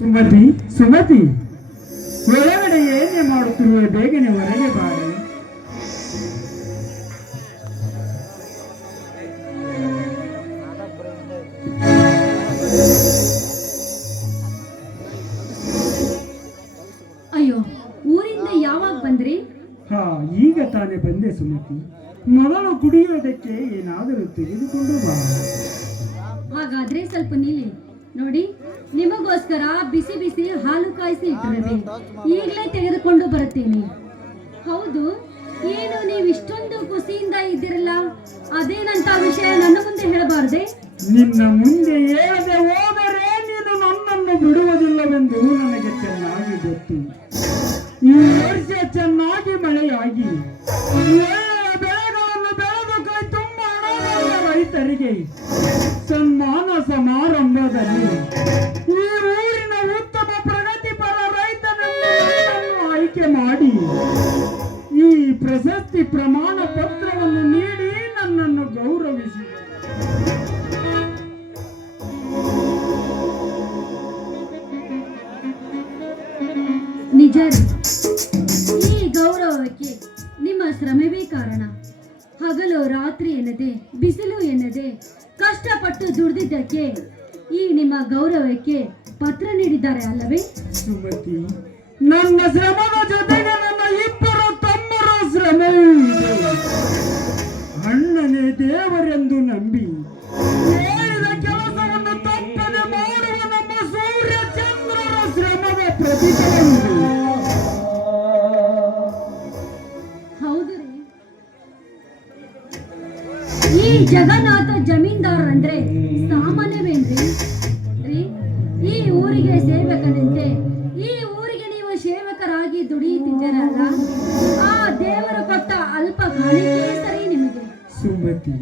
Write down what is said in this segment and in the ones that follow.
ಸುಮತಿ ಸುಮತಿ ಒಳಗಡೆ ಏನೇ ಮಾಡುತ್ತಿರುವ ಬೇಗನೆ ಹೊರಗೆ ಬಾರೆ. ಅಯ್ಯೋ, ಊರಿಂದ ಯಾವಾಗ ಬಂದ್ರಿ? ಹಾ, ಈಗ ತಾನೇ ಬಂದೆ ಸುಮತಿ. ಮೊದಲು ಕುಡಿಯೋದಕ್ಕೆ ಏನಾದರೂ ತೆಗೆದುಕೊಂಡು ಬಾ. ಹಾಗಾದ್ರೆ ಸ್ವಲ್ಪ ನಿಲ್ಲಿ. ನೋಡಿ, ನಿಮಗೋಸ್ಕರ ಬಿಸಿ ಬಿಸಿ ಹಾಲು ಕಾಯಿಸಿ ಇಟ್ಟಿರುವೆ. ಈಗಲೇ ತೆಗೆದುಕೊಂಡು ಬರುತ್ತೇನೆ. ಹೌದು, ಏನು ನೀವು ಇಷ್ಟೊಂದು ಖುಷಿಯಿಂದ ಇದ್ದಿರಲ್ಲ? ಅದೇನಂತ ವಿಷಯ ನನ್ನ ಮುಂದೆ ಹೇಳಬಾರ್ದೆ? ನಿನ್ನ ಮುಂದೆ ಹೇಳದೆ ಹೋದರೆ ನೀನು ನನ್ನನ್ನು ಬಿಡುವುದಿಲ್ಲವೆಂದು ನನಗೆ ಚೆನ್ನಾಗಿ ಗೊತ್ತು. ಈ ವರ್ಷ ಚೆನ್ನಾಗಿ ಮಳೆಯಾಗಿ ಒಳ್ಳೆಯ ಬೆಳೆಗಳನ್ನು ಬೆಳೆದು ಕೈ ತುಂಬ ಹಣದ ರೈತರಿಗೆ ಸನ್ಮಾನ ಸಮಾರಂಭದಲ್ಲಿ ಈ ಊರಿನ ಉತ್ತಮ ಪ್ರಗತಿಪರ ರೈತನನ್ನು ಆಯ್ಕೆ ಮಾಡಿ ಈ ಪ್ರಶಸ್ತಿ ಪ್ರಮಾಣ ಪತ್ರವನ್ನು ನೀಡಿ ನನ್ನನ್ನು ಗೌರವಿಸಿ. ನಿಜ, ಈ ಗೌರವಕ್ಕೆ ನಿಮ್ಮ ಶ್ರಮವೇ ಕಾರಣ. ಹಗಲು ರಾತ್ರಿ ಎನ್ನದೆ, ಬಿಸಿಲು ಎನ್ನದೆ ಕಷ್ಟಪಟ್ಟು ದುಡಿದಿದ್ದಕ್ಕೆ ಈ ನಿಮ್ಮ ಗೌರವಕ್ಕೆ ಪತ್ರ ನೀಡಿದ್ದಾರೆ ಅಲ್ಲವೇ? ಸುಮತಿ, ನನ್ನ ಶ್ರಮದ ಜೊತೆಗೆ ನನ್ನ ಇಬ್ಬರು ತಮ್ಮರ ಶ್ರಮವೂ ಇದೆ. ಅಣ್ಣನೇ ದೇವರೆಂದು ನಂಬಿ ಹೇಳಿದ ಕೆಲಸವನ್ನು ತಪ್ಪದೆ ಮಾಡುವ ನಮ್ಮ ಸೂರ್ಯ ಚಂದ್ರರ ಶ್ರಮದ ಪ್ರತಿಫಲವಿದೆ. ಹೌದು ರೀ, ಈ ಜಗನ್ನಾಥ ಜಮೀನ್ದಾರ್ ಅಂದ್ರೆ ಸಾಮಾನ್ಯವೇನ್ರಿ? ರೀ, ಈ ಊರಿಗೆ ಸೇವಕನಂತೆ ಈ ಊರಿಗೆ ನೀವು ಸೇವಕರಾಗಿ ದುಡಿಯುತ್ತಿದ್ದೀರಲ್ಲ, ಆ ದೇವರು ಕೊಟ್ಟ ಅಲ್ಪ ಕಾಣಿಕೆ ಸರಿ ನಿಮಗೆ. ಸುಮತಿ,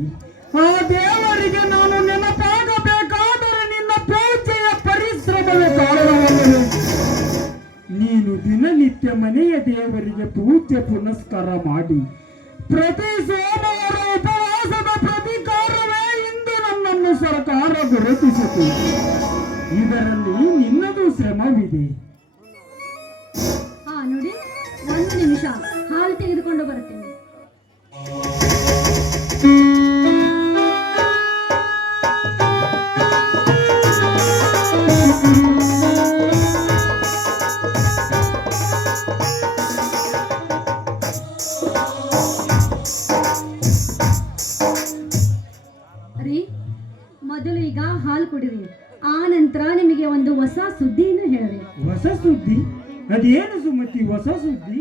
ಆ ದೇವರಿಗೆ ನಾನು ನೆನಪಾಗಬೇಕಾದರೆ ನಿನ್ನ ಪೂಜೆಯ ಪರಿಶ್ರಮವೇ ಕಾರಣವಲ್ಲವೇ? ನೀನು ದಿನನಿತ್ಯ ಮನೆಯ ದೇವರಿಗೆ ಪೂಜೆ ಪುನಸ್ಕಾರ ಮಾಡಿ ಪ್ರತಿ ಸೋಮವಾರ ಉಪವಾಸದ ಪ್ರತಿಕಾರವೇ ಇಂದು ನನ್ನನ್ನು ಸರ್ಕಾರ ಗುರುತಿಸಿತು. ಇದರಲ್ಲಿ ನಿನ್ನದು ಶ್ರಮವಿದೆ. ಹಾ ನೋಡಿ, ಒಂದು ನಿಮಿಷ ಹಾಲು ತೆಗೆದುಕೊಂಡು ಬರುತ್ತೇನೆ. ರೀ, ಮೊದಲು ಈಗ ಹಾಲು ಕುಡಿರಿ. ಆ ನಂತರ ನಿಮಗೆ ಒಂದು ಹೊಸ ಸುದ್ದಿಯನ್ನು ಹೇಳುವೆ. ಹೊಸ ಸುದ್ದಿ? ಅದೇನು ಸುಮತಿ ಹೊಸ ಸುದ್ದಿ?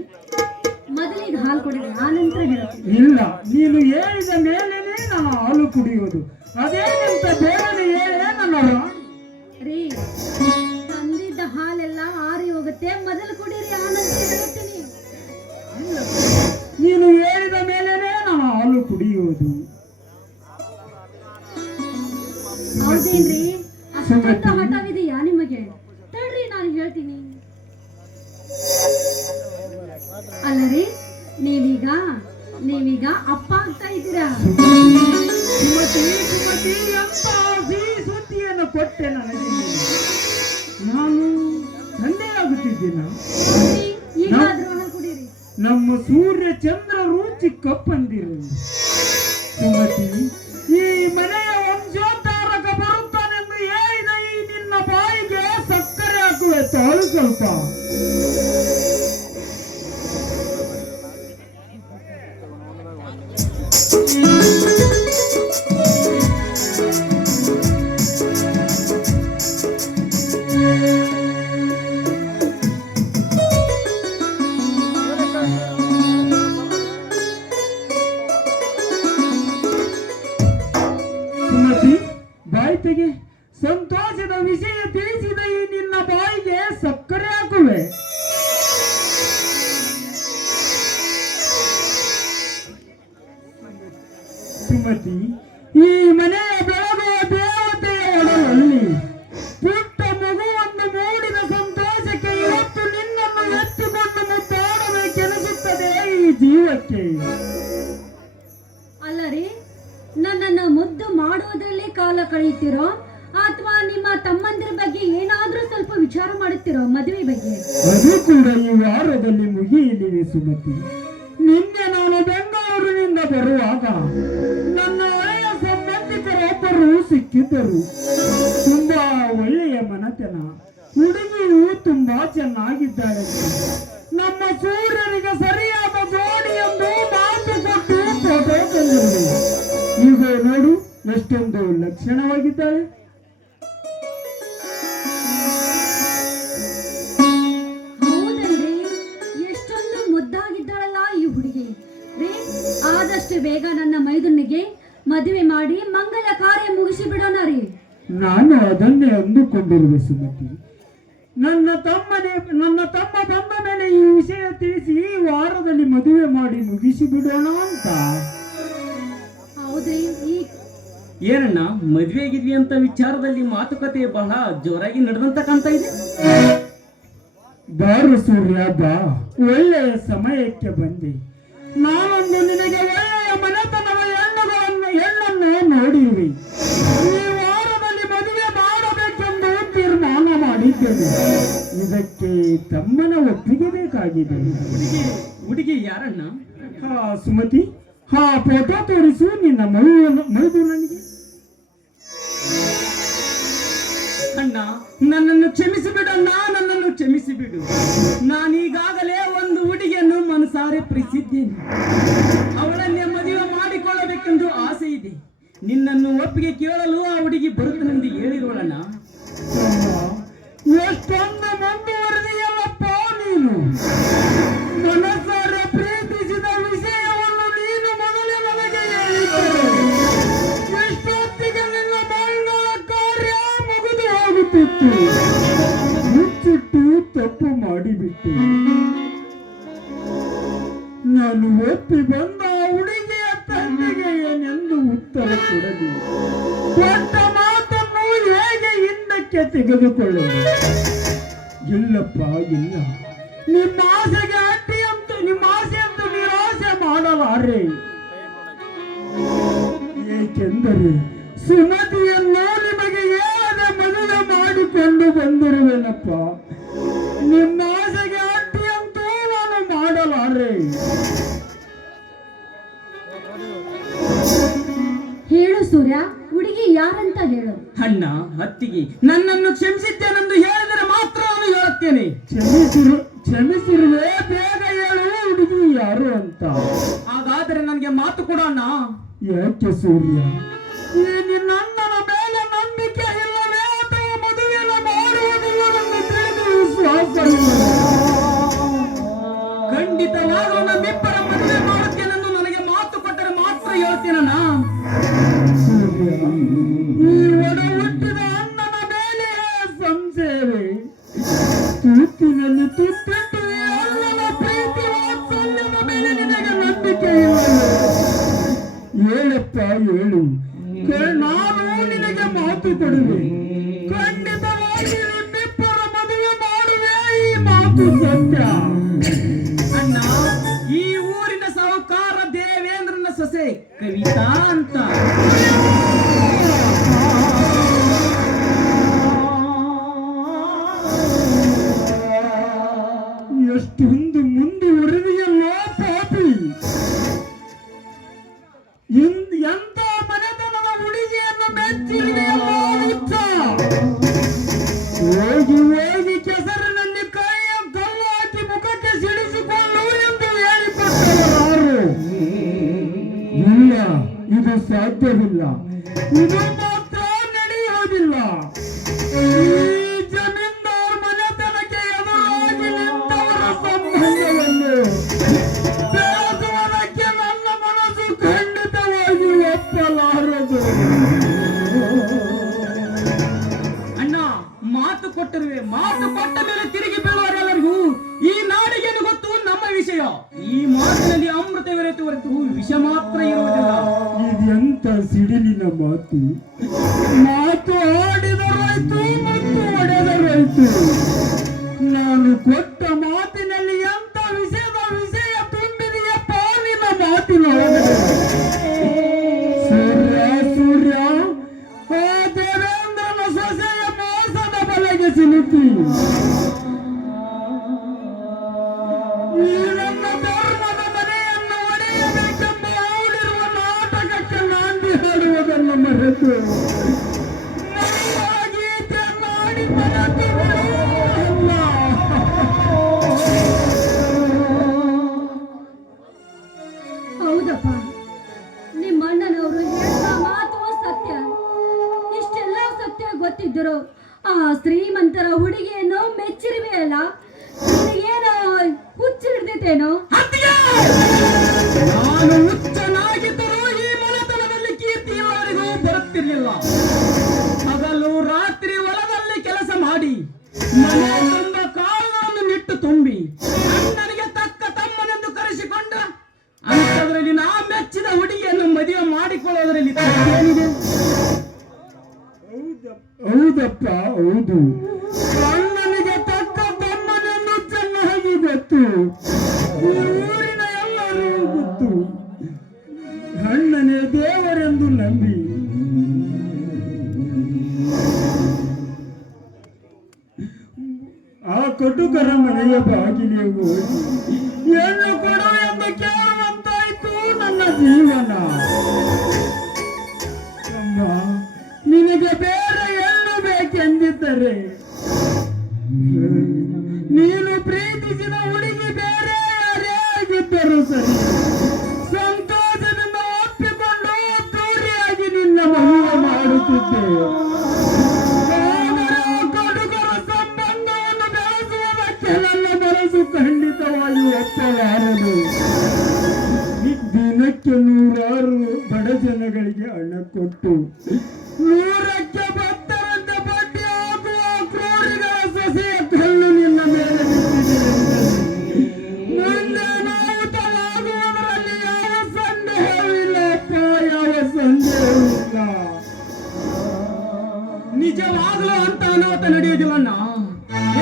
ಮೊದಲಿಗೆ ಹಾಲು ಕುಡಿರಿ, ಆ ನಂತರ ಹೇಳ್ತೀನಿ. ಇಲ್ಲ, ನೀನು ಹೇಳಿದ ಮೇಲೇನೆ ನಾನು ಹಾಲು ಕುಡಿಯುವುದು. ಅದೇನಂತ ಬೇರೆ ಹೇಳೇ ನನ್ನ ರೀ, ತಂದಿದ್ದ ಹಾಲೆಲ್ಲ ಆರಿ ಹೋಗುತ್ತೆ. ಮೊದಲು ಕುಡೀರಿ, ಆ ನಂತರ ಹೇಳ್ತೀನಿ. ನೀನು ಹೇಳಿದ ಮೇಲೇನೆ ನಾನು ಹಾಲು ಕುಡಿಯುವುದು. ಹೌದೇನ್ರಿ? ಅಷ್ಟೊಂದು ಹಠವಿದೆಯಾ ನಿಮಗೆ? ತಡ್ರಿ, ನಾನು ಹೇಳ್ತೀನಿ. ಅಲ್ಲರಿ, ನೀವೀಗ ಅಪ್ಪ ಆಗ್ತಾ ಇದ್ದೀರಾ. ಸುಮತಿ ಸುಮತಿ ಅಂತ ಸಿಹಿ ಸುದ್ದಿಯನ್ನು ಕೊಟ್ಟೆ ನನಗೆ. ನಾನು ತಂದೆ ಆಗುತ್ತಿದ್ದೀನ. ಈಗಾದ್ರೂ ಹಾಲು ಕುಡೀರಿ. ನಮ್ಮ ಸೂರ್ಯ ಚಂದ್ರರು ಚಿಕ್ಕಪ್ಪಂದಿರು. ಸುಮತಿ, ಈ ಮನೆಯ ವಂಶೋದ್ಧಾರಕ ಬರುತ್ತಾನೆಂದು ಹೇಳಿದ ಈ ನಿನ್ನ ಬಾಯಿಗೆ ಸಕ್ಕರೆ ಹಾಕುವೆ ತಾಳು ಸ್ವಲ್ಪ. ಸುಮತಿ, ಬಾಯ್ತೆಗೆ ಸಂತೋಷದ ವಿಷಯ ತಿಳಿಸಿದ ಈ ನಿನ್ನ ಬಾಯಿಗೆ ಸಕ್ಕರೆ ಹಾಕುವೆ. ಸುಮತಿ, ಈ ಮನೆಯ ಬೆಳಗುವ ದೇವತೆಯ ಒಡಲಲ್ಲಿ ಪುಟ್ಟ ಮಗುವನ್ನು ಮೂಡಿದ ಸಂತೋಷಕ್ಕೆ ಇವತ್ತು ನಿನ್ನನ್ನು ಎತ್ತಿಕೊಂಡು ಮುದ್ದಾಡಬೇಕೆನಿಸುತ್ತದೆ ಈ ಜೀವಕ್ಕೆ. ಅಲ್ಲರಿ, ನನ್ನನ್ನು ಮುದ್ದು ಮಾಡುವುದರಲ್ಲೇ ಕಾಲ ಕಳೆಯುತ್ತೀರೋ ಅಥವಾ ನಿಮ್ಮ ತಮ್ಮಂದಿರ ಬಗ್ಗೆ ಏನಾದ್ರೂ ಸ್ವಲ್ಪ ವಿಚಾರ ಮಾಡುತ್ತಿರೋ ಮದುವೆ ಬಗ್ಗೆ? ಅದು ಕೂಡ ಈ ವಾರದಲ್ಲಿ ಮುಗಿಯಲಿವೆ ಸುಮತಿ. ನಿನ್ನೆ ನಾನು ಬೆಂಗಳೂರಿನಿಂದ ಬರುವಾಗ ನನ್ನ ಹಳೆಯ ಸಂಬಂಧಿಕರೊಬ್ಬರು ಸಿಕ್ಕಿದ್ದರು. ತುಂಬಾ ಒಳ್ಳೆಯ ಮನತನ, ಹುಡುಗಿಯು ತುಂಬಾ ಚೆನ್ನಾಗಿದ್ದಾಳೆ. ನಮ್ಮ ಸೂರ್ಯನಿಗೆ ಸರಿಯಾದ ಜೋಡಿ ಎಂದು ಮಾತು ಕೊಟ್ಟು ಫೋಟೋ ತಂದಿರುವೆ. ಈಗ ನೋಡು ಎಷ್ಟೊಂದು ಲಕ್ಷಣವಾಗಿದ್ದಾಳೆ. ಹೌದಲ್ರಿ, ಎಷ್ಟೊಂದು ಮುದ್ದಾಗಿದ್ದಾಳಲ್ಲ ಈ ಹುಡುಗಿ. ರೀ, ಆದಷ್ಟು ಬೇಗ ನನ್ನ ಮೈದುನಿಗೆ ಮದುವೆ ಮಾಡಿ ಮಂಗಲ ಕಾರ್ಯ ಮುಗಿಸಿ ಬಿಡೋಣ ರೀ. ನಾನು ಅದನ್ನೇ ಅಂದುಕೊಂಡಿರುವೆ ಸುಮತಿ. ನನ್ನ ತಮ್ಮ ಬಂದ ಮೇಲೆ ಈ ವಿಷಯ ತಿಳಿಸಿ ಈ ವಾರದಲ್ಲಿ ಮದುವೆ ಮಾಡಿ ಮುಗಿಸಿ ಬಿಡೋಣ ಅಂತ. ಹೌದ್ರಿ, ಈ ಏನಣ್ಣ ಮದ್ವೆ ಆಗಿದ್ವಿ ಅಂತ ವಿಚಾರದಲ್ಲಿ ಮಾತುಕತೆ ಬಹಳ ಜೋರಾಗಿ ನಡೆದಂತ ಕಾಣ್ತಾ ಇದೆ. ಬಾರು ಸೂರ್ಯ ಬಾ, ಒಳ್ಳೆಯ ಸಮಯಕ್ಕೆ ಬಂದೆ. ನಾನೊಂದು ನಿನಗೆ ಒಳ್ಳೆಯ ಮನೆತನದ ಹೆಣ್ಣನ್ನು ನೋಡಿರುವೆ. ಈ ವಾರದಲ್ಲಿ ಮದುವೆ ಮಾಡಬೇಕೆಂದು ತೀರ್ಮಾನ ಮಾಡಿದ್ದೇನೆ. ಇದಕ್ಕೆ ತಮ್ಮನ ಒಪ್ಪಿಗೆ ಬೇಕಾಗಿದೆ. ಹುಡುಗಿ ಯಾರಣ್ಣ? ಹಾ ಸುಮತಿ, ಹಾ ಫೋಟೋ ತೋರಿಸು ನಿನ್ನ ಮೈದು ನನಗೆ. ಅಣ್ಣ, ನನ್ನನ್ನು ಕ್ಷಮಿಸಿಬಿಡಣ್ಣ, ನನ್ನನ್ನು ಕ್ಷಮಿಸಿಬಿಡು. ನಾನೀಗಾಗಲೇ ಒಂದು ಹುಡುಗಿಯನ್ನು ಮನಸಾರೆ ಪ್ರೀತಿಸಿದ್ದೇನೆ. ಅವಳನ್ನೇ ಮದುವೆ ಮಾಡಿಕೊಳ್ಳಬೇಕೆಂದು ಆಸೆ ಇದೆ. ನಿನ್ನನ್ನು ಒಪ್ಪಿಗೆ ಕೇಳಲು ಆ ಹುಡುಗಿ ಬರುತ್ತನೆಂದು ಹೇಳಿರೋಳಣ್ಣ. ಎಷ್ಟೊಂದು ಮುಂದುವರೆದಿಯಲ್ಲಪ್ಪ ನೀನು. ಮನಸಾರೆ ಪ್ರೀತಿಸಿದ ವಿಷಯವನ್ನು ನೀನು ಮೊದಲೇ ನನಗೆ ಹೇಳಿದ್ದೆ. ಎಷ್ಟೊತ್ತಿಗೆ ನಿನ್ನ ಮಂಗಳ ಕಾರ್ಯ ಮುಗಿದು ಹೋಗುತ್ತಿತ್ತು. ಮುಚ್ಚಿಟ್ಟು ತಪ್ಪು ಮಾಡಿಬಿಟ್ಟೆ. ನಾನು ಒಪ್ಪಿ ಬಂದ ಹುಡುಗಿಯ ತಂದೆಗೆ ಏನೆಂದು ಉತ್ತರ ಕೊಡಲಿ? ಕೊಟ್ಟ ಮಾತನ್ನು ಹೇಗೆ ಹಿಂದಕ್ಕೆ ತೆಗೆದುಕೊಳ್ಳಲು? ಇಲ್ಲಪ್ಪ ಇಲ್ಲ. ನಿಮ್ಮ ಆಸೆಗೆ ನಿಮ್ಮ ಆಸೆಯಂತೂ ನಿರಾಸೆ ಮಾಡಲಾರೆ. ಏಕೆಂದರೆ ಸುಮತಿಯನ್ನು ನಿಮಗೆ ಹೇಳದೆ ಮದುವೆ ಮಾಡಿಕೊಂಡು ಬಂದಿರುವೆನಪ್ಪ. ನಿಮ್ಮ ಆಸೆಗೆ ಅಡ್ಡಿಯಂತೂ ನಾನು ಮಾಡಲಾರೆ. ಹೇಳು ಸೂರ್ಯ, ಹುಡುಗಿ ಯಾರಂತ ಹೇಳು. ಅಣ್ಣ, ಅತ್ತಿಗೆ ನನ್ನನ್ನು ಕ್ಷಮಿಸಿದ್ದೇನೆಂದು ಹೇಳಿದರೆ ಮಾತ್ರ ನಾನು ಹೇಳುತ್ತೇನೆ. ಕ್ಷಮಿಸಿರುವೆ, ಬೇಗ ಹೇಳು ಹುಡುಗಿ ಯಾರು ಅಂತ. ಹಾಗಾದರೆ ನನಗೆ ಮಾತು ಕೊಡೋಣ. ಯಾಕೆ ಸೂರ್ಯ, ಈ ನಿನ್ನ ಅಣ್ಣನ ಮೇಲೆ ನಂಬಿಕೆ ಇಲ್ಲವೇ ಅಥವಾ ಮದುವೆನ ಮಾಡುವುದಿಲ್ಲವೆಂದು ತಿಳಿದು ವಿಶ್ವಾಸ ಇಲ್ಲ? ಖಂಡಿತವಾಗಲೂ ನಮ್ಮಿಬ್ಬರ ಮದುವೆ ಮಾಡುತ್ತೇನೆಂದು ನನಗೆ ಮಾತು ಕೊಟ್ಟರೆ ಮಾತ್ರ ಹೇಳ್ತೇನಣ್ಣ. ಸೂರ್ಯ, ಈ ಒಡ ಹುಟ್ಟಿದ ಅಣ್ಣನ ಮೇಲೆ ಸಂಶಯವೇ? ತೂತಿನಲ್ಲಿ ತುತ್ತಿಟ್ಟು ಈ ಅಣ್ಣನ ಪ್ರೀತಿ ವಾತ್ಸಲ್ಯದ ಮೇಲೆ ನಿನಗೆ ನಂಬಿಕೆ ಇಲ್ಲವೇ? ಹೇಳಪ್ಪ ಹೇಳು. ನಾನು ನಿನಗೆ ಮಾತು ಕೊಡುವೆ. ಖಂಡಿತವಾಗಿ ನಿಮ್ಮಿಬ್ಬರ ಮದುವೆ ಮಾಡುವೆ, ಈ ಮಾತು ಸತ್ಯ. ಅಣ್ಣ, ಈ ಊರಿನ ಸಾಹುಕಾರ ದೇವೇಂದ್ರನ ಸೊಸೆ ಕವಿತಾ ಅಂತ. ಎಷ್ಟೊಂದು ಮುಂದುವರೆದಿಯಲ್ಲೋ ಪಾಪಿ. ಎಂತ ಮನೆತನದ ಹುಡುಗಿಯನ್ನು ಮೆಚ್ಚಿರುವೆಯಲ್ಲೋ ಹುಚ್ಚ. ಹೋಗಿ ಹೋಗಿ ಕೆಸರಿನಲ್ಲಿ ಕಲ್ಲು ಹಾಕಿ ಮುಖಕ್ಕೆ ಸಿಡಿಸಿಕೊಳ್ಳು ಎಂದು ಹೇಳಿಕೊಟ್ಟವರು. ಇಲ್ಲ, ಇದು ಸಾಧ್ಯವಿಲ್ಲ. ಇದು ಮಾತ್ರ ನಡೆಯುವುದಿಲ್ಲ. ಈ ಜಮೀನ್ದಾರ್ ಮನೆತನಕ್ಕೆ ಎದುರಾಗಿ ನಿಂತವರ ಸಂಬಂಧವನ್ನು ಬೆಳೆಸುವುದಕ್ಕೆ ನನ್ನ ಮನಸ್ಸು ಖಂಡಿತವಾಗಿ ಒಪ್ಪಲಾರದು. ಅಣ್ಣ, ಮಾತು ಕೊಟ್ಟಿರುವೆ. ಮಾತು ಕೊಟ್ಟ ಮೇಲೆ ತಿರುಗಿ ಬೀಳುವರೆಲ್ಲರಿಗೂ ಈ ನಾಡಿಗೇನು ಗೊತ್ತು ನಮ್ಮ ವಿಷಯ. ಈ ಮಾತಿನಲ್ಲಿ ಅಮೃತವಿರತು ಹೊರತು ವಿಷ ಮಾತ್ರ ಇರುವುದಿಲ್ಲ. ಇದೆಂತ ಸಿಡಿಲಿನ ಮಾತು. ಮಾತು ಆಡಿದರಾಯ್ತು ಮತ್ತು ಹೊಡೆದರಾಯ್ತು. ನಾನು ಕೊಟ್ಟ ಮಾತಿನಲ್ಲಿ ಎಂತ ವಿಷಯ ತುಂಬಿದೆಯಪ್ಪ ನಿನ್ನ ಮಾತಿನೊಳಗೆ. ಸೂರ್ಯ, ಆ ದೇವೇಂದ್ರನ ಸೊಸೆಯ ಮೋಸದ ಬಲೆಗೆ ಸಿಲುಕಿ ಮೆಚ್ಚಿರುವೆಯಲ್ಲ, ನಿನಗೇನು ಹುಚ್ಚು ಹಿಡ್ದಿತ್ತೇನೋ? ನಾನು ಹುಚ್ಚನಾಗಿದ್ದರೂ ಈ ಮನೆತನದಲ್ಲಿ ಕೀರ್ತಿ ಇವರಿಗೂ ಬರುತ್ತಿರಲಿಲ್ಲ. ಹಗಲು ರಾತ್ರಿ ಹೊಲದಲ್ಲಿ ಕೆಲಸ ಮಾಡಿ ಮನೆ ತುಂಬ ಕಾಳುಗಳನ್ನು ನಿಟ್ಟು ತುಂಬಿ ನನಗೆ ತಕ್ಕ ತಮ್ಮನೆಂದು ಕರೆಸಿಕೊಂಡ ಅಂಥದ್ರಲ್ಲಿ ನಾ ಮೆಚ್ಚಿದ ಹುಡುಗಿಯನ್ನು ಮದುವೆ ಮಾಡಿಕೊಳ್ಳೋದ್ರಲ್ಲಿ ತಪ್ಪೇನಿದೆ? ಹೌದಪ್ಪ, ಹೌದು. ಅಣ್ಣನಿಗೆ ತಕ್ಕ ತಮ್ಮನನ್ನು ಚೆನ್ನಾಗಿ ಗೊತ್ತು, ಈ ಊರಿನ ಎಲ್ಲರೂ ಗೊತ್ತು. ಅಣ್ಣನೇ ದೇವರೆಂದು ನಂಬಿ ಆ ಕಟುಕರ ಮನೆಯ ಬಾಗಿಲಿಗೆ ಹೋಗಿ ಹೆಣ್ಣು ಕೊಡು ಎಂದು ಕೇಳುವಂತಾಯ್ತು ನನ್ನ ಜೀವನ. ಅಮ್ಮ, ನಿನಗೆ ಬೇರೆ ಹೆಣ್ಣು ಬೇಕೆಂದಿದ್ದರೆ ನೀನು ಪ್ರೀತಿಸಿದ ಹುಡುಗಿ ಬೇರೆ ಯಾರೇ ಆಗಿದ್ದರು ಸರಿ, ಸಂತೋಷದಿಂದ ಒಪ್ಪಿಕೊಂಡು ದೂರಿಯಾಗಿ ನಿನ್ನ ಮದುವೆ ಮಾಡುತ್ತಿದ್ದೆ. ಕಡುಕರ ಸಂಬಂಧವನ್ನು ಬೆಳೆಸುವುದಕ್ಕೆ ನನ್ನ ಮನಸ್ಸು ಖಂಡಿತವಾಗಿ ಒಪ್ಪಲಾರದು. ದಿನಕ್ಕೆ 100 ಬಡ ಜನಗಳಿಗೆ ಹಣ ಕೊಟ್ಟು 100ಕ್ಕೆ ಭತ್ತರಂತೆ ಬಡ್ಡಿ ಹಾಕುವ ಕ್ರೂರಿಗಳ ಸೊಸೆಯ ಕಲ್ಲು ನಿನ್ನ ಮೇಲೆ ಮುಂದೆ ಅನಾಹುತವಾಗುವುದರಲ್ಲಿ ಯಾವ ಸಂದೇಹವಿಲ್ಲಪ್ಪ, ಯಾವ ಸಂದೇಹವಿಲ್ಲ. ನಿಜವಾಗ್ಲೂ ಅಂತ ಅನಾಹುತ ನಡೆಯುವುದಿಲ್ಲಣ್ಣ.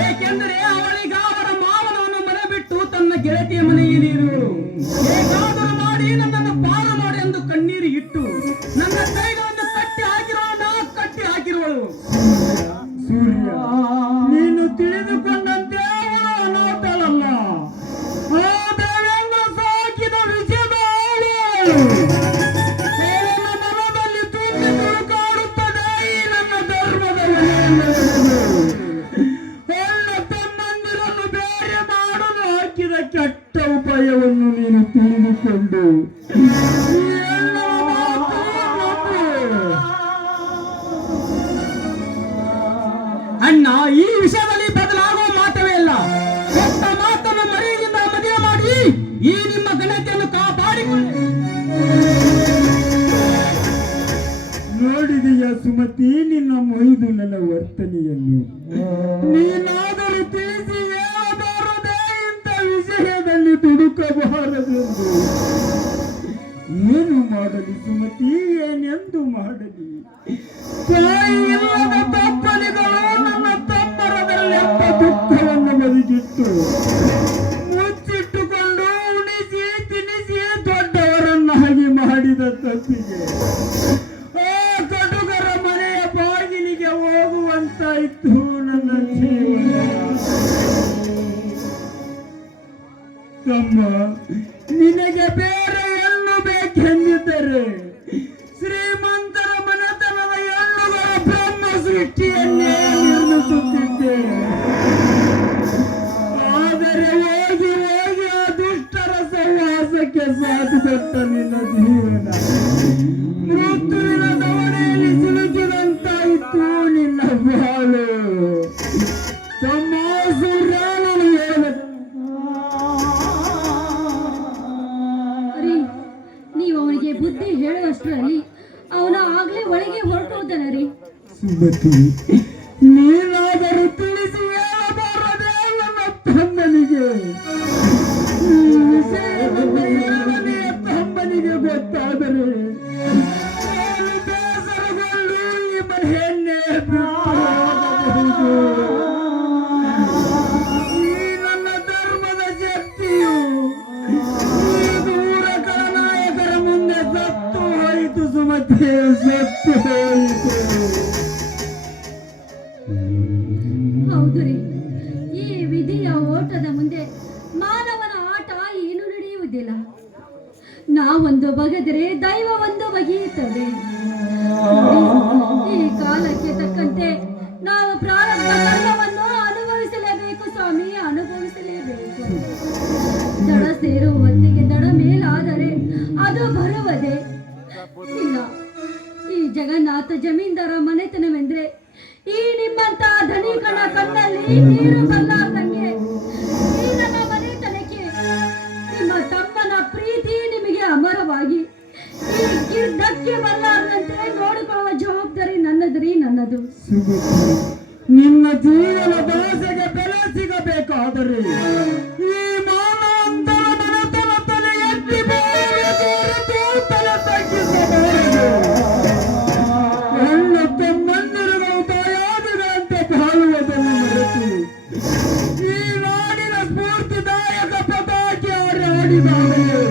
ಏಕೆಂದರೆ ಅವಳಿಗ ಅವರ ಮಾವನವನ್ನು ಮನೆ ಬಿಟ್ಟು ತನ್ನ ಗೆಳತಿಯ ಮನೆಯಲ್ಲಿ ಇರುವಳು. ಹೇಗಾದರೂ ಮಾಡಿ ನನ್ನನ್ನು ಪಾರು ಮಾಡಿ ಎಂದು ಕಣ್ಣೀರು ಇಟ್ಟು ನನ್ನ ಕೈಗಳನ್ನು ಕಟ್ಟಿ ಹಾಕಿರುವಳು. ಸೂರ್ಯ, ನೀನು ತಿಳಿದುಕೊಂಡಂತೆ ಅವಳು ಅನಾಥಳಲ್ಲ. ಆ ದೇವರನ್ನು ಸಾಕಿದ ವಿಷದ ಮನದಲ್ಲಿ ತುಂಬಿ ತುಳುಕಾಡುತ್ತದೆ ಈ ನನ್ನ ಧರ್ಮದ ಒಳ್ಳೆ ತಮ್ಮಂದಿರನ್ನು ಬೇರೆ ಮಾಡಲು ಹಾಕಿದ ಕೆಟ್ಟ ಉಪಾಯವನ್ನು ನೀನು ತಿಳಿದುಕೊಂಡು ಅಣ್ಣ, ಈ ವಿಷಯದಲ್ಲಿ ಬದಲಾಗುವ ಮಾತವೇ ಇಲ್ಲ. ಕೊಟ್ಟ ಮಾತನ್ನು ಮರೆಯಿಂದ ಮದುವೆ ಮಾಡಿ ಈ ನಿಮ್ಮ ಘನತೆಯನ್ನು ಕಾಪಾಡಿಕೊಳ್ಳಿ. ನೋಡಿದೆಯ ಸುಮತಿ ನಿನ್ನ ಮೊಯ್ದು ನನ್ನ ವರ್ತನೆಯನ್ನು? ನೀನಾದರೂ ತಿಳಿಸಿ ಹೇಳಬಾರದೆ, ಇಂಥ ವಿಷಯದಲ್ಲಿ ದುಡುಕಬಾರದೆಂದು. ಏನು ಮಾಡಲಿ ಸುಮತಿ, ಏನೆಂದು ಮಾಡಲಿ? ತಾಯಿ ಇಲ್ಲದ ತಪ್ಪಲಿಗಳು ನನ್ನ ತಮ್ಮರದಲ್ಲೆಂಬ ದುಃಖವನ್ನು ಬದಿಗಿಟ್ಟು ಮುಚ್ಚಿಟ್ಟುಕೊಂಡು ಉಣಿಸಿ ತಿನ್ನಿಸಿ ದೊಡ್ಡವರನ್ನಾಗಿ ಮಾಡಿದ ತಪ್ಪಿಗೆ ಆ ಕಟುಕರ ಮನೆಯ ಬಾಗಿಲಿಗೆ ಹೋಗುವಂತಾಯ್ತು ನನ್ನ ಜೀವನ. ತಮ್ಮ, ನಿನಗೆ ಬೇರೆ ಹೆಣ್ಣು ಬೇಕೆಂದಿದ್ದರೆ ಶ್ರೀಮಂತರ ಮನೆತನದ ಹೆಣ್ಣುಗಳ ಬ್ರಹ್ಮ ಸೃಷ್ಟಿಯನ್ನೇ ನಿರ್ಮಿಸುತ್ತಿದ್ದೆ. ಆದರೆ ಹೋಗಿ ಹೋಗಿ ಆ ದುಷ್ಟರ ಸಹವಾಸಕ್ಕೆ ಸಾಥು ಕೊಟ್ಟ ನಿನ್ನ ಜೀವನ ಮೃತ್ಯುವಿನ ದವಡೆಯಲ್ಲಿ ಸಿಲುಕಿದಂತಾಯಿತು ನಿನ್ನ ಬಾಳು. ತಮ್ಮ ಸೂರ್ಯನನ್ನು ಹೇಳಬೇಕು. ರೀ, ನೀವು ಅವನಿಗೆ ಬುದ್ಧಿ ಹೇಳುವಷ್ಟರಲ್ಲಿ ಅವನ ಆಗ್ಲೇ ಒಳಗೆ ಹೊರಟು ಹೋದನ ರೀ. ಸುಮತಿ, ನೀನಾದರೂ ತಿಳಿಸಿ ಹೇಳಬಾರದೆ ನನ್ನ ತಮ್ಮನಿಗೆ? ಈ ವಿಷಯ ನನ್ನ 7ನೆಯ ತಮ್ಮನಿಗೆ ಗೊತ್ತಾದರೆ ಅವನು ಬೇಸರಗೊಂಡು ಈ ಮನೆಯನ್ನೇ ಬಿಟ್ಟು ಹೋಗಬಹುದು. ಈ ನನ್ನ ಧರ್ಮದ ಶಕ್ತಿಯು ಈ ದೂರ ನಾಯಕರ ಮುಂದೆ ಸತ್ತು ಹೋಯಿತು ಸುಮತಿ, ಸತ್ತು ಹೋಯಿತು. ಹೌದು ರೀ, ಈ ವಿಧಿಯ ಓಟದ ಮುಂದೆ ಮಾನವನ ಆಟ ಏನು ನಡೆಯುವುದಿಲ್ಲ. ನಾವೊಂದು ಬಗೆದರೆ ದೈವ ಒಂದು ಬಗೆಯುತ್ತದೆ. ಈ ಕಾಲಕ್ಕೆ ತಕ್ಕಂತೆ ನಾವು ಪ್ರಾರಬ್ಧ ಕರ್ಮವನ್ನು ಅನುಭವಿಸಲೇಬೇಕು ಸ್ವಾಮಿ, ಅನುಭವಿಸಲೇಬೇಕು. ದಡ ಸೇರುವ ಹೊತ್ತಿಗೆ ದಡ ಮೇಲಾದರೆ ಅದು ಬರುವುದೇ ಇಲ್ಲ. ಈ ಜಗನ್ನಾಥ ಜಮೀನ್ದಾರ ಮನೆತನವೆಂದ್ರೆ ಈ ನಿಮ್ಮಂತ ಧನಿಕನ ಕಣ್ಣಲ್ಲಿ ನೀರು ನೀರು ಬಲ್ಲಾರ್ದಂಗೆ ಈ ನನ್ನ ಮನೆತನಕ್ಕೆ ನಿಮ್ಮ ತಮ್ಮನ ಪ್ರೀತಿ ನಿಮಗೆ ಅಮರವಾಗಿ ಈ ಗಿರ್ಧಕ್ಕೆ ಬಲ್ಲಾರ್ದಂತೆ ನೋಡಿಕೊಳ್ಳುವ ಜವಾಬ್ದಾರಿ ನನ್ನದು. ಸುಮತಿ, ನಿನ್ನ ಜೀವನ ದಾಸೆಗೆ ಬೆಲೆ ಸಿಗಬೇಕಾದರೆ ಈ ಮಾನವಂತರ ಮನೆತನ ತಲೆ ಎತ್ತಿ ಬಾಳಬೇಕು ಹೊರತು ತಲೆ ತಗ್ಗಿಸಬಾರದು. ಎಲ್ಲ ತಮ್ಮಂದಿರುಗಳು ತಾಯಾದಿವೆ ಅಂತ ಬಾಳುವುದನ್ನು ಮರೆತು ಈ ನಾಡಿನ ಸ್ಫೂರ್ತಿದಾಯಕ ಪತಾಕೆ ಹಾರಾಡಿದಾಗಲೇ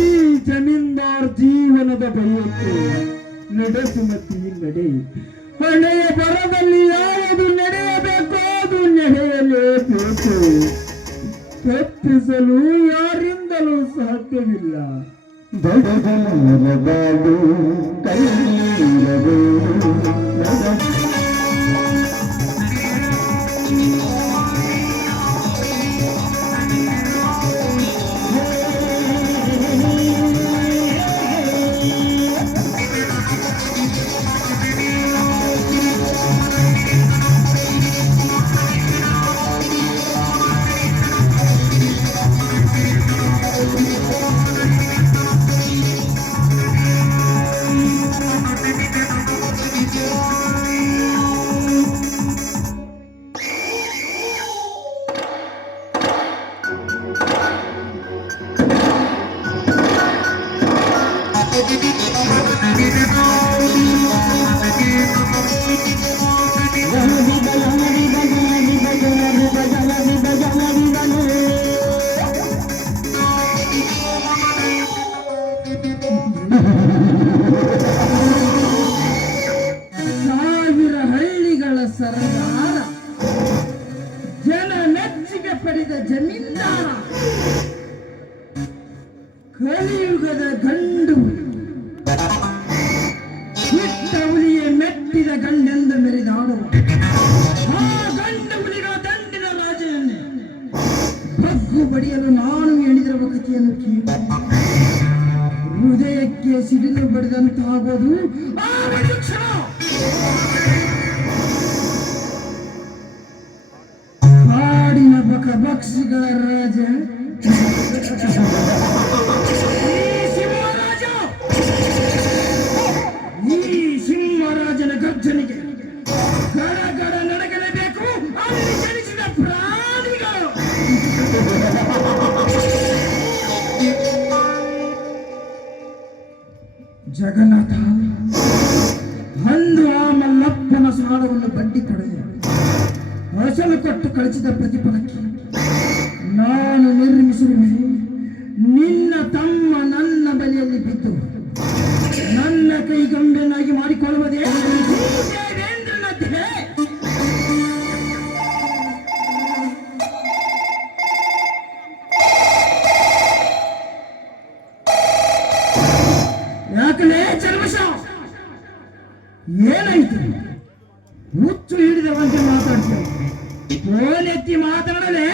ಈ ಜಮೀನ್ದಾರ್ ಜೀವನದ ಬಯಕೆ ನಡೆ ಸುಮತಿ, ನಡೆ. ಹಣೆಯ ಬರದಲ್ಲಿ ಯಾವುದು ನಡೆಯಬೇಕು ಅದು ನಡೆಯಲೇಬೇಕು. ತಪ್ಪಿಸಲು ಯಾರಿಂದಲೂ ಸಾಧ್ಯವಿಲ್ಲ. ಬಡವರಬಾಳು ಕೈಯಿರದು. ಸಾವಿರ ಹಳ್ಳಿಗಳ ಸರದಾರ, ಜನ ಮೆಚ್ಚುಗೆ ಪಡೆದ ಜಮೀನ್ದಾರ, ಕಲಿಯುಗದ ಗಂಡು, ಬಿಟ್ಟ ಹುಲಿಯೇ ಮೆಟ್ಟಿದ ಗಂಡೆಂದು ಮೆರೆದಾಡುವ ಆ ಗಂಡು ಹುಲಿಗಳ ದಂಡಿನ ರಾಜನನ್ನೇ ಬಗ್ಗು ಬಡಿಯಲು ನಾನು ಎಣಿದಿರುವ ಕಥೆಯನ್ನು ಕೇಳಿ ಹೃದಯಕ್ಕೆ ಸಿಡಿಲು ಬಡಿದಂತಾಗೋದು ಆ ಒಂದು ಕ್ಷಣ. ಕಾಡಿನ ಬಕಬಕ್ಷಿಗಳ ರಾಜ ಈ ಸಿಂಹರಾಜನ ಗರ್ಜನೆಗೆ ಗಡ ಗಡ ನಡಗಲೇಬೇಕು ಅಲ್ಲಿ ಜನಿಸಿದ ಪ್ರಾಣಿಗಳು. ಜಗನ್ನಾಥ ಅಂದು ಆ ಮಲ್ಲಪ್ಪನ ಸಾಲವನ್ನು ಬಡ್ಡಿ ಪಡೆದು ಅಸಲು ಕೊಟ್ಟು ಕಳಿಸಿದ ಪ್ರತಿಫಲಕ್ಕೆ ನಾನು ನಿರ್ಮಿಸಿರುವೆ ನಿನ್ನ ತಮ್ಮ ನನ್ನ ಬಲಿಯಲ್ಲಿ ಬಿದ್ದು ನನ್ನ ಕೈಗೊಂಬೆನಾಗಿ ಮಾಡಿಕೊಳ್ಳುವುದೇ ದೇವೇಂದ್ರನದ್ದೇ. ಯಾಕಲೇ ಚರ್ಮಶ, ಏನಾಯ್ತು? ಹುಚ್ಚು ಹಿಡಿದವಂತೆ ಮಾತಾಡ್ತೇವೆ. ಫೋನ್ ಎತ್ತಿ ಮಾತಾಡಲೇ.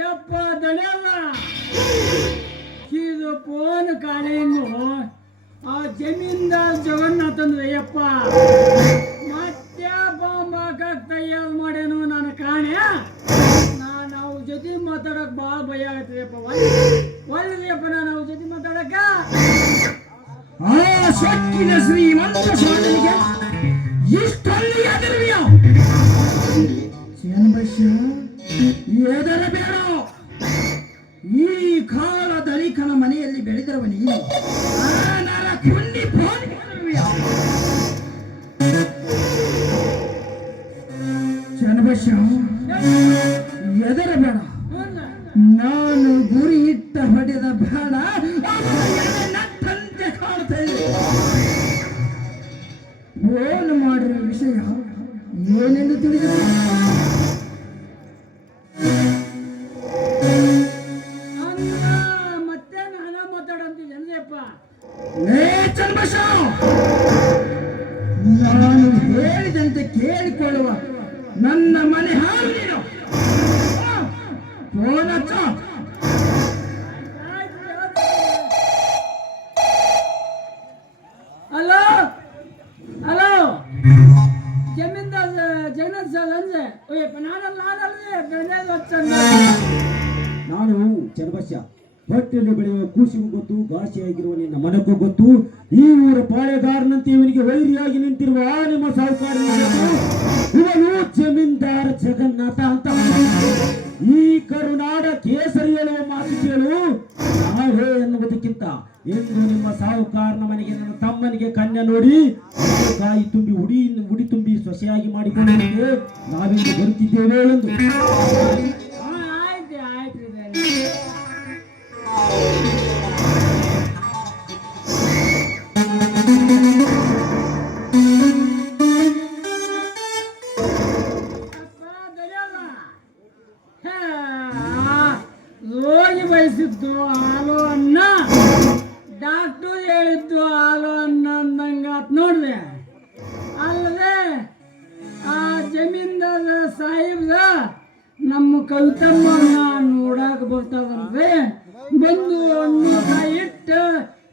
ಯಪ್ಪ ದಳೆಯಲ್ಲ, ಇದು ಫೋನ್ ಕಾಣೆಯನ್ನು ಆ ಜಮೀನ್ದಾರ್ ಜಗನ್ನಾಥಂದ್ರೆ ಯಪ್ಪ ಮತ್ತೆ ಬಾಂಬಾಕ ತಯಾರು ಮಾಡ್ಯಾನು ನಾನು ಕಾಣೆ. ನಾನು ಅವ್ರ ಜೊತೆ ಮಾತಾಡಕ್ ಭಾಳ ಭಯ ಆಗತ್ತಪ್ಪ. ಒಳ್ಳೆಯಪ್ಪ ನಾನು ಅವ್ರ ಜೊತೆ ಮಾತಾಡಕ. ಆ ಸೊಕ್ಕಿನ ಶ್ರೀಮಂತ ಸ್ವಾಮಿಗೆ ಇಷ್ಟೊಂದು ಎದರ್ವಿಯ ಎದರಬೇಡ. ಈ ಕಾಲ ದಲಿಕನ ಮನೆಯಲ್ಲಿ ಬೆಳೆದರವ ನೀನು ಕುಂಡಿ ಫೋನ್ ಚನ್ನಬಸ್ಯ ಎದರಬೇಡ. ನಾನು ಗುರಿ ಇಟ್ಟ ಹೊಡೆದ ಬೇಡ ನಟ್ಟಂತೆ ಕಾಣ್ತಾ ಇದೆ. ಫೋನ್ ಮಾಡಿರೋ ವಿಷಯ ಏನೆಂದು ತಿಳಿದ ಮತ್ತೆ ನಾನ ಮಾತಾಡಂತಿದ್ದೇನಪ್ಪ. ನಾನು ಹೇಳಿದಂತೆ ಕೇಳಿಕೊಳ್ಳುವ ನನ್ನ ಮನೆ ಹಾಳು ನೀನು. ಫೋನ್ ಹಚ್ಚ. Hello hello, zamindar Jagannath sir ಅಂದ್ರೆ ನಾನು ಚನ್ನಬಸ್ಯ ಹೊಟ್ಟೆಯಲ್ಲಿ ಬೆಳೆಯುವ ಕೂಸಿಗೂ ಗೊತ್ತು, ಗಾಸಿಯಾಗಿರುವ ನಿನ್ನ ಮನಕ್ಕೂ ಗೊತ್ತು. ಈ ಊರ ಪಾಳೆಗಾರನಂತೆ ಇವನಿಗೆ ವೈರಿಯಾಗಿ ನಿಂತಿರುವ ಆ ನಿಮ್ಮ ಸಾಹುಕಾರ ಇವನು ಜಮೀನ್ದಾರ ಜಗನ್ನಾಥ ಅಂತ. ಈ ಕರುನಾಡ ಕೇಸರಿ ಹೇಳುವ ಮಾತು ಕೇಳು, ನಾವೇ ಎನ್ನುವುದಕ್ಕಿಂತ ಎಂದು ನಿಮ್ಮ ಸಾಹುಕಾರನ ಮನೆಗೆ ನನ್ನ ತಮ್ಮನಿಗೆ ಕನ್ಯೆ ನೋಡಿ ಕಾಯಿ ತುಂಬಿ ಉಡಿ ತುಂಬಿ ಸೊಸೆಯಾಗಿ ಮಾಡಿಕೊಳ್ಳಲಿಕ್ಕೆ ನಾವಿಲ್ಲಿ ಬರುತ್ತಿದ್ದೇವೆ ಎಂದು. ರೋಗಿ ಬಯಸಿದ್ದು ಹಾಲು ಅನ್ನ, ಡಾಕ್ಟರ್ ಹೇಳಿದ್ದು ಹಾಲು ಅನ್ನ ಅಂದಂಗಾತ್ ನೋಡ್ದೆ. ಅಲ್ಲದೆ ಆ ಜಮೀನ್ದಾರ ಸಾಹೇಬ್ರ ನಮ್ಮ ಕವಿತಮ್ಮನ್ನ ನೋಡಾಕ ಬರ್ತಾವಂದ್ರೆ ಬಂದು ಹಣ್ಣು ಕಾಯಿ ಇಟ್ಟು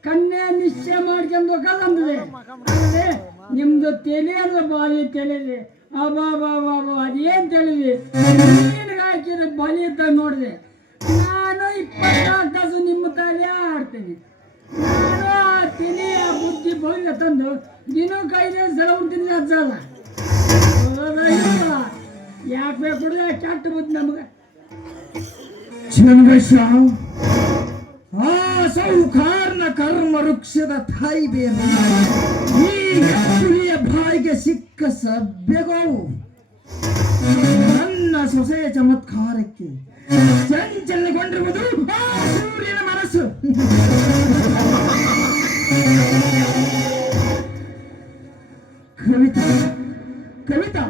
ಕನ್ಯಾ ನಿಶ್ಚಯ ಮಾಡ್ಕೊಂಡು ಹೋಗಲ್ಲಂದ್ರೆ. ಅಲ್ಲದೆ ನಿಮ್ದು ತಲೆ ಅಂದ್ರೆ ಬಾಲಿ ತಿಳಿದೆ, ಅಬಾಬಾಬಾಬಾ ಅದೇನ್ ತಿಳಿದೆ, ನಿನಗೆ ಹಾಕಿದ ಬಲಿ ಇದ್ದಾಗ ನೋಡಿದೆ. ನಾನು 24 ತಾಸು ನಿಮ್ಮ ತಲೆ ಆಡ್ತೇನೆ. ನಾನು ಆ ತಲೆ ಆ ಬುದ್ಧಿ ಬೌಲ್ಯ ತಂದು ದಿನಕ್ಕೆ 5 ಸಲ ಉಂಟಿನ ಹಚ್ಚಲ್ಲ. ಯಾಕೆ ಬೇಕು ಕೆಟ್ಟ ಬುದ್ಧಿ ನಮಗೆ. ಆ ಸಾಹುಕಾರನ ಕರ್ಮ ವೃಕ್ಷದ ತಾಯಿ ಬೇರೆ ಈ ಎತ್ತುಲಿಯ ಬಾಯಿಗೆ ಸಿಕ್ಕ ಸಭ್ಯಗೋವು. ನನ್ನ ಸೊಸೆಯ ಚಮತ್ಕಾರಕ್ಕೆ ಚಂಚಲಗೊಂಡಿರುವುದು ಆ ಸೂರ್ಯನ ಮನಸ್ಸು. ಕವಿತಾ ಕವಿತಾ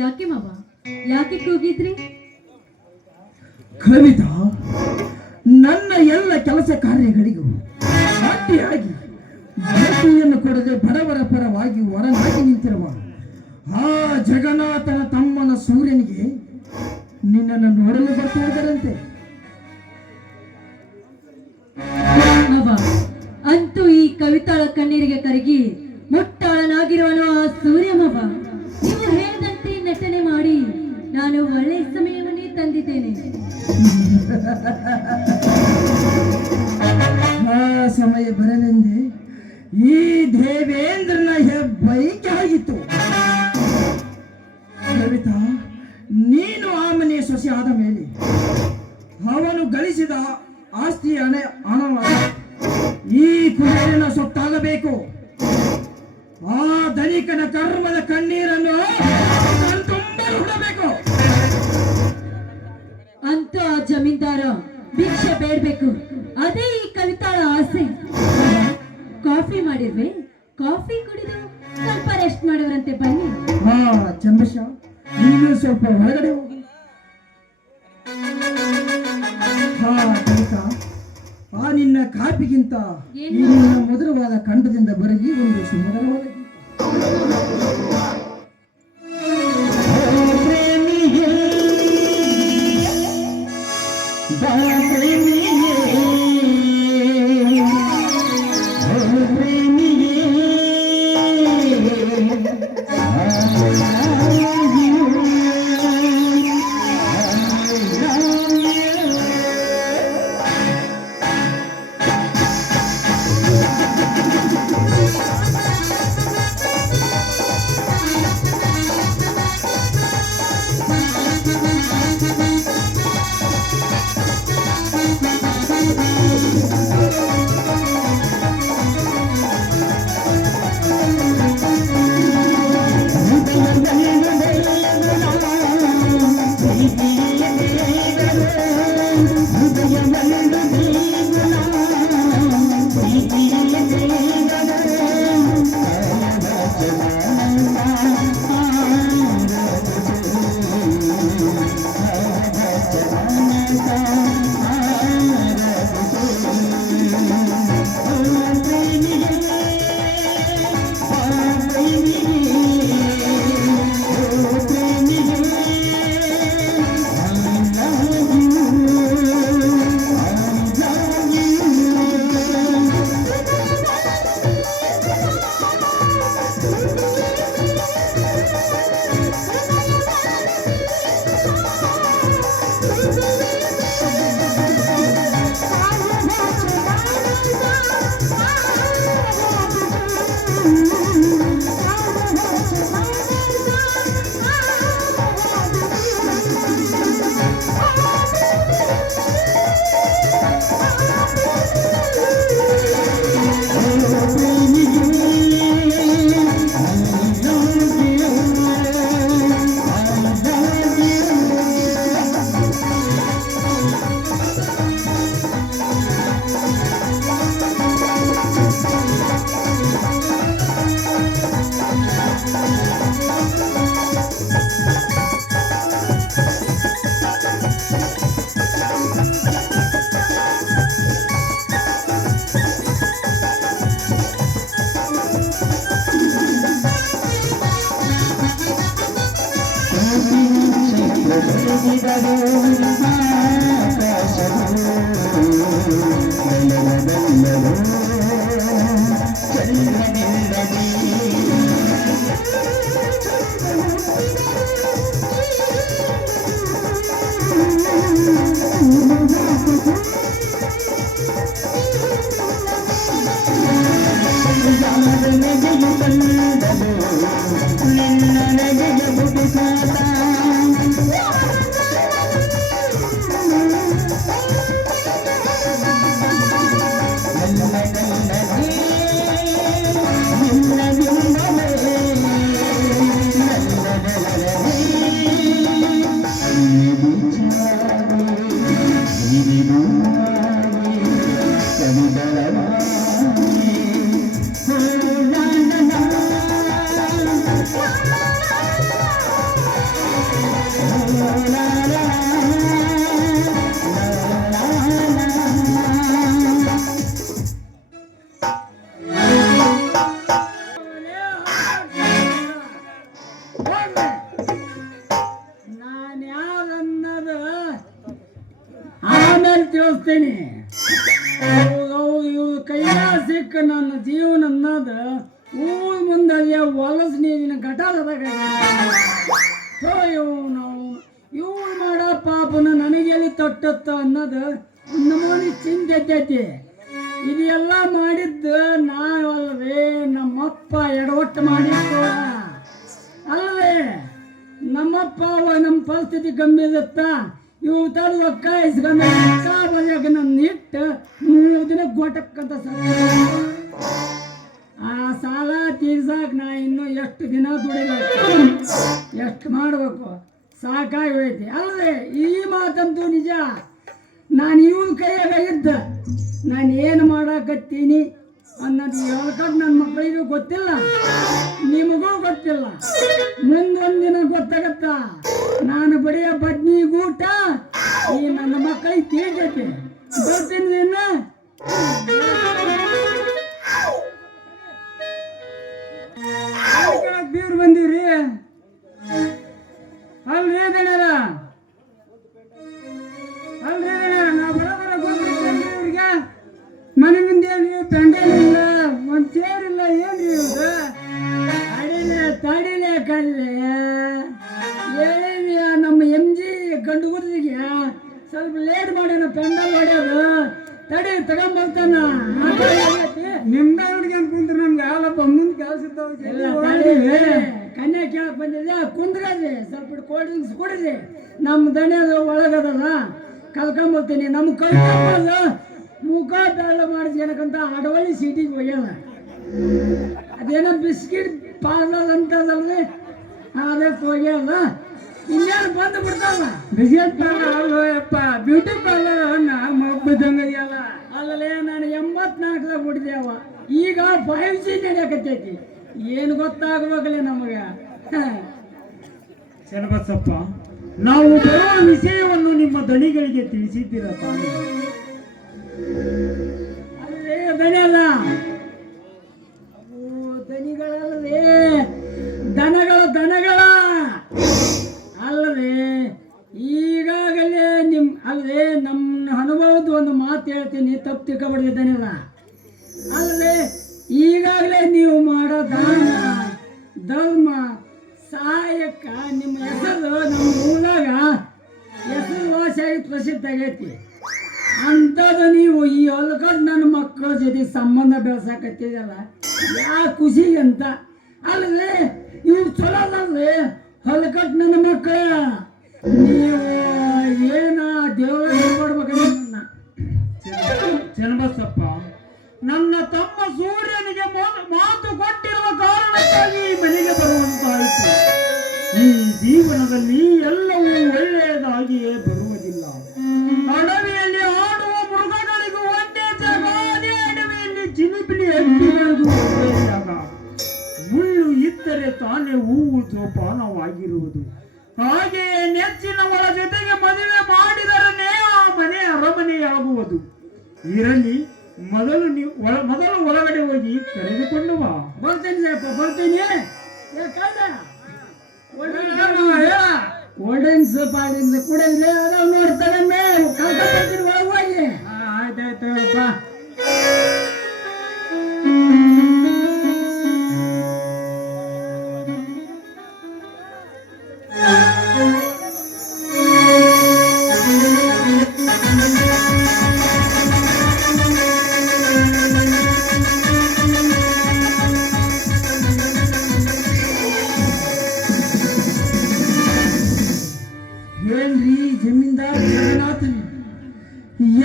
ಯಾಕೆ ಮಾವ, ಯಾಕೆ ಕೂಗಿದ್ರಿ? ಕವಿತಾ, ನನ್ನ ಎಲ್ಲ ಕೆಲಸ ಕಾರ್ಯಗಳಿಗೂ ಅಡ್ಡಿಯಾಗಿ ಭೇಟಿಯನ್ನು ಕೊಡದೆ ಬಡವರ ಪರವಾಗಿ ವರನಾಗಿ ನಿಂತಿರುವ ಆ ಜಗನ್ನಾಥನ ತಮ್ಮನ ಸೂರ್ಯನಿಗೆ ನಿನ್ನನ್ನು ನೋಡಲು ಬರ್ತಿದ್ದರಂತೆ. ಮಾವ, ಅಂತೂ ಈ ಕವಿತಾಳ ಕಣ್ಣೀರಿಗೆ ಕರಗಿ ಮುಟ್ಟಾಳನಾಗಿರುವನು ಆ ಸೂರ್ಯ ಮಾವ. ನೀವು ಹೇಳಿದಂತೆ ನಟನೆ ಮಾಡಿ ನಾನು ಒಳ್ಳೆಯ ಸಮಯವನ್ನೇ ತಂದಿದ್ದೇನೆ. ಆ ಸಮಯ ಬರಲೆಂದೇ ಈ ದೇವೇಂದ್ರನ ಹೆಬ್ಬೈಕೆ ಆಗಿತ್ತು. ಕವಿತಾ, ನೀನು ಆ ಮನೆಯ ಸೊಸೆ ಆದ ಮೇಲೆ ಅವನು ಗಳಿಸಿದ ಆಸ್ತಿ ಹಣವ ಈ ಕುಬೇರನ ಸೊತ್ತಾಗಬೇಕು. ಆ ಧನಿಕನ ಕರ್ಮದ ಕಣ್ಣೀರನ್ನು ತುಂಬ ಹುಡಬೇಕು. ಅಂತೂ ಆ ಜಮೀನ್ದಾರ ಭಿಕ್ಷೆ ಬೇಡಬೇಕು, ಅದೇ ಈ ಕವಿತಾಳ ಆಸೆ. ಕಾಫಿ ಮಾಡಿರ್ವೆ, ಕಾಫಿ ಕುಡಿದು ಸ್ವಲ್ಪ ರೆಸ್ಟ್ ಮಾಡುವರಂತೆ, ಬನ್ನಿ. ಹಾ ಚಂದ್ರಶ, ನೀನು ಸ್ವಲ್ಪ ಹೊರಗಡೆ ಹೋಗು. ಹಾ ಕವಿತಾ, ಆ ನಿನ್ನ ಕಾಪಿಗಿಂತ ಈ ನಿನ್ನ ಮಧುರವಾದ ಕಂಠದಿಂದ ಬರಗಿ ಒಂದು ಸುಮಧುರವಾದ ನಾನು ಯಾರನ್ನೋದು ಆಮೇಲೆ ತಿಳಿಸ್ತೀನಿ. ಇವು ಕೈಯ ಸಿಕ್ಕ ನನ್ನ ಜೀವನ ಅನ್ನೋದು ಊರ್ ಮುಂದೆ ಹೊಲಸು ನೀರಿನ ಗಟಾರದಾಗ ಇವು ಮಾಡೋ ಪಾಪನ ನನಗೆಲ್ಲಿ ತೊಟ್ಟತ್ತ ಅನ್ನೋದು ನಮ್ಮನೆ ಚಿಂತೆ. ಇದೆಲ್ಲ ಮಾಡಿದ್ದು ನಾವಲ್ವೇ, ನಮ್ಮಪ್ಪ ಎಡವಟ್ಟು ಮಾಡಿದ್ದು ಅಲ್ವೇ. ನಮ್ಮಪ್ಪ ನಮ್ಮ ಪರಿಸ್ಥಿತಿ ಗಂಭೀರತ್ತ ಇವು ತರುವ ಕಾಯಿಸ್ಕೊಂಡು ಬರೆಯಾಗ ನನ್ನ ಇಟ್ಟು 3 ದಿನ ಗೋಟಕ್ಕಂತ ಆ ಸಾಲ ತೀರ್ಸಾಕ ನಾ ಇನ್ನು ಎಷ್ಟು ದಿನ ದುಡಿಬೇಕು, ಎಷ್ಟು ಮಾಡಬೇಕು, ಸಾಕಾಗಿ ಹೋಯ್ತಿ ಅಲ್ವೇ. ಈ ಮಾತಂತೂ ನಿಜ. ನಾನು ಇವನ ಕೈಯಾಗ ಇದ್ದ ನಾನು ಏನು ಮಾಡಾಕತ್ತೀನಿ ಅನ್ನೋದು ಹೇಳ್ಕೊಂಡು ನನ್ನ ಮಕ್ಕಳಿಗೂ ಗೊತ್ತಿಲ್ಲ, ನಿಮಗೂ ಗೊತ್ತಿಲ್ಲ. ಮುಂದೊಂದಿನ ಗೊತ್ತಾಗತ್ತ ನಾನು ಬಡಿಯೋ ಬದ್ನಿ ಗೂಟ ಈ ನನ್ನ ಮಕ್ಕಳಿಗೆ ತಿಳಿತೈತಿ. ಬರ್ತೀನಿ ಇನ್ನ ಬೀರ್ ಬಂದೀವ್ರಿ ಅಲ್ರಿ ದಣ್ಯರ, ಅಲ್ರಿ ದಣ್ಯರ. ನಾವು ಬರೋಬರ ಗೊತ್ತಿರ್ತೇನ್ರಿ ಇವ್ರಿಗೆ. ಮನೆ ಮುಂದೆ ನೀವು ಪೆಂಡಲ್ ಇಲ್ಲ, ಒಂದು ಚೇರ್ ಇಲ್ಲ, ಏನ್ರಿ ಇವ್ರು ತಡಿಲೆ ಕಲ್ಲೆ ಹೇಳಿದ್ಯ ನಮ್ಮ MG ಗಂಡು ಗುರುದಿಗೆ ಸ್ವಲ್ಪ ಲೇಟ್ ಮಾಡ್ಯಾನ ಪೆಂಡಲ್ ಹೊಡ್ಯೋದು. ತಡಿ ತಗೊಂಬರ್ತಾನ. ನಿಮ್ದ ಹುಡುಗಿ ಅಂತ ಕುಂತ್ರೆ ನಮ್ಗೆ ಯಾವಪ್ಪ ಮುಂದೆ ಕೆಲಸ ಕನ್ಯಾ ಕೇಳಕ್ ಬಂದಿದೆ. ಕುಂದ್ರಿ ಸ್ವಲ್ಪ ಕೋಲ್ಡ್ ಡ್ರಿಂಕ್ಸ್ ಕುಡಿದ್ರಿ. ನಮ್ಮ ದಣಿಯದು ಒಳಗದಲ್ಲ ಕಲ್ಕೊಂಬರ್ತೀನಿ. ನಮ್ಮ ಕೈ ಮುಖ ಬೆಳ್ಳ ಮಾಡಿಸ್ಕೊಳಕಂತ ಅಡವಳ್ಳಿ ಸಿಟಿಗೆ ಹೋಗ್ಯಾನ. ಅದೇನೋ ಬಿಸ್ಕಿಟ್ ಪಾರ್ಲರ್ ಅಂತದಲ್ರಿ ಅದೇ ಹೋಗ್ಯಾನ. ಇನ್ನೇನು ಬಂದು ಬಿಡ್ತಾವ ಬಿಸ್ಕಿಟ್ ಪಾರ್ಲರ್ ಅಲ್ಲಪ್ಪ, ಬ್ಯೂಟಿ ಪಾರ್ಲರ್ ಮಬ್ಬದಂಗಲ್ಲ ಅಲ್ಲಲೇ. ನಾನು 84ದಾಗ ಬಿಡಿದೆವ, ಈಗ 5G ನಡೆಯಕತ್ತೈತಿ. ಏನು ಗೊತ್ತಾಗಬೇಕಲ್ಲ ನಮಗೆ. ಚನ್ನಬಸಪ್ಪ, ನಾವು ಬರುವ ವಿಷಯವನ್ನು ನಿಮ್ಮ ದಣಿಗಳಿಗೆ ತಿಳಿಸಿದ್ದೀರ ತಾನೆ? ಅಲ್ಲೇ ದನಿಯಲ್ಲ, ದನಿಗಳಲ್ಲವೇ ದನಗಳ ಅಲ್ಲವೇ. ಈಗಾಗಲೇ ಅಲ್ಲವೇ ನಮ್ಮ ಅನುಭವದ ಒಂದು ಮಾತು ಹೇಳ್ತೀನಿ, ತಪ್ಪು ತಿಳ್ಕೊಬಾರ್ದು ದನಿಯಲ್ಲ. ಅಲ್ಲವೇ ಈಗಾಗಲೇ ನೀವು ಮಾಡೋ ದಾನ ಧರ್ಮ ಸಹಾಯಕ್ಕ ನಿಮ್ಮ ಹೆಸರು ನಮ್ಮ ಊರಾಗ ಹೆಸರುವಾಸಿಯಾಗಿ ಪ್ರಸಿದ್ಧ ಆಗೈತಿ. ಅಂಥದ್ದು ನೀವು ಈ ಹೊಲಕಟ್ಟು ನನ್ನ ಮಕ್ಕಳ ಜೊತೆ ಸಂಬಂಧ ಬೆಳೆಸಾಕತ್ತಿದಲ್ಲ, ಯಾ ಖುಷಿ ಅಂತ ಅಲ್ಲದೆ. ಇವು ಚಲೋ ಅಲ್ಲೇ ಹೊಲಕಟ್ಟು ನನ್ನ ಮಕ್ಕಳ. ನೀವು ಏನ ದೇವರ ಕೊಡ್ಬೇಕು. ಚನ್ನಬಸಪ್ಪ, ನನ್ನ ತಮ್ಮ ಸೂರ್ಯನಿಗೆ ಮಾತು ಕೊಟ್ಟಿರುವ ಕಾರಣಕ್ಕಾಗಿ ಮನೆಗೆ ಬರುವಂತಾಯಿತು. ಈ ಜೀವನದಲ್ಲಿ ಎಲ್ಲವೂ ಒಳ್ಳೆಯದಾಗಿಯೇ ಬರುವುದಿಲ್ಲ. ಅಡವಿಯಲ್ಲಿ ಆಡುವ ಮೃಗಗಳಿಗೂ ಒಂದೇ ಜಾಗ, ಅದೇ ಅಡವಿಯಲ್ಲಿ ಜಿಲಿಪಿಲಿ ಹಕ್ಕಿಗಳಿಗೂ ಒಂದೇ ಜಾಗ. ಮುಳ್ಳು ಇದ್ದರೆ ತಾನೇ ಹೂವು ಜೋಪಾನವಾಗಿರುವುದು. ಹಾಗೆಯೇ ನೆಚ್ಚಿನವರ ಜೊತೆಗೆ ಮದುವೆ ಮಾಡಿದರನೇ ಆ ಮನೆ ಅರಮನೆಯಾಗುವುದು. ಇರಲಿ, ಮೊದಲು ಒಳಗಡೆ ಹೋಗಿ ಕರೆದುಕೊಂಡು ಬಾ. ಬರ್ತೀನಿ ಸಾಯಪ್ಪ, ಬರ್ತೀನಿ. ಕೋಲ್ಡ್ ಡ್ರಿಂಕ್ಸ್ ಕುಡಿದ್ರೆ ಅದಾವ ನೋಡ್ತಾರೆ ಮೇಲೆ ಕಲ್ಕೊಳ್ತೀನಿ ಒಳಗೆ ಹೋಗಿ. ಆಯ್ತಾಯ್ತು ಹೇಳಪ್ಪ. ಏನ್ರಿ ಜಮೀನ್ದಾರ್ ಜಗನ್ನಾಥನ್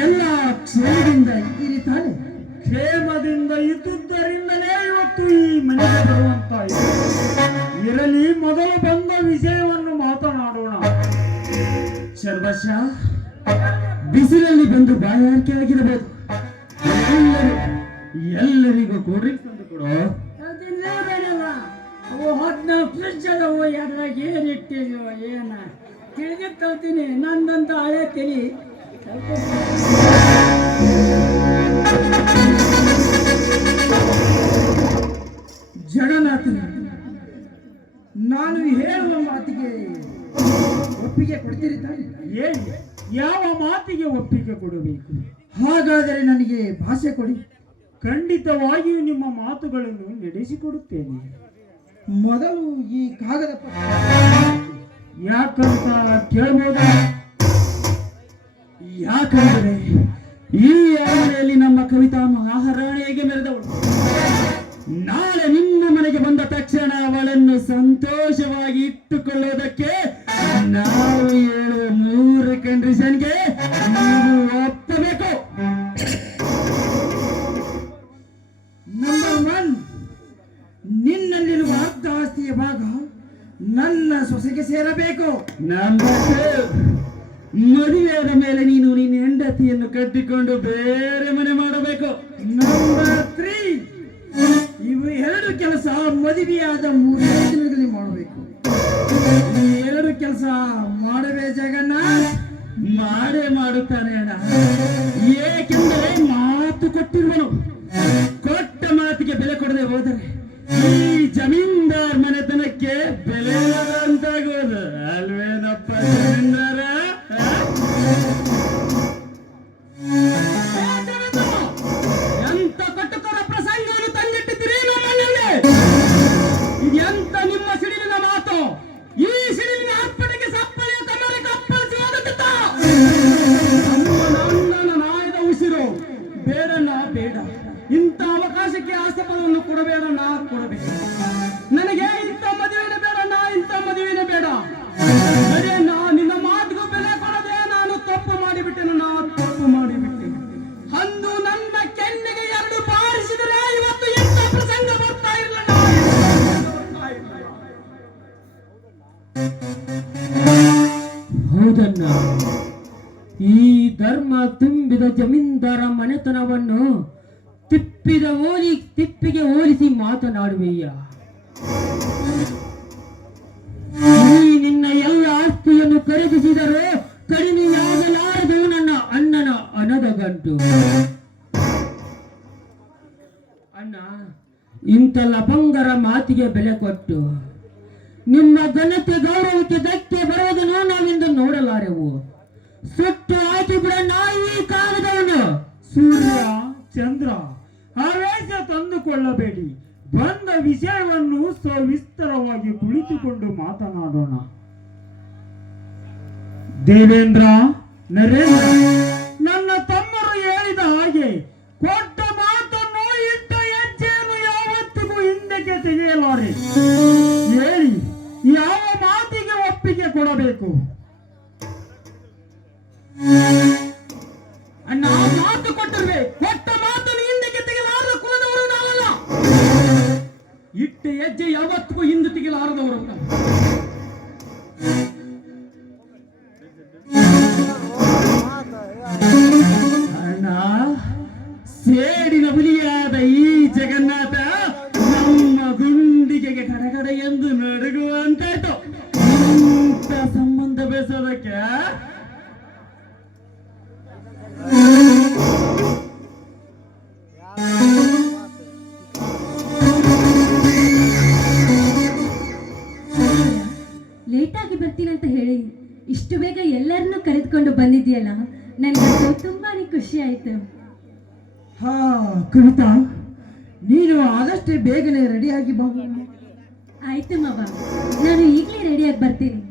ಎಲ್ಲ ಕ್ಷೇಮದಿಂದ ಇರಿತಾನೆ? ಕ್ಷೇಮದಿಂದ ಇದ್ದುದರಿಂದಲೇ ಇವತ್ತು ಈ ಮನೆಗೆ ಬರುವಂತ ಇರಲಿ. ಮೊದಲು ಬಂದ ವಿಷಯವನ್ನು ಮಾತನಾಡೋಣ. ಶರ್ಬಶ, ಬಿಸಿಲಲ್ಲಿ ಬಂದು ಬಾಯಾರಿಕೆ ಆಗಿರಬಹುದು. ಎಲ್ಲರಿಗೂ ಕೂಲ್ ಡ್ರಿಂಕ್ಸ್ ತಂದು ಕೊಡು. ಅವು ಹೊತ್ತ ಫ್ರಿಜ್ ಅದಾವು, ಅದ್ರಾಗ ಏನ್ ಇಟ್ಟಿದ್ವು ಏನ ತಿಳಿದಿರ್ತೀನಿ. ನಂದಂತ ಹಳೆ ತಲಿ ಜಗನ್ನಾಥನ್, ನಾನು ಹೇಳುವ ಮಾತಿಗೆ ಒಪ್ಪಿಗೆ ಕೊಡ್ತೀರಿ ತಾನೆ? ಏನು? ಯಾವ ಮಾತಿಗೆ ಒಪ್ಪಿಗೆ ಕೊಡಬೇಕು? ಹಾಗಾದರೆ ನನಗೆ ಭಾಷೆ ಕೊಡಿ. ಖಂಡಿತವಾಗಿಯೂ ನಿಮ್ಮ ಮಾತುಗಳನ್ನು ನಡೆಸಿಕೊಡುತ್ತೇನೆ. ಮೊದಲು ಈ ಕಾಗದ ಪತ್ರ ಯಾಕಂತ ಕೇಳಬಹುದ? ಯಾಕಂದರೆ ಈ ಆನೆಯಲ್ಲಿ ನಮ್ಮ ಕವಿತಾ ಮಹಾರಾಣಿಗೆ ಮೆರೆದವಳು. ನಾಳೆ ನಿನ್ನ ಮನೆಗೆ ಬಂದ ತಕ್ಷಣ ಅವಳನ್ನು ಸಂತೋಷವಾಗಿ ಇಟ್ಟುಕೊಳ್ಳುವುದಕ್ಕೆ ನಾವು ಹೇಳುವ 3 ಕಂಡೀಷನ್ಗೆ ನೀವು ಒಪ್ಪಬೇಕು. ನಂಬರ್ 1, ನಿನ್ನಲ್ಲಿರುವ ಅರ್ಧ ಆಸ್ತಿಯ ಭಾಗ ನನ್ನ ಸೊಸೆಗೆ ಸೇರಬೇಕು. ನಂಬರ್ 2, ಮದುವೆಯಾದ ಮೇಲೆ ನೀನು ನಿನ್ನ ಹೆಂಡತಿಯನ್ನು ಕಟ್ಟಿಕೊಂಡು ಬೇರೆ ಮನೆ ಮಾಡಬೇಕು. ನಂಬರ್ 3, ಇವು 2 ಕೆಲಸ ಮದುವೆಯಾದ 3 ದಿನಗಳಲ್ಲಿ ಮಾಡಬೇಕು. ಈ 2 ಕೆಲಸ ಮಾಡಬೇ ಜಗನ್ನಾಥ್? ಮಾಡೇ ಮಾಡುತ್ತಾನೆ ಅಣ್ಣ. ಏಕೆಂದರೆ ಮಾತು ಕೊಟ್ಟಿರುವನು. ಕೊಟ್ಟ ಮಾತಿಗೆ ಬೆಲೆ ಕೊಡದೆ ಹೋದರೆ ಈ ಜಮೀನ್ದಾರ್ ಮನೆತನಕ್ಕೆ ಬೆಲೆ ಅಂತಾಗುವುದು ಅಲ್ವೇನಪ್ಪ ಜಮೀನ್ದಾರ? ಎಂತ ಕಟ್ಟುಕರ ಪ್ರಸಂಗವನ್ನು ತಂದಿಟ್ಟಿದ್ದೀರಿ ನಮ್ಮಲ್ಲಿ. ಇದೆಂತ ನಿಮ್ಮ ಸಿಡಿಲಿನ ಮಾತು? ಈ ಸಿಡಿಲಿನ ಅಪ್ಪಣಿಗೆ ಸಪ್ಪಳೆಯ ಕಮರಿ ಕಪ್ಪಳಿಸಿ ಹೋಗುತ್ತಿದ್ದ ನನ್ನ ನಾಯದ ಉಸಿರು. ಬೇಡಣ್ಣ ಬೇಡ, ಇಂಥ ಅವಕಾಶಕ್ಕೆ ಆಸಪದವನ್ನು ಕೊಡಬೇಡಣ್ಣ, ಕೊಡಬೇಕು. ನನಗೆ ಇಂಥ ಮದುವೆನೇ ಬೇಡಣ್ಣ, ಇಂಥ ಮದುವೆನೇ ಬೇಡ. ಸರಿಯಣ್ಣ, ನಿನ್ನ ಮಾತಿಗೂ ಬೆಲೆ ಕೊಡದೆ ನಾನು ತಪ್ಪು ಮಾಡಿಬಿಟ್ಟೆನಣ್ಣ, ತಪ್ಪು ಮಾಡಿಬಿಟ್ಟೆ. ಅಂದು ನನ್ನ ಕೆನ್ನೆಗೆ 2 ಬಾರಿಸಿದರೆ ಇವತ್ತು ಇಂಥ ಪ್ರಸಂಗ ಬರ್ತಾ ಇರಲಿಲ್ಲ. ಹೌದಣ್ಣ, ಈ ಧರ್ಮ ತುಂಬಿದ ಜಮೀನ್ದಾರ ಮನೆತನವನ್ನು ತಿಪ್ಪಿಗೆ ಹೋಲಿಸಿ ಮಾತನಾಡುವೆಯ್ಯ. ಈ ನಿನ್ನ ಎಲ್ಲ ಆಸ್ತಿಯನ್ನು ಖರೀದಿಸಿದರೂ ಕಡಿಮೆಯಾಗಲಾರದು ನನ್ನ ಅಣ್ಣನ ಅನದ ಗಂಟು. ಅಣ್ಣ, ಇಂಥ ಲಪಂಗರ ಮಾತಿಗೆ ಬೆಲೆ ಕೊಟ್ಟು ನಿಮ್ಮ ಘನತೆ ಗೌರವಕ್ಕೆ ಧಕ್ಕೆ ಬರುವುದನ್ನು ನಾವಿಂದು ನೋಡಲಾರೆವು. ಸುಟ್ಟು ಹಾಕಿ ಬಿಡಣ್ಣ ಈ ಕಾಗದವನ್ನು. ಸೂರ್ಯ ಚಂದ್ರ ಆವೇಶ ತಂದುಕೊಳ್ಳಬೇಡಿ. ಬಂದ ವಿಷಯವನ್ನು ಸವಿಸ್ತರವಾಗಿ ಕುಳಿತುಕೊಂಡು ಮಾತನಾಡೋಣ. ದೇವೇಂದ್ರ, ನರೇಂದ್ರ, ನನ್ನ ತಮ್ಮರು ಹೇಳಿದ ಹಾಗೆ ಕೊಟ್ಟ ಮಾತನ್ನು ಇಟ್ಟ ಹೆಜ್ಜೆಯನ್ನು ಯಾವತ್ತಿಗೂ ಹಿಂದಕ್ಕೆ ತೆಗೆಯಲಾರೆ. ಹೇಳಿ, ಯಾವ ಮಾತಿಗೆ ಒಪ್ಪಿಗೆ ಕೊಡಬೇಕು? ಅಣ್ಣ, ಮಾತು ಕೊಟ್ಟಿರುವೆ. ಕೊಟ್ಟ ಮಾತನ್ನು ಹಿಂದಕ್ಕೆ ತೆಗೆಯಲಾರದ ಕುಲದವರು ನಾವಲ್ಲ. ಇಟ್ಟ ಹೆಜ್ಜೆ ಯಾವತ್ತಿಗೂ ಹಿಂದೆ ತೆಗೆಯಲಾರದವರು. ಅಣ್ಣ, ಸೇಡಿನ ಹುಲಿಯಾದ ಈ ಜಗನ್ನಾಥ ನಮ್ಮ ಗುಂಡಿಗೆಗೆ ಕಡಗಡ ಎಂದು ನಡುಗುವಂತಾಯ್ತು. ಇಂಥ ಸಂಬಂಧ ಬೆಳೆಸೋದಕ್ಕೆ ಲೇಟಾಗಿ ಬರ್ತೀನಿ ಅಂತ ಹೇಳಿ ಇಷ್ಟು ಬೇಗ ಎಲ್ಲರನ್ನೂ ಕರೆದುಕೊಂಡು ಬಂದಿದ್ಯಲ್ಲ, ನನಗಂತೂ ತುಂಬಾನೇ ಖುಷಿ ಆಯ್ತು. ಹಾ ಕವಿತಾ, ನೀನು ಆದಷ್ಟೇ ಬೇಗನೆ ರೆಡಿಯಾಗಿ ಬಾ. ಆಯ್ತು ಮಾವ, ನಾನು ಈಗಲೇ ರೆಡಿಯಾಗಿ ಬರ್ತೀನಿ.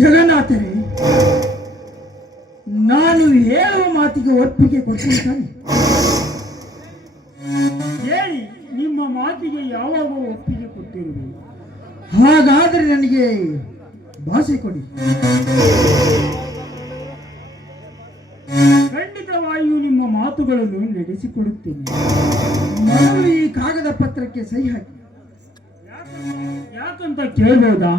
ಜಗನ್ನಾಥರೇ, ನಾನು ಹೇಳುವ ಮಾತಿಗೆ ಒಪ್ಪಿಗೆ ಕೊಡ್ತೀನಿ ತಾನೆ? ಹೇಳಿ, ನಿಮ್ಮ ಮಾತಿಗೆ ಯಾವಾಗ ಒಪ್ಪಿಗೆ ಕೊಟ್ಟಿರುವೆ? ಹಾಗಾದರೆ ನನಗೆ ಭಾಷೆ ಕೊಡಿ. ಖಂಡಿತವಾಗಿಯೂ ನಿಮ್ಮ ಮಾತುಗಳನ್ನು ನಡೆಸಿಕೊಡುತ್ತೇನೆ. ಮೊದಲು ಈ ಕಾಗದ ಪತ್ರಕ್ಕೆ ಸಹಿ ಹಾಕಿ. ಯಾಕಂತ ಕೇಳ್ಬೋದಾ?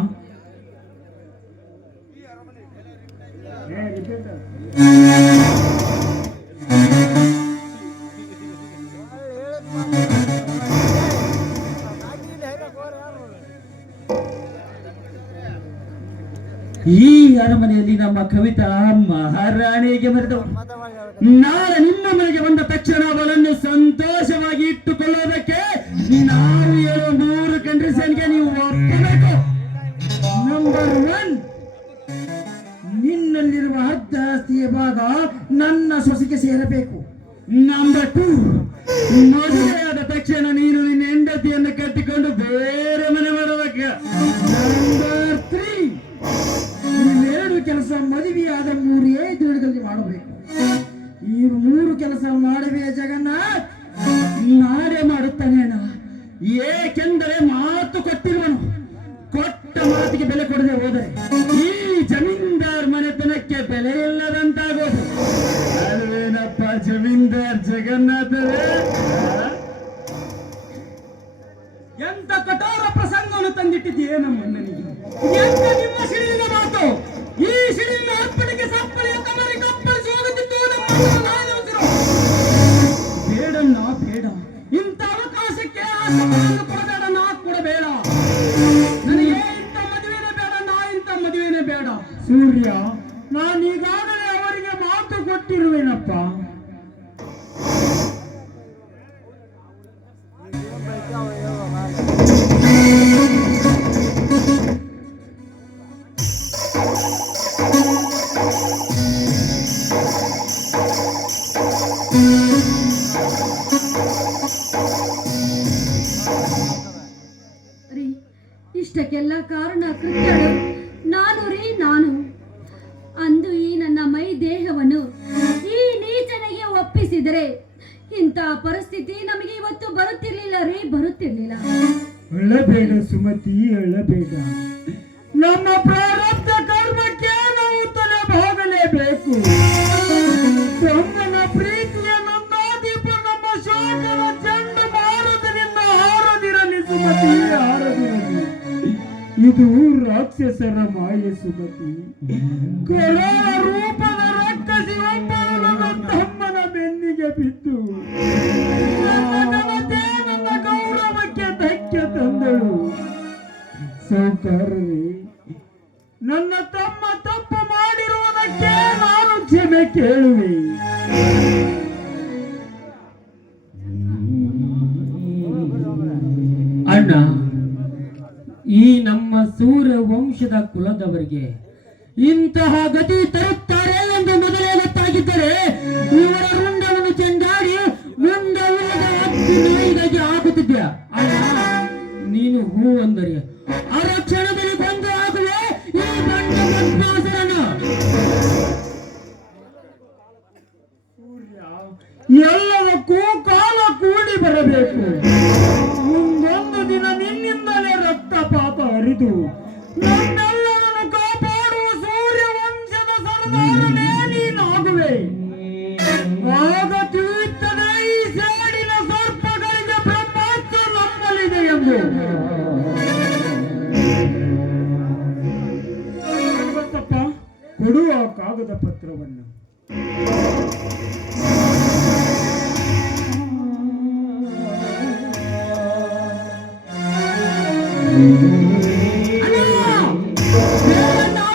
ಈ ಅರಮನೆಯಲ್ಲಿ ನಮ್ಮ ಕವಿತಾ ಮಹಾರಾಣಿಗೆ ಮರೆತವು. ನಾಳೆ ನಿಮ್ಮ ಮನೆಗೆ ಬಂದ ತಕ್ಷಣ ಅವಳನ್ನು ಸಂತೋಷವಾಗಿ ಇಟ್ಟುಕೊಳ್ಳೋದಕ್ಕೆ ನಾವು ಹೇಳುವ 3 ಕಂಡೀಷನ್ಗೆ ನೀವು ಒಪ್ಪಬೇಕು. ನಂಬರ್ 1, ನಿನ್ನಲ್ಲಿರುವ ಅರ್ಧ ಆಸ್ತಿಯ ಭಾಗ ನನ್ನ ಸೊಸೆಗೆ ಸೇರಬೇಕು. ನಂಬರ್ 2, ಮದುವೆಯಾದ ತಕ್ಷಣ ನೀನು ನಿನ್ನ ಹೆಂಡತಿಯನ್ನು ಕಟ್ಟಿಕೊಂಡು ಬೇರೆ ಮನೆ ಮಾಡಬೇಕು. ನಂಬರ್ 3, ಇವೆರಡು ಕೆಲಸ ಮದುವೆಯಾದ 3 ದಿನಗಳಲ್ಲಿ ಮಾಡಬೇಕು. ಈ 3 ಕೆಲಸ ಮಾಡಬೇ ಜಗನ್ನಾಥ್. ನಾಳೆ ಮಾಡುತ್ತಾನೆ ಅಣ್ಣ. ಏಕೆಂದರೆ ಮಾತು ಕೊಟ್ಟಿರುವನು. ಕೊಟ್ಟ ಮಾತಿಗೆ ಬೆಲೆ ಕೊಡದೆ ಹೋದರೆ ಈ ಜಮೀನ್ದಾರ್ ಮನೆತನಕ್ಕೆ ಬೆಲೆ ಇಲ್ಲದಂತಾಗೋದು ಅಲ್ವೇನಪ್ಪ ಜಮೀನ್ದಾರ್ ಜಗನ್ನಾಥರೇ? ಎಂತ ಕಠೋರ ಪ್ರಸಂಗವನ್ನು ತಂದಿಟ್ಟಿದೆಯೇ ನಮ್ಮ ಅಣ್ಣನಿಗೆ. ಎಂತ ನಿಮ್ಮ ಸಿಡಿಲಿನ ಮಾತು! ಈ ಸಿಡಿಲಿನ ಅಪ್ಪಳಿಗೆ ಸಪ್ಪಳಿಯ ಕಮರಿ ಕಪ್ಪಳಿಸಿ ಹೋಗುತ್ತಿತ್ತು ನಮ್ಮ ಅಣ್ಣನ ನಾಯಕರು. ಬೇಡಣ್ಣ ಬೇಡ, ಇಂಥ ಅವಕಾಶಕ್ಕೆ ಆಸಕ್ತಿಯನ್ನು ಕೊಡಬೇಡ, ನಾ ಕೊಡಬೇಡ. ನನಗೆ ಇಂಥ ಮದುವೆನೇ ಬೇಡ, ನಾ ಇಂಥ ಮದುವೆನೇ ಬೇಡ. ಸೂರ್ಯ, ನಾನೀಗಾಗಲೇ ಅವರಿಗೆ ಮಾತು ಕೊಟ್ಟಿರುವೆನಪ್ಪ. ರೀ, ಇಷ್ಟಕ್ಕೆಲ್ಲ ಕಾರಣ ಕೃತ್ಯಳು ನಾನು ಅಂದು ಈ ನನ್ನ ಮೈ ದೇಹವನ್ನು ಈ ನೀಚನಿಗೆ ಒಪ್ಪಿಸಿದರೆ ಇಂಥ ಪರಿಸ್ಥಿತಿ ನಮಗೆ ಇವತ್ತು ಬರುತ್ತಿರ್ಲಿಲ್ಲ ರೀ, ಬರುತ್ತಿರ್ಲಿಲ್ಲ. ಅಳಬೇಡ ಸುಮತಿ, ಅಳಬೇಡ. ನಮ್ಮ ಪ್ರಾರಬ್ಧ ಕರ್ಮಕ್ಕೆ ನಾವು ತಲೆ ಬಾಗಲೇಬೇಕು. ತಮ್ಮನ ಪ್ರೀತಿಯ ನಂದಾದೀಪ ನಮ್ಮ ಶೋಕದ ಚೆಂಡು ಮಾರದರಿಂದ ಹಾರದಿರಲಿ ಸುಮತಿ, ಹಾರದಿರಲಿ. ಇದು ರಾಕ್ಷಸರ ಮಾಯೆ ಸುಮತಿ. ಕರಾಳ ರೂಪದ ರಕ್ಕಸಿ ಒಬ್ಬಳು ನನ್ನ ತಮ್ಮನ ಬೆನ್ನಿಗೆ ಬಿದ್ದು ನನ್ನ ಘನತೆ, ನನ್ನ ಗೌರವಕ್ಕೆ ಧಕ್ಕೆ ತಂದಳು. ಸೌಕರ್ಯ, ನನ್ನ ತಮ್ಮ ತಪ್ಪು ಮಾಡಿರುವುದಕ್ಕೆ ನಾನು ಕ್ಷಮೆ ಕೇಳುವೆ. ಅಣ್ಣ, ಈ ನಮ್ಮ ಸೂರ್ಯ ವಂಶದ ಕುಲದವರಿಗೆ ಇಂತಹ ಗತಿ ತರುತ್ತಾರೆ ಎಂದು ಮೊದಲೇ ಗೊತ್ತಾಗಿದ್ದರೆ ಇವರ ರುಂಡವನ್ನು ಚೆಂಡಾಡಿ ಮುಂಡವಿಲ್ಲದ ಹತ್ತು ನಾಯಿಗಾಗಿ ಆಗುತ್ತಿದ್ದೆ. ಅಣ್ಣ, ನೀನು ಹೂ ಅಂದರೆ ಅರ ಕ್ಷಣದಲ್ಲಿ ಕೊಂದು ಆಗುವೆ ಈ ಬಂಡ ಬದ್ಮಾಸರನ್ನು. ಎಲ್ಲದಕ್ಕೂ ಕಾಲ ಕೂಡಿ ಬರಬೇಕು. ಮುಂದೊಂದು ದಿನ ನಿನ್ನಿಂದಲೇ ರಕ್ತಪಾತ ಹರಿದು ನನ್ನೆಲ್ಲರನ್ನು ಕಾಪಾಡುವ ಸೂರ್ಯ ವಂಶದ ಸರ್ದಾರನೇ ನೀನಾಗುವೆ. ಆಗ ತಿಳಿಯುತ್ತದೆ ಈ ಸೇಡಿನ ಸರ್ಪಗಳಿಗೆ ಬ್ರಹ್ಮಾಸ್ತ್ರ ನಮ್ಮಲ್ಲಿದೆ ಎಂದು. ಕೊಡುವ ಕಾಗದ ಪತ್ರವನ್ನು.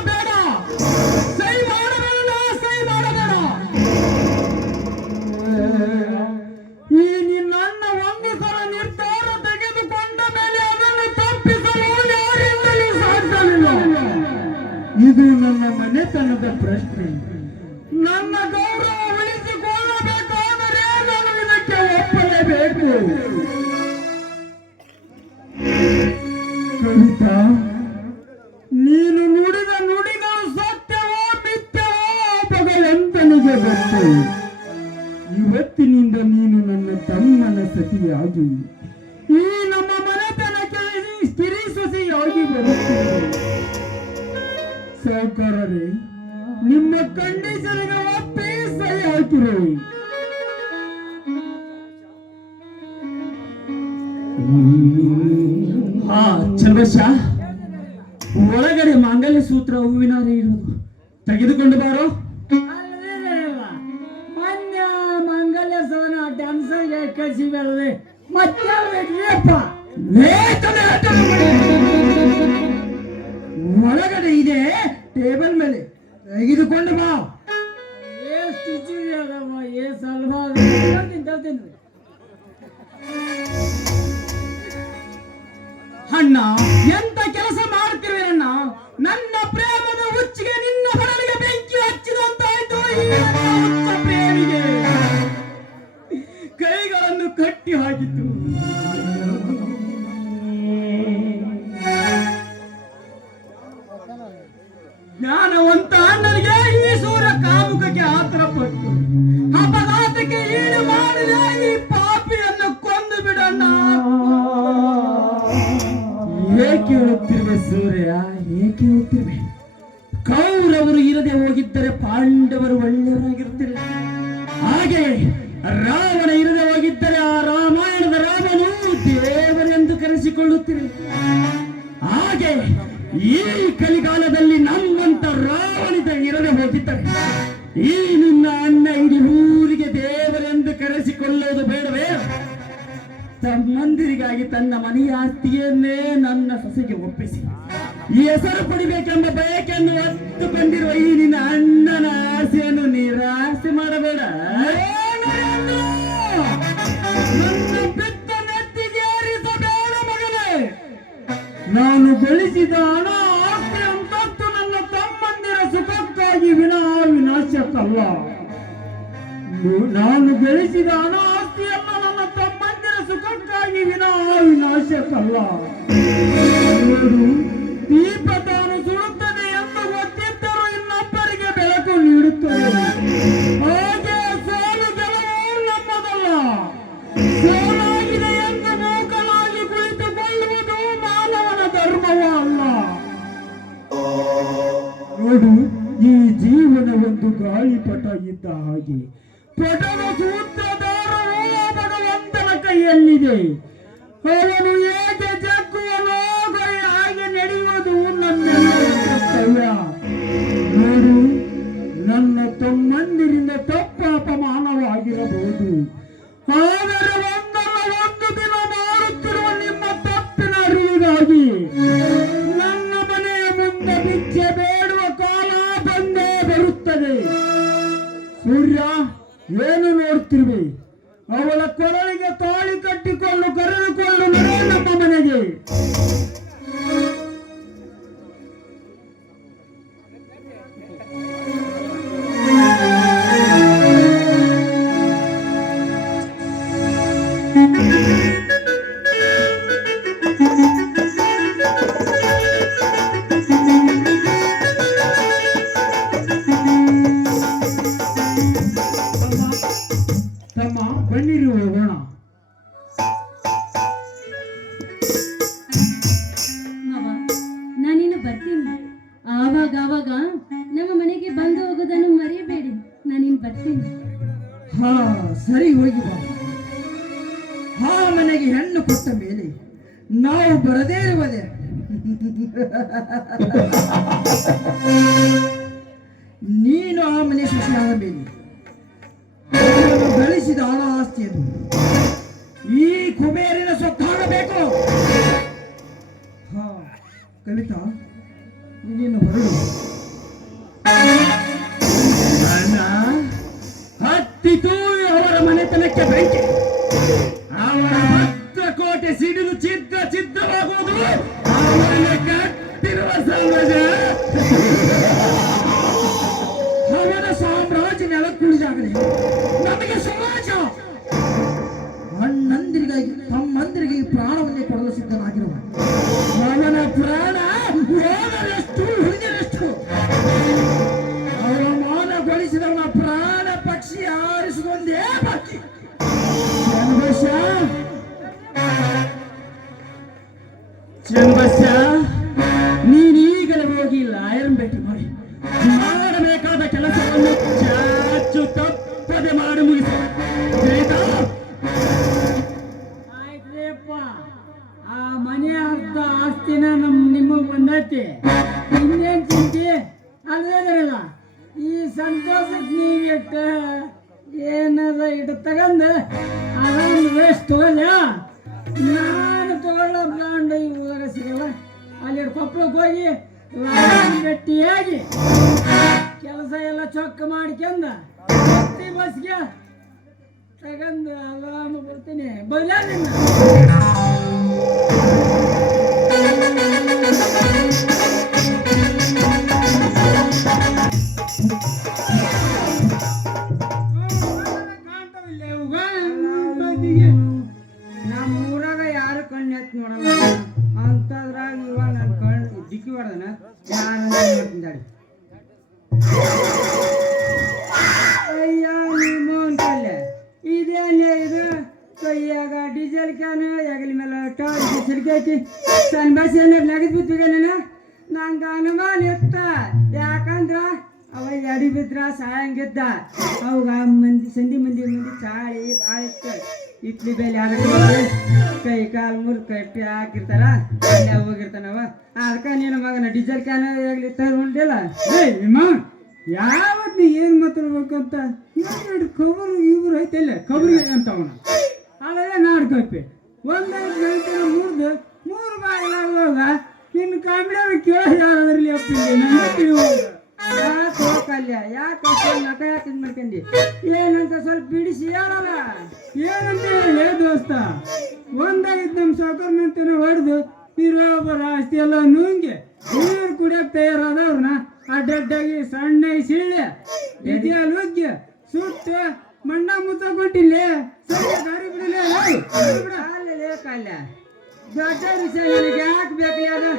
ಬೇಡ, ಸಹಿ ಮಾಡಬೇಡ, ಸಹಿ ಮಾಡಬೇಡ. ಈ ನಿನ್ನ ಒಂದು ಸಲ ನಿರ್ಧಾರ ತೆಗೆದುಕೊಂಡ ಮೇಲೆ ಅದನ್ನು ತಪ್ಪಿಸಲು ಯಾರಿಂದಲೂ ಸಾಧ್ಯವಿಲ್ಲ. ಇದು ನನ್ನ ಮನೆತನದ ಪ್ರಶ್ನೆ. ನನ್ನ ಗೌರವ ಉಳಿಸಿಕೊಳ್ಳಬೇಕಾದರೆ ನಾನು ಇದಕ್ಕೆ ಒಪ್ಪಲೇಬೇಕು. ಕವಿತಾ, ನೀನು ನುಡಿದ ನುಡಿಗಳು ಸತ್ಯವೋ ಮಿಥ್ಯವೋ ಭಗವಂತನಿಗೆ ಗೊತ್ತು. ಇವತ್ತಿನಿಂದ ನೀನು ನನ್ನ ತಮ್ಮನ ಸತಿಯಾಗಿ ಈ ನಮ್ಮ ಮನೆತನಕ್ಕೆ ಸ್ತ್ರೀ ಸೊಸೆಯಾಗಿ ಬರುತ್ತೇನೆ. ಸಾವುಕಾರರೇ, ನಿಮ್ಮ ಕಂಡೀಷನ್ಗೆ ಒಪ್ಪಿ ಸಹಿ ಹಾಕಿರು. ಹಾ ಚಲವಶ, ಒಳಗಡೆ ಮಾಂಗಲ್ಯ ಸೂತ್ರ ಹೂವಿನಾರೆ ಇರುವುದು, ತೆಗೆದುಕೊಂಡು ಬಾರೋ. ಮೊನ್ನೆ ಮಂಗಲ್ಯ ಸವನ ಡ್ಯಾನ್ಸರ್ಗೆ ಕಳಿಸಿಬಲ್ಲದೆ ಮತ್ತೆ ಒಳಗಡೆ ಇದೆ, ಟೇಬಲ್ ಮೇಲೆ ತೆಗೆದುಕೊಂಡು ಬಾ. ಎಷ್ಟು ಇದೆಯಲ್ಲಮ್ಮ, ಸ್ವಲ್ಪ ತರ್ತೀನಿ. ಅಣ್ಣ, ಎಂತ ಕೆಲಸ ಮಾಡ್ತಿರುವೇನಣ್ಣ? ನನ್ನ ಪ್ರೇಮದ ಹುಚ್ಚಿಗೆ ನಿನ್ನ ಹೊರಳಿಗೆ ಬೆಂಕಿ ಹಚ್ಚಿದಂತಾಯ್ತು. ಈ ನನ್ನ ಹುಚ್ಚ ಪ್ರೇಮಿಗೆ ಕೈಗಳನ್ನು ಕಟ್ಟಿ ಹಾಕಿತು. ಜ್ಞಾನವಂತ ಅಣ್ಣನಿಗೆ ಈ ಸೂರ್ಯ ಕಾಮುಕಕ್ಕೆ ಆತರ ಪಟ್ಟು ಅಪಘಾತಕ್ಕೆ ಈಡು ಮಾಡಿದ ಈ ಪಾಪಿಯನ್ನು ಕೊಂದು ಬಿಡಣ್ಣ. ಏಕೆ ಹೇಳುತ್ತಿರುವೆ ಸೂರ್ಯ, ಏಕೆ ಹೇಳುತ್ತಿರುವೆ? ಕೌರವರು ಇರದೆ ಹೋಗಿದ್ದರೆ ಪಾಂಡವರು ಒಳ್ಳೆಯವರಾಗಿರುತ್ತಿಲ್ಲ. ಹಾಗೆ ರಾವಣ ಇರದೆ ಹೋಗಿದ್ದರೆ ಆ ರಾಮಾಯಣದ ರಾಮನು ದೇವರೆಂದು ಕರೆಸಿಕೊಳ್ಳುತ್ತಿರು. ಹಾಗೆ ಈ ಕಲಿಕಾಲದಲ್ಲಿ ನಮ್ಮಂತ ರಾವಣಿತ ಇರದೆ ಹೋಗಿದ್ದರೆ ಈ ನಿನ್ನ ಅಣ್ಣ ಇಡೀ ಊರಿಗೆ ದೇವರೆಂದು ಕರೆಸಿಕೊಳ್ಳುವುದು ಬೇಡವೇ? ತಮ್ಮಂದಿರಿಗಾಗಿ ತನ್ನ ಮನೆಯ ಆಸ್ತಿಯನ್ನೇ ನನ್ನ ಸೊಸೆಗೆ ಒಪ್ಪಿಸಿ ಈ ಹೆಸರು ಪಡಿಬೇಕೆಂಬ ಬಯಕೆಯನ್ನು ಹೊತ್ತುಕೊಂಡಿರುವ ಈ ನಿನ್ನ ಅಣ್ಣನ ಆಸೆಯನ್ನು ನಿರಾಸೆ ಮಾಡಬೇಡ. ನನ್ನ ಬೆತ್ತ ನೆತ್ತಿಗೆ ಏರಿಸಬೇಡ ಮಗನೇ. ನಾನು ಗಳಿಸಿದ ಹಣ ಆಸ್ತಿ ಅಂತದ್ದು ನನ್ನ ತಮ್ಮಂದಿರ ಸುಖಕ್ಕಾಗಿ ವಿನಾಶಕ್ಕಲ್ಲ. ನಾನು ಗಳಿಸಿದ ಹಣ ಆಸ್ತಿಯಲ್ಲ ನನ್ನ ತಮ್ಮಂದಿರ ಸುಖಕ್ಕಾಗಿ ವಿನಾಶಕ್ಕಲ್ಲ. ನೋಡು, ದೀಪ ತಾನು ಸುಡುತ್ತದೆ ಎಂದು ಗೊತ್ತಿದ್ದರೂ ಇನ್ನೊಬ್ಬರಿಗೆ ಬೆಳಕು ನೀಡುತ್ತದೆ. ಹಾಗೆ ಸೋಲು ಗೆಲುವು ನಮ್ಮದಲ್ಲ. ಸೋಲಾಗಿದೆ ಎಂದು ಮೂಕನಾಗಿ ಕುಳಿತುಕೊಳ್ಳುವುದು ಮಾನವನ ಧರ್ಮವೂ ಅಲ್ಲ. ನೋಡು, ಈ ಜೀವನ ಒಂದು ಗಾಳಿಪಟ ಇದ್ದ ಹಾಗೆ. ಪಟದ ಸೂತ್ರಧಾರವು ಭಗವಂತನ ಕೈಯಲ್ಲಿದೆ. ಅವನು ಹೇಗೆ ಜಗ್ಗುವನೋ ಹಾಗೆ ನಡೆಯುವುದು ನನ್ನೆಲ್ಲರ ಕರ್ತವ್ಯ. ನೋಡು, ನನ್ನ ತಮ್ಮಂದಿರಿಂದ ತಪ್ಪ ಅಪಮಾನವಾಗಿರಬಹುದು. ಆದರೆ ಒಂದಲ್ಲ ಒಂದು ದಿನ ಮಾಡುತ್ತಿರುವ ನಿಮ್ಮ ತಪ್ಪಿನ ಅರಿವಿಗಾಗಿ ನನ್ನ ಮನೆಯ ಮುಂದೆ ಭಿಕ್ಷೆ ಬೇಡುವ ಕಾಲ ಬಂದೇ ಬರುತ್ತದೆ. ಸೂರ್ಯ, ಏನು ನೋಡ್ತಿರ್ವಿ? ಅವಳ ಕೊರಳಿಗೆ ತಾಳಿ ಕಟ್ಟಿಕೊಂಡು ಕರೆದುಕೊಂಡು ನಡೆ ನಮ್ಮ ಮನೆಗೆ. ತಮ್ಮ, ಬನ್ನಿರಿ ಹೋಗೋಣ. ಮಾವ, ನಾನಿನ್ನು ಬರ್ತೀನಿ. ಆವಾಗ ನಮ್ಮ ಮನೆಗೆ ಬಂದು ಹೋಗೋದನ್ನು ಮರೆಯಬೇಡಿ. ನಾನಿನ್ನು ಬರ್ತೀನಿ. ಹಾ, ಸರಿ, ಹೋಗಿ ಬಾ. ಹಾ, ಮನೆಗೆ ಹೆಣ್ಣು ಕೊಟ್ಟ ಮೇಲೆ ನಾವು ಬರದೇ ಇರುವುದೇ. ನೀನು ಆ ಮನೆ ಸೊಸೆಯಾದ ಮೇಲೆ ಅವನು ಗಳಿಸಿದ ಹಣ ಆಸ್ತಿ ಅದು ಈ ಕುಬೇರಿನ ಸೊತ್ತಾಗಬೇಕು. ಹಾ ಕವಿತಾ, ನೀನು ಹೊರಡು. ಅಣ್ಣ, ಹತ್ತಿತು ಅವರ ಮನೆತನಕ್ಕೆ ಬೆಂಕಿ. ಅವರ ಭದ್ರಕೋಟೆ ಸಿಡಿದು ಛಿದ್ರವಾಗುವುದು ಅವರಿಗೆ ಕಟ್ಟಿರುವ ಸಾಮ್ರಾಜ್ಯ. ಅವನ ಸಾಮ್ರಾಜ್ಯ ನೆಲಕ್ಕುಳಿದಾಗಲೇ ನಮಗೆ ಸಮಾಜ. ಅಣ್ಣಂದಿರಿಗಾಗಿ ತಮ್ಮಂದಿರಿಗೆ ಪ್ರಾಣವನ್ನೇ ಕೊಡಲು ಸಿದ್ಧನಾಗಿರುವ ಅವನ ಪ್ರಾಣ ಹೋದರೆಷ್ಟು ಉಳಿದರೆಷ್ಟು. ಅವಮಾನಗೊಳಿಸಿದವನ ಪ್ರಾಣ ಪಕ್ಷಿ ಆರಿಸುವುದೊಂದೇ ಬಾಕಿ. ಚಂಬಸ್ಯ, ನೀನೀಗಲೇ ಹೋಗಿ ಲಾಯರ್ ಭೇಟಿ ಮಾಡಿ ಮಾಡಬೇಕಾದ ಕೆಲಸವನ್ನು ಚಾಚು ತಪ್ಪದೆ ಮಾಡಿ ಮುಗಿಸಿ. ಆಯ್ತಾ? ಆಯ್ತ್ರಿಯಪ್ಪ, ಆ ಮನೆ ಅರ್ಧ ಆಸ್ತಿನ ನಿಮಗ್ ಬಂದೈತಿ. ಇನ್ನೇನ್ ಚಿಂತೆ ಅಲ್ವೇದ್ರಲ್ಲ. ಈ ಸಂತೋಷಕ್ಕೆ ನೀವಿಟ್ಟ ಏನದ ಇಟ್ಟು ತಗಂದ ಅದೊಂದು ವೇಸ್ಟ್ ತಗೊಲ್ಲ. ನಾನು ತಗೊಳ್ಳೋ ಬ್ರಾಂಡ್ ಈ ಊರಾಗ ಸಿಗಲ್ಲ. ಅಲ್ಲಿ ಕೊಪ್ಪಳಕ್ಕೆ ಹೋಗಿ ಗಟ್ಟಿಯಾಗಿ ಕೆಲಸ ಎಲ್ಲ ಚೊಕ್ಕ ಮಾಡ್ಕೊಂಡ ಬಸ್ಗೆ ತಗಂದು ಆರಾಮ ಬರ್ತೀನಿ. ಬಲ್ಲ ನಿನ್ನ ನಮ್ಮ ಊರಾಗ ಯಾರು ಕಣ್ಣು ಎತ್ತು ನೋಡಲ್ಲ. ಅಂತದ್ರಾಗ ಇವ ನನ್ನ ಕಣ್ಣು ದಿಕ್ಕಿ ಹೊಡೆದನ ಯಾರು ನೋಡ್ತಿದ್ದಾಳೆ. ಅಯ್ಯ ನಿಮ್ಮ ಅಂತಲ್ಲ ಇದೇನೇ ಇದು ಕೈಯಾಗ ಡೀಸೆಲ್ ಕ್ಯಾನು ಹೆಗಲ ಮೇಲೆ ಸಿಡ್ಕೈತಿ ಸಣ್ಣ ಬಸ್ ಏನಾರು ನಗದ್ ಬಿತ್ತಿಗೆ ನಂಗೆ ಅನುಮಾನ ಇತ್ತ. ಯಾಕಂದ್ರ ಅವ ಎಡಿ ಬಿದ್ರ ಸಾಯಂಗಿದ್ದ. ಅವಾಗ ಸಂಧಿ ಮಂದಿ ಚಾಳಿ ಭಾಳ ಇತ್ತು. ಇಡ್ಲಿ ಬೇಲೆ ಅದಕ್ಕೆ ಕೈ ಕಾಲು ಮುರು ಕಟ್ಟಿ ಹಾಕಿರ್ತಾರ, ಅಲ್ಲೇ ಹೋಗಿರ್ತಾನವ. ಅದಕ್ಕೆ ನೀನು ಮಗನ ಡೀಸೆಲ್ ಕ್ಯಾನ್ ಆಗ್ಲಿ ತಗೊಂಡಿಲ್ಲ. ನಿಮ್ಮ ಯಾವತ್ ನೀ ಏನ್ ಮಾತಾಡ್ಬೇಕಂತ ಖಬರ್ ಇವ್ರು ಐತಿಲ್ಲ ಖಬರಿಗೆ ಅಂತವನ ಅಲ್ಲದೆ ನಾಡ್ಕಪ್ಪಿ ಒಂದೈದು ಗಂಟೆ ಮುರಿದು 3 ಬಾಗಿಲಾಗುವಾಗ ನಿನ್ನ ಕಾಮಿಡಿಯಾಗ ಕೇಳಿ ಯಾರಾದ್ರಲ್ಲಿ ಅಪ್ಪಿಲ್ಲ ನನ್ನ ತಿಳಿಯುವಾಗ ಯಾಕೆ ಹೋಗಲ್ಲ. ಯಾಕೆ ನಕ ಯಾಕೆ ಇದು ಮಾಡ್ಕೊಂಡಿ ಏನಂತ ಸ್ವಲ್ಪ ಬಿಡಿಸಿ ಹೇಳಲ್ಲ. ಏನಂತ ಹೇಳಿ ದೋಸ್ತ, ಒಂದಾಗಿದ್ದು ನಮ್ಮ ಸಾವುಕಾರನಂತನ ಹೊಡೆದು ಇರೋಬ್ಬರ ಆಸ್ತಿ ಎಲ್ಲ ನುಂಗಿ ನೀರು ಕುಡಿಯಕ್ಕೆ ತಯಾರಾದವ್ರನ್ನ ಅಡ್ಡಡ್ಡಾಗಿ ಸಣ್ಣಗೆ ಸಿಳ್ಳೆ ಎದೆಯಲ್ಲಿ ಉಗ್ಗಿ ಸುತ್ತ ಮಣ್ಣ ಮುತ್ತ ಕೊಟ್ಟಿಲ್ಲ. ಸರಿ ದಾರಿ ಬಿಡಲೇ ಅಲ್ಲೇ ಕಾಲ ದೊಡ್ಡ ವಿಷಯ ನನಗೆ ಯಾಕೆ ಬೇಕಲಿ. ಅದು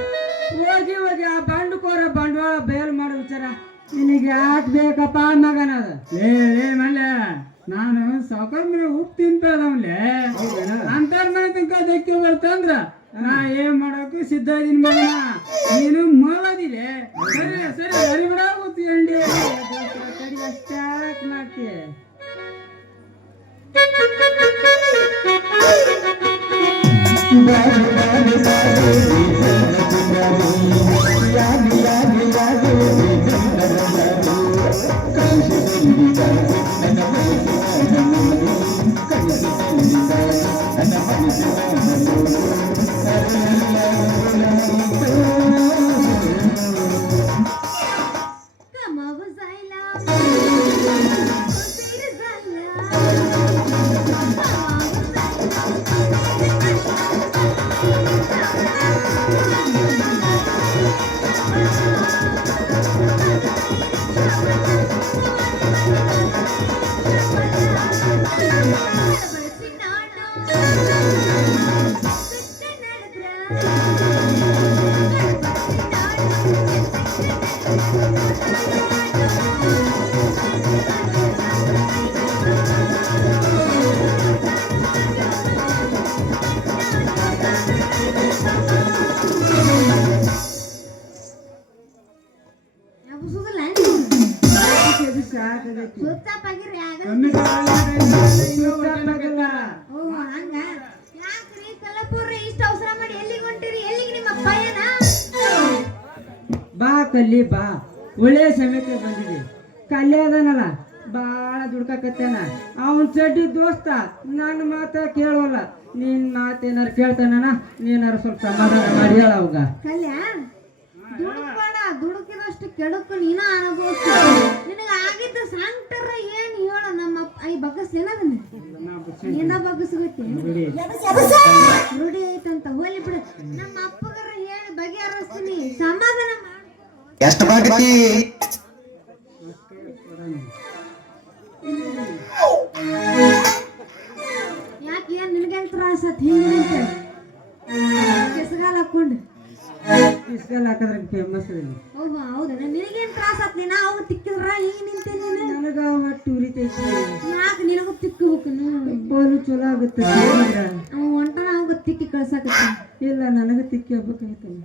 ಹೋಗಿ ಹೋಗಿ ಆ ಬಂಡುಕೋರ ಬಂಡವಾಳ ಬೇಲ್ ಮಾಡೋ ವಿಚಾರ ನಿನಗೆ ಯಾಕೆ ಬೇಕಪ್ಪ ಮಗನದ. ಏ ಮಲ್ಯ, ನಾನು ಸಾವುಕಾರ ಮೇಲೆ ಉಪ್ಪು ತಿಂತದವ್ಲೆ ಅಂತಾರ ಮನೆ ತನಕ ದಕ್ಕಿ ಬರ್ತಂದ್ರ ನಾ ಏನ್ ಮಾಡೋಕೆ ಸಿದ್ಧ ಇದೀನಿ ಮಗನ. ನೀನು ಮಲದಿಲೆ ಸರಿ ಸರಿ ಸರಿ ಬಿಡ ಕೂತ್ಕೊಂಡಿ ಅಷ್ಟಾಕ್ ಮಾಡ್ತೀಯ. ಬಾ ಕಲ್ಲಿ ಬಾ ಒಳ್ಳೆ ಸಮಯಕ್ಕೆ ಬಂದಿದೆ. ಕಲ್ಯ ಅದನಲ್ಲ ಭಾಳ ದುಡ್ಕಾಕತ್ತೇನ. ಅವನ್ ಚಡ್ಡಿ ದೋಸ್ತ ನನ್ನ ಮಾತ ಕೇಳೋಲ್ಲ. ನಿನ್ ಮಾತೇನಾರು ಕೇಳ್ತಾನ, ನೀನಾರು ಸ್ವಲ್ಪ ಸಮಾಧಾನ ಮಾಡಿ ಹೇಳ ಅವಾಗ. ಕಲ್ಯ ದುಡುಕ್ಬೇಡ, ದುಡುಕಿದಷ್ಟು ಕೆಡುಕು ನೀನ ಅನುಭವಿಸ್ತ. ನಿನಗ ಆಗಿದ್ದ ಸಂಕಟ ಏನ್ ಹೇಳ. ನಮ್ಮ ಐ ಬಗ್ಗಸ್ಲೇನದನ್ನ ಏನ ಬಗ್ಗಸ್ಗುತ್ತೆ ರೂಢಿ ಐತಂತ ಹೋಲಿ ಬಿಡು. ನಮ್ಮ ಅಪ್ಪಗರ ಹೇಳಿ ಬಗೆಹರಿಸ್ತೀನಿ, ಸಮಾಧಾನ ಮಾಡಿ. ಎಷ್ಟು ಬಾಕಿ ಯಾಕೆ ಏನ್ ನಿನಗೇನ್ ತ್ರಾಸ ಆತ್ ಹಿಂಗೆ ಕೆಸಗಾಲ ಹಾಕೊಂಡು? ಇಸ್ಕಲ್ ಹಾಕಿದ್ರೆ ಫೇಮಸ್ ಇದೆ. ಓಹೋ ಹೌದಾ, ನಿನಗೇನ್ ತ್ರಾಸ ಆತ್? ನಾ ಅವ್ ತಿಕ್ಕಿದ್ರ ಈಗ ನಿಂತೇನೆ ನೀನು. ನನಗ ಒಟ್ಟು ಉರಿತೈತಿ. ಯಾಕೆ ನಿನಗೂ ತಿಕ್ಕಬೇಕು? ಬೋಲು ಚಲೋ ಆಗುತ್ತೆ. ಅವ ಹೊಂಟಾನ, ಅವಾಗ ತಿಕ್ಕಿ ಕಳ್ಸಾಕತ್ತ. ಇಲ್ಲ ನನಗ ತಿಕ್ಕಿ ಹಬ್ಬಕಾಯ್ತಾನೆ.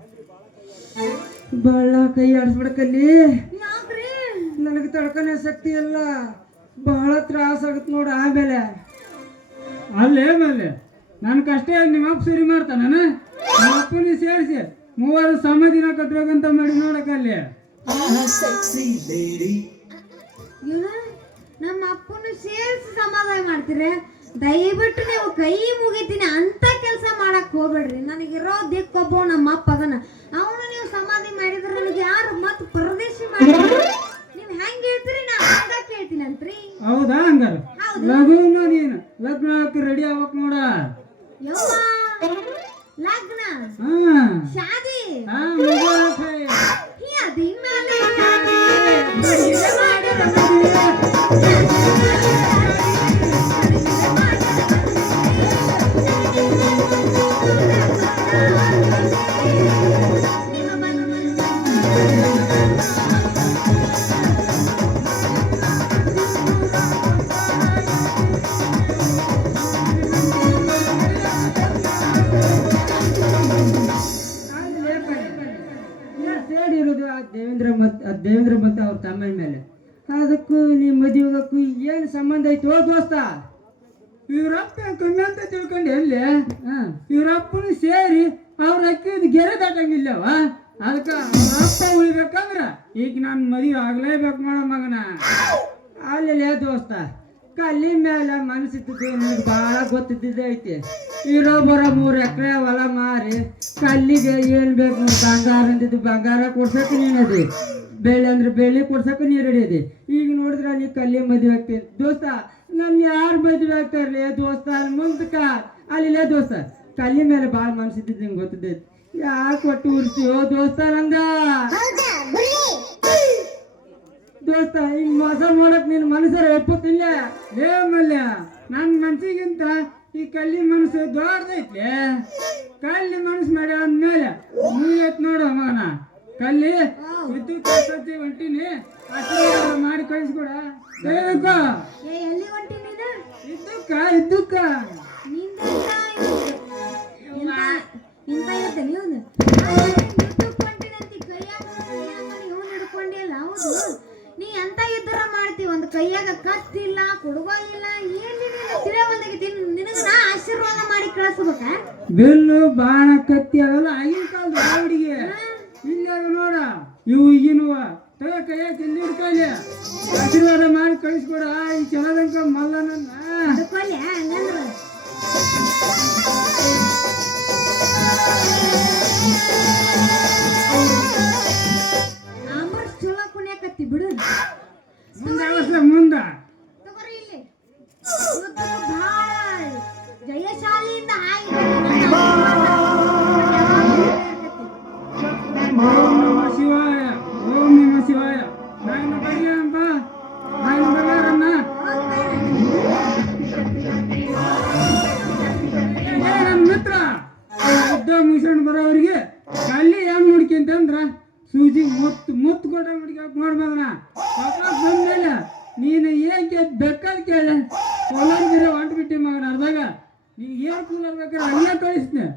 ಬಹಳ ಕೈ ಆಡಿಸ್ಬಿಡಕಲ್ಲಿ. ಯಾಕ್ರಿ? ನನಗೆ ತಡ್ಕೊನೆ ಶಕ್ತಿ ಇಲ್ಲ. ಬಹಳ ತ್ರಾಸ ಆಗುತ್ತೆ ನೋಡು. ಆಮೇಲೆ ಅಲ್ಲೇ ಮೇಲೆ ನನ್ನ ಕಷ್ಟ ನಿಮ್ಮಪ್ಪ ಸರಿ ಮಾಡ್ತಾನ. ನಿಮ್ಮಪ್ಪನ ಸೇರಿಸಿ ಮೂವರು ಸಮಾಧಿನ ಕಟ್ಬೇಕಂತ ಮಾಡಿ ನೋಡಕಲ್ಲಿ. ಏನು ನಮ್ಮ ಅಪ್ಪನ ಸೇರಿಸಿ ಸಮಾಧಾನ ಮಾಡ್ತೀರಿ? ದಯವಿಟ್ಟು ನೀವು ಕೈ ಮುಗಿತೀನಿ ಅಂತ ಕೆಲಸ ಮಾಡಕ್ ಹೋಗ್ಬೇಡ್ರಿ. ನನಗಿರೋ ದಿಕ್ಕೊಬ್ಬ ನಮ್ಮ ಅಪ್ಪ ಅದನ್ನ. ಅವನು ನೀವು ಸಮಾಧಿ ಮಾಡಿದ್ರೆ ನನಗೆ ಯಾರು ಮತ್ತೆ ಪರದೇಶಿ ಮಾಡಿದ್ರೆ ನೀವು ಹೆಂಗ್ ಹೇಳ್ತೀರಿ? ನಾ ಹಂಗ ಕೇಳ್ತೀನಿ ಅಂತ್ರಿ. ಹೌದಾ? ಹಂಗಾರ ಲಘುನ ನೀನು ಲಗ್ನ ರೆಡಿ ಆಗ್ಬೇಕು ನೋಡ. ಯವ್ವ ಲಗ್ನ ಶಾದಿ ಅದಿ ಮೇಲೆ ಸೇಡಿರೋದು ಆ ದೇವೇಂದ್ರ ಮತ್ತೆ ಅವ್ರ ತಮ್ಮನ ಮೇಲೆ. ಅದಕ್ಕೂ ನಿಮ್ಮ ಮದುವೆಗಕ್ಕೂ ಏನು ಸಂಬಂಧ ಐತಿ? ಓ ದೋಸ್ತ, ಇವ್ರಪ್ಪ ಕಮ್ಮಿ ಅಂತ ತಿಳ್ಕೊಂಡು ಎಲ್ಲಿ ಇವ್ರಪ್ಪನು ಸೇರಿ ಅವ್ರ ಅಕ್ಕಿದ ಗೆರೆ ದಾಟಂಗಿಲ್ಲವ. ಅದಕ್ಕೆ ಅವ್ರಪ್ಪ ಉಳಿಬೇಕಂದ್ರ ಈಗ ನಾನು ಮದುವೆ ಆಗ್ಲೇಬೇಕು ನೋಡ ಮಗನ. ಅಲ್ಲಿ ದೋಸ್ತ ಕಲ್ಲಿ ಮೇಲೆ ಮನಸ್ಸಿದ್ದು ನಿನಗೆ ಭಾಳ ಗೊತ್ತಿದ್ದಿದ್ದೆ ಐತಿ. ಇರೋಬ್ಬರ 3 ಎಕರೆ ಹೊಲ ಮಾರಿ ಕಲ್ಲಿಗೆ ಏನು ಬೇಕು ಬಂಗಾರ ಅಂದಿದ್ದು ಬಂಗಾರ ಕೊಡ್ಸಕ್ಕೆ ನೀನು ಅದಿ, ಬೆಳ್ಳಿ ಅಂದ್ರೆ ಬೆಳ್ಳಿ ಕೊಡ್ಸಕ್ಕೆ ನೀರು ಹಿಡಿಯದಿ. ಈಗ ನೋಡಿದ್ರೆ ಅಲ್ಲಿ ಕಲ್ಲಿ ಮದುವೆ ಆಗ್ತೀನಿ ದೋಸ್ತ. ನನ್ನ ಯಾರು ಮದುವೆ ಆಗ್ತಾರಲಿ ದೋಸ್ತ ಮುಂದಕ್ಕ ಅಲ್ಲಿ ದೋಸ್ತ ಕಲ್ಲಿ ಮೇಲೆ ಭಾಳ ಮನಸ್ಸಿದ್ದು ನಿಂಗೆ ಗೊತ್ತಿದ್ದೈತಿ. ಯಾಕೆ ಒಟ್ಟು ಉರ್ಸ್ತೀವೋ ದೋಸ್ತ ನಂದ? ದೋಸ್ತ ಹಿಂಗ್ ಮೋಸ ಮಾಡಕ್ ನಿನ್ ಮನಸ್ಸರ ಒಪ್ಪುತ್ತಿಲ್ಲ. ಲೇ ಮಲ್ಯ, ನನ್ನ ಮನ್ಸಿಗಿಂತ ಈ ಕಲ್ಲಿ ಮನಸ್ಸು ದೊಡ್ಡದೈತಿ. ಕಲ್ಲಿ ಮನಸ್ಸು ಮಾಡಿ ಅಂದ್ಮೇಲೆ ನೀತ್ ನೋಡು ಮಗನ. ಕಲ್ಲಿ ವಿದ್ಯುತ್ ಸತಿ ಹೊಂಟಿನಿ, ಆಶೀರ್ವಾದ ಮಾಡಿ ಕಳಿಸ್ಕೊಡ. ದಯವಿಟ್ಟು ಎಲ್ಲಿ ಹೊಂಟಿ ನೀನು? ಇದ್ದಕ್ಕ ಇಂತ ಇರುತ್ತೆ ನೀವು ಹಿಡ್ಕೊಂಡಿಲ್ಲ. ಹೌದು, ನೀ ಎಂತ ಯುದ್ಧ ಮಾಡ್ತೀವಿ? ಒಂದು ಕೈಯಾಗ ಕತ್ತಿಲ್ಲ, ಕುಡುಗೋಲಿಲ್ಲ, ಏನಿಲ್ಲ, ತಿಳವಲ್ದಾಗೈತಿ. ನಿನಗ ನಾ ಆಶೀರ್ವಾದ ಮಾಡಿ ಕಳಿಸ್ಬೇಕ? ಬಿಲ್ಲು ಬಾಣ ಕತ್ತಿ ಅವೆಲ್ಲ ಆಗಿನ ಕಾಲದ ಹುಡುಗಿ. ಇಲ್ಲಾಗ ನೋಡ ಇವು ಈಗಿನವ ಕೈಯಾಗ ತಿಂದು ಹಿಡ್ಕೊಳ್ಳಿ, ಆಶೀರ್ವಾದ ಮಾಡಿ ಕಳಿಸ್ಕೊಡ ಈ ಚೆನ್ನಾದಂಕ ಮಲ್ಲನನ್ನ. ಹಿಡ್ಕೊಳ್ಳಿ ಹಂಗಂದ್ರ ಆಂಬರ್ಸ್ ಚಲೋ ಕುಣ್ಯಾಕತ್ತಿ ಬಿಡು. ಮುಂದ ತಗೋರಿ ಇಲ್ಲಿ ಯುದ್ಧಕ್ಕೆ ಬಹಳ ಜಯಶಾಲಿಯಿಂದ ಓಂ ನಮ ಶಿವಾಯ, ಓಂ ನಮ ಶಿವಾಯ. ನಾನು ಬರೀ ಅಂಬ ನಾನು ಬಗಾರನ್ನ ನನ್ನ ಮಿತ್ರ ಯುದ್ಧ ಮುಗಿಸ್ಕೊಂಡು ಬರೋವ್ರಿಗೆ ಕಲ್ಲಿ ಹೆಂಗ್ ನೋಡ್ಕೊಂತಂದ್ರ ಸೂಜಿ ಮುತ್ತು ಕೊಟ್ಟ ಹುಡುಗಿ ನೋಡ್ಮಗನ. ಬಂದ್ಮೇಲೆ ನೀನು ಏನ್ ಬೇಕಾದ ಕೇಳ ಕೋಲಾರ ಬೇರೆ ಹೊಂಟ್ಬಿಟ್ಟಿ ಮಗನ. ಅರ್ಧಾಗ ನೀ ಏನ್ ಕೂಲರ್ ಬೇಕಾದ್ರೆ ಹಂಗೆ ಕಳಿಸ್ತೀನಿ.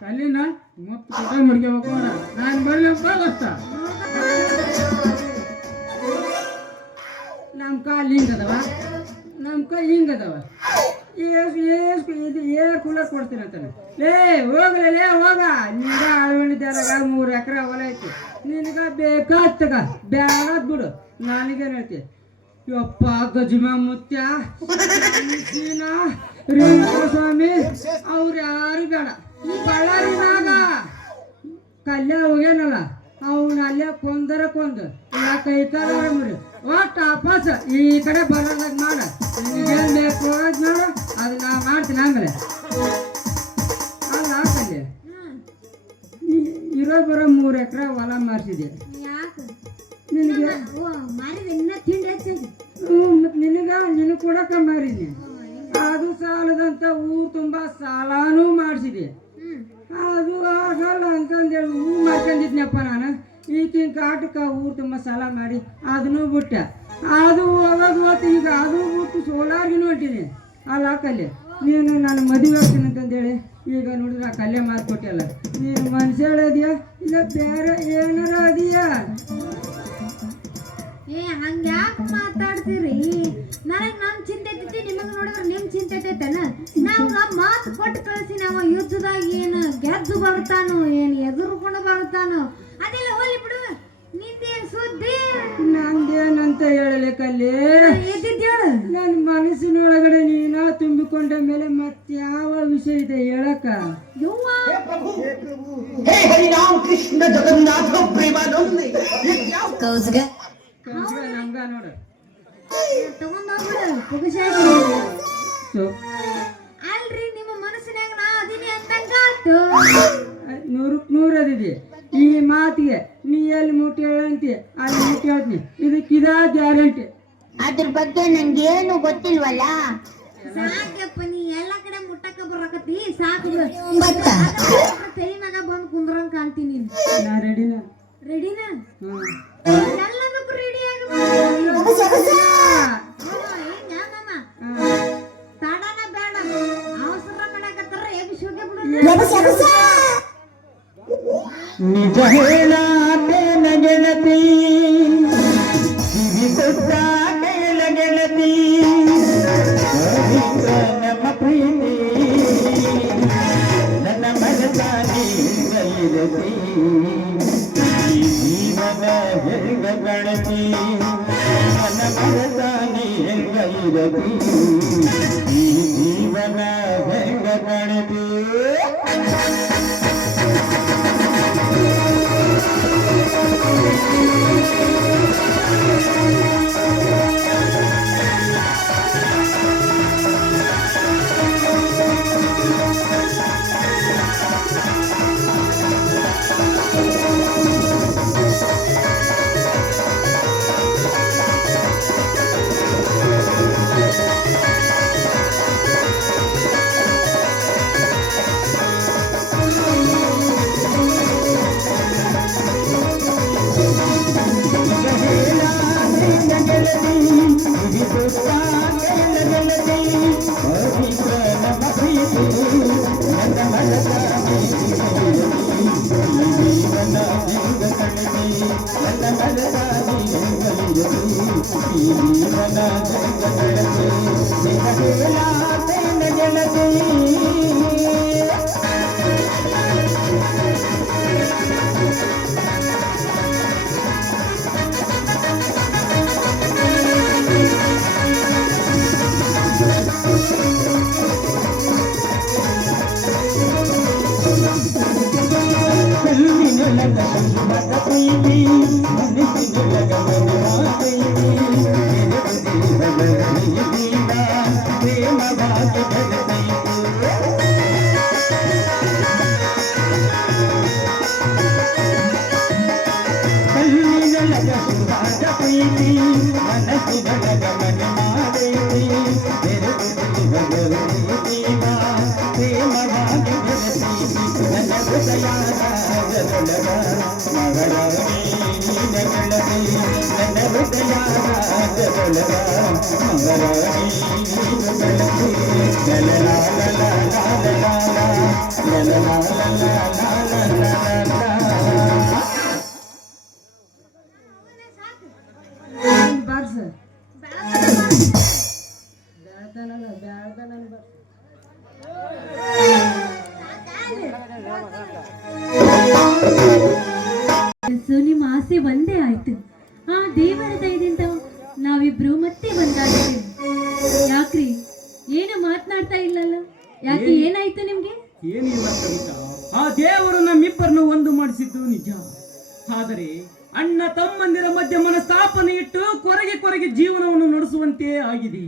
ಕಲ್ಲಿನ ಮುತ್ತು ಕೊಟ್ಟ ಹುಡುಗಿಬೇಕು ನೋಡ. ನಾನು ಬರ್ಲಪ್ಪ ಗೊತ್ತ. ನಮ್ಮ ಕಾಲು ಹಿಂಗದವ, ನಮ್ಮ ಕೈ ಹಿಂಗದವ. ಇದು ಕೂಲರ್ ಕೊಡ್ತೀನಿ ಅಂತಾನೆ. ಲೇ ಹೋಗ್ಲೇ ಹೋಗ. ನಿಂಗ ಅಳವಣಿದ್ದಾರಾಗ 3 ಎಕರೆ ಹೊಲ ಐತಿ. ನಿನಗ ಬೇಕಾಗ್ತಗ ಬ್ಯಾಡದ್ ಬಿಡು ನನಗೇನ್ ಹೇಳ್ತಿ ಯಪ್ಪ ಗಜಮ ಮುತ್ಯ ಸೀನಾ ರೇಣುಕಾ ಸ್ವಾಮಿ ಅವ್ರು ಯಾರು ಬೇಡ ಈ ಬಳ್ಳಾರಿನಾಗ ಕಲ್ಯ ಹೋಗ್ಯಾನಲ್ಲ ಅವನ ಅಲ್ಲೇ ಕೊಂದರ ಕೊಂದು ಇಲ್ಲ ಕೈ ಕಾಲ ಮುರಿ ಒಟ್ಟು ವಾಪಸ್ ಈ ಕಡೆ ಬರೋದಾಗ ಮಾಡ ನಿನಗೇನ್ ಬೇಕು ಅದ್ ಮಾಡು ಅದು ನಾ ಮಾಡ್ತೀನಿ ಆಮೇಲೆ ಅಲ್ಲ ಕಲ್ಯ ಇರೋ ಬರೋ 3 ಎಕರೆ ಹೊಲ ಮಾರ್ಸಿದೆ ಯಾಕೆ ನಿನಗೆ ಮಾರಿದ ಇನ್ನ ತಿಂಡಿ ಹೆಚ್ಚಾಗಿ ನಿನಗೆ ಕೊಡಕ ಮಾರಿದ್ನಿ ಅದು ಸಾಲದಂತ ಊರು ತುಂಬ ಸಾಲಾನೂ ಮಾಡಿಸಿದೆ ಅದು ಆಗಲ್ಲ ಅಂತಂದೇಳಿ ಹೂ ಮಾಡ್ಕೊಂಡಿದ್ನಪ್ಪ ನಾನು ಈಗಿನ ಕಾಟಕ್ಕೆ ಊರು ತುಂಬ ಸಾಲ ಮಾಡಿ ಅದನ್ನು ಬಿಟ್ಟೆ ಅದು ಹೋಗೋದು ಹೊತ್ತು ಈಗ ಅದು ಬಿಟ್ಟು ಸೋಲಾರ್ಗಿನೂ ಹೊಂಟೀನಿ ಅಲ್ಲ ಕಲ್ಯ ನೀನು ನಾನು ಮದುವೆ ಆಗ್ತೀನಿ ಅಂತಂದೇಳಿ ಈಗ ನೋಡಿದ್ರೆ ಆ ಕಲ್ಯ ಮಾರ್ಕೊಟ್ಟಿಯಲ್ಲ ನೀನು ಮನುಷ್ಯ ಅದೀಯಾ ಇಲ್ಲ ಬೇರೆ ಏನಾರ ಅದೀಯಾ ಏ ಹಂಗ ಯಾಕೆ ಮಾತಾಡ್ತೀರಿ ನನಗೆ ನಮ್ ಚಿಂತೆ ಐತಿ ನಿಮಗ್ ನೋಡಿದ್ರೆ ನಿಮ್ ಚಿಂತೆ ಐತೇನ ನಾವ್ ಮಾತು ಕೊಟ್ಟು ಕಳಿಸಿ ನಾವು ಯುದ್ಧದಾಗ ಏನು ಗೆದ್ದು ಬರ್ತಾನೋ ಏನು ಎದುರುಕೊಂಡು ಬರ್ತಾನೋ ಅದೆಲ್ಲ ಹೋಲಿ ಬಿಡು ನಿಂದೇನ್ ಸುದ್ದಿ ನಂದೇನಂತ ಹೇಳಲೆ ಕಲ್ಲಿ ಎದ್ದಿದ್ದೇಳು ನನ್ನ ಮನಸ್ಸಿನೊಳಗಡೆ ನೀನ ತುಂಬಿಕೊಂಡ ಮೇಲೆ ಮತ್ಯಾವ ವಿಷಯ ಇದೆ ಹೇಳಕ್ಕ ಯವ್ವ हे हरिनाम कृष्ण जगन्नाथ प्रेमानंद ये क्या ನಮ್ಗ ನೋಡು ತಗೊಂಡೋಗ್ಬಿಡು ಪುಗಶಾಯಿ ಸೊ ಅಲ್ರಿ ನಿಮ್ಮ ಮನಸ್ಸಿನಾಗ ನಾ ಅದೀನಿ ಅಂದಂಗಾತು 100 ಅದಿದೆ ಈ ಮಾತಿಗೆ ನೀ ಎಲ್ಲಿ ಮುಟ್ಟಿ ಹೇಳಂತಿ ಅಲ್ಲಿ ಮುಟ್ಟಿ ಹೇಳ್ತೀನಿ ಇದಕ್ಕಿದ ಗ್ಯಾರಂಟಿ ಅದ್ರ ಬಗ್ಗೆ ನಂಗೇನು ಗೊತ್ತಿಲ್ವಲ್ಲ. ಸಾಕಪ್ಪ ನೀ ಎಲ್ಲ ಕಡೆ ಮುಟ್ಟಕ್ಕ ಬರಕತ್ತಿ ಸಾಕು ತಲೆ ಮಗ ಬಂದು ಕುಂದ್ರಂಗ್ ಕಾಣ್ತೀನಿ ನಾ ರೆಡಿನ ರೆಡಿನಾ ಎಲ್ಲದಕ್ಕೂ ರೆಡಿ ಆಗಿ ತಾಡನ ಬೇಡ ಅವಸರ ಮಾಡಕತ್ತಾರ ಎಬ್ಬಿಸೋಕೆ ಬಿಡು ನಿಜ ಹೇಳ ಮೇಲ ಗೆಳತಿ ಕಿವಿ ಕೊಟ್ಟ ಮೇಲ ಗೆಳತಿ ನಮ್ಮ ಪ್ರೀತಿ ನನ್ನ ಮನಸಾಗಿ ಗೈರತಿ ಈ ಜೀವನ ಹೆಂಗ ಗಣತಿ ನನ್ನ ಮನಸಾಗಿ ಗೈರತಿ ಈ ಜೀವನ ಹೆಂಗ ಗಣತಿ ಬಾರ್ಸ ಸುನಿ ಮತ್ತೆ ಒಂದಾಗಿದೆ. ಯಾಕ್ರಿ ಏನು ಮಾತನಾಡ್ತಾ ಇಲ್ಲಲ್ಲ? ಯಾಕೆ, ಏನಾಯ್ತು ನಿಮ್ಗೆ? ಏನಿಲ್ಲ ಕವಿತಾ, ಆ ದೇವರು ನಮ್ಮಿಬ್ಬರನ್ನು ಒಂದು ಮಾಡಿಸಿದ್ದು ನಿಜ. ಆದರೆ ಅಣ್ಣ ತಮ್ಮಂದಿರ ಮಧ್ಯೆ ಮನಸ್ತಾಪನೆ ಇಟ್ಟು ಕೊರಗೆ ಜೀವನವನ್ನು ನಡೆಸುವಂತೆ ಆಗಿದೆ.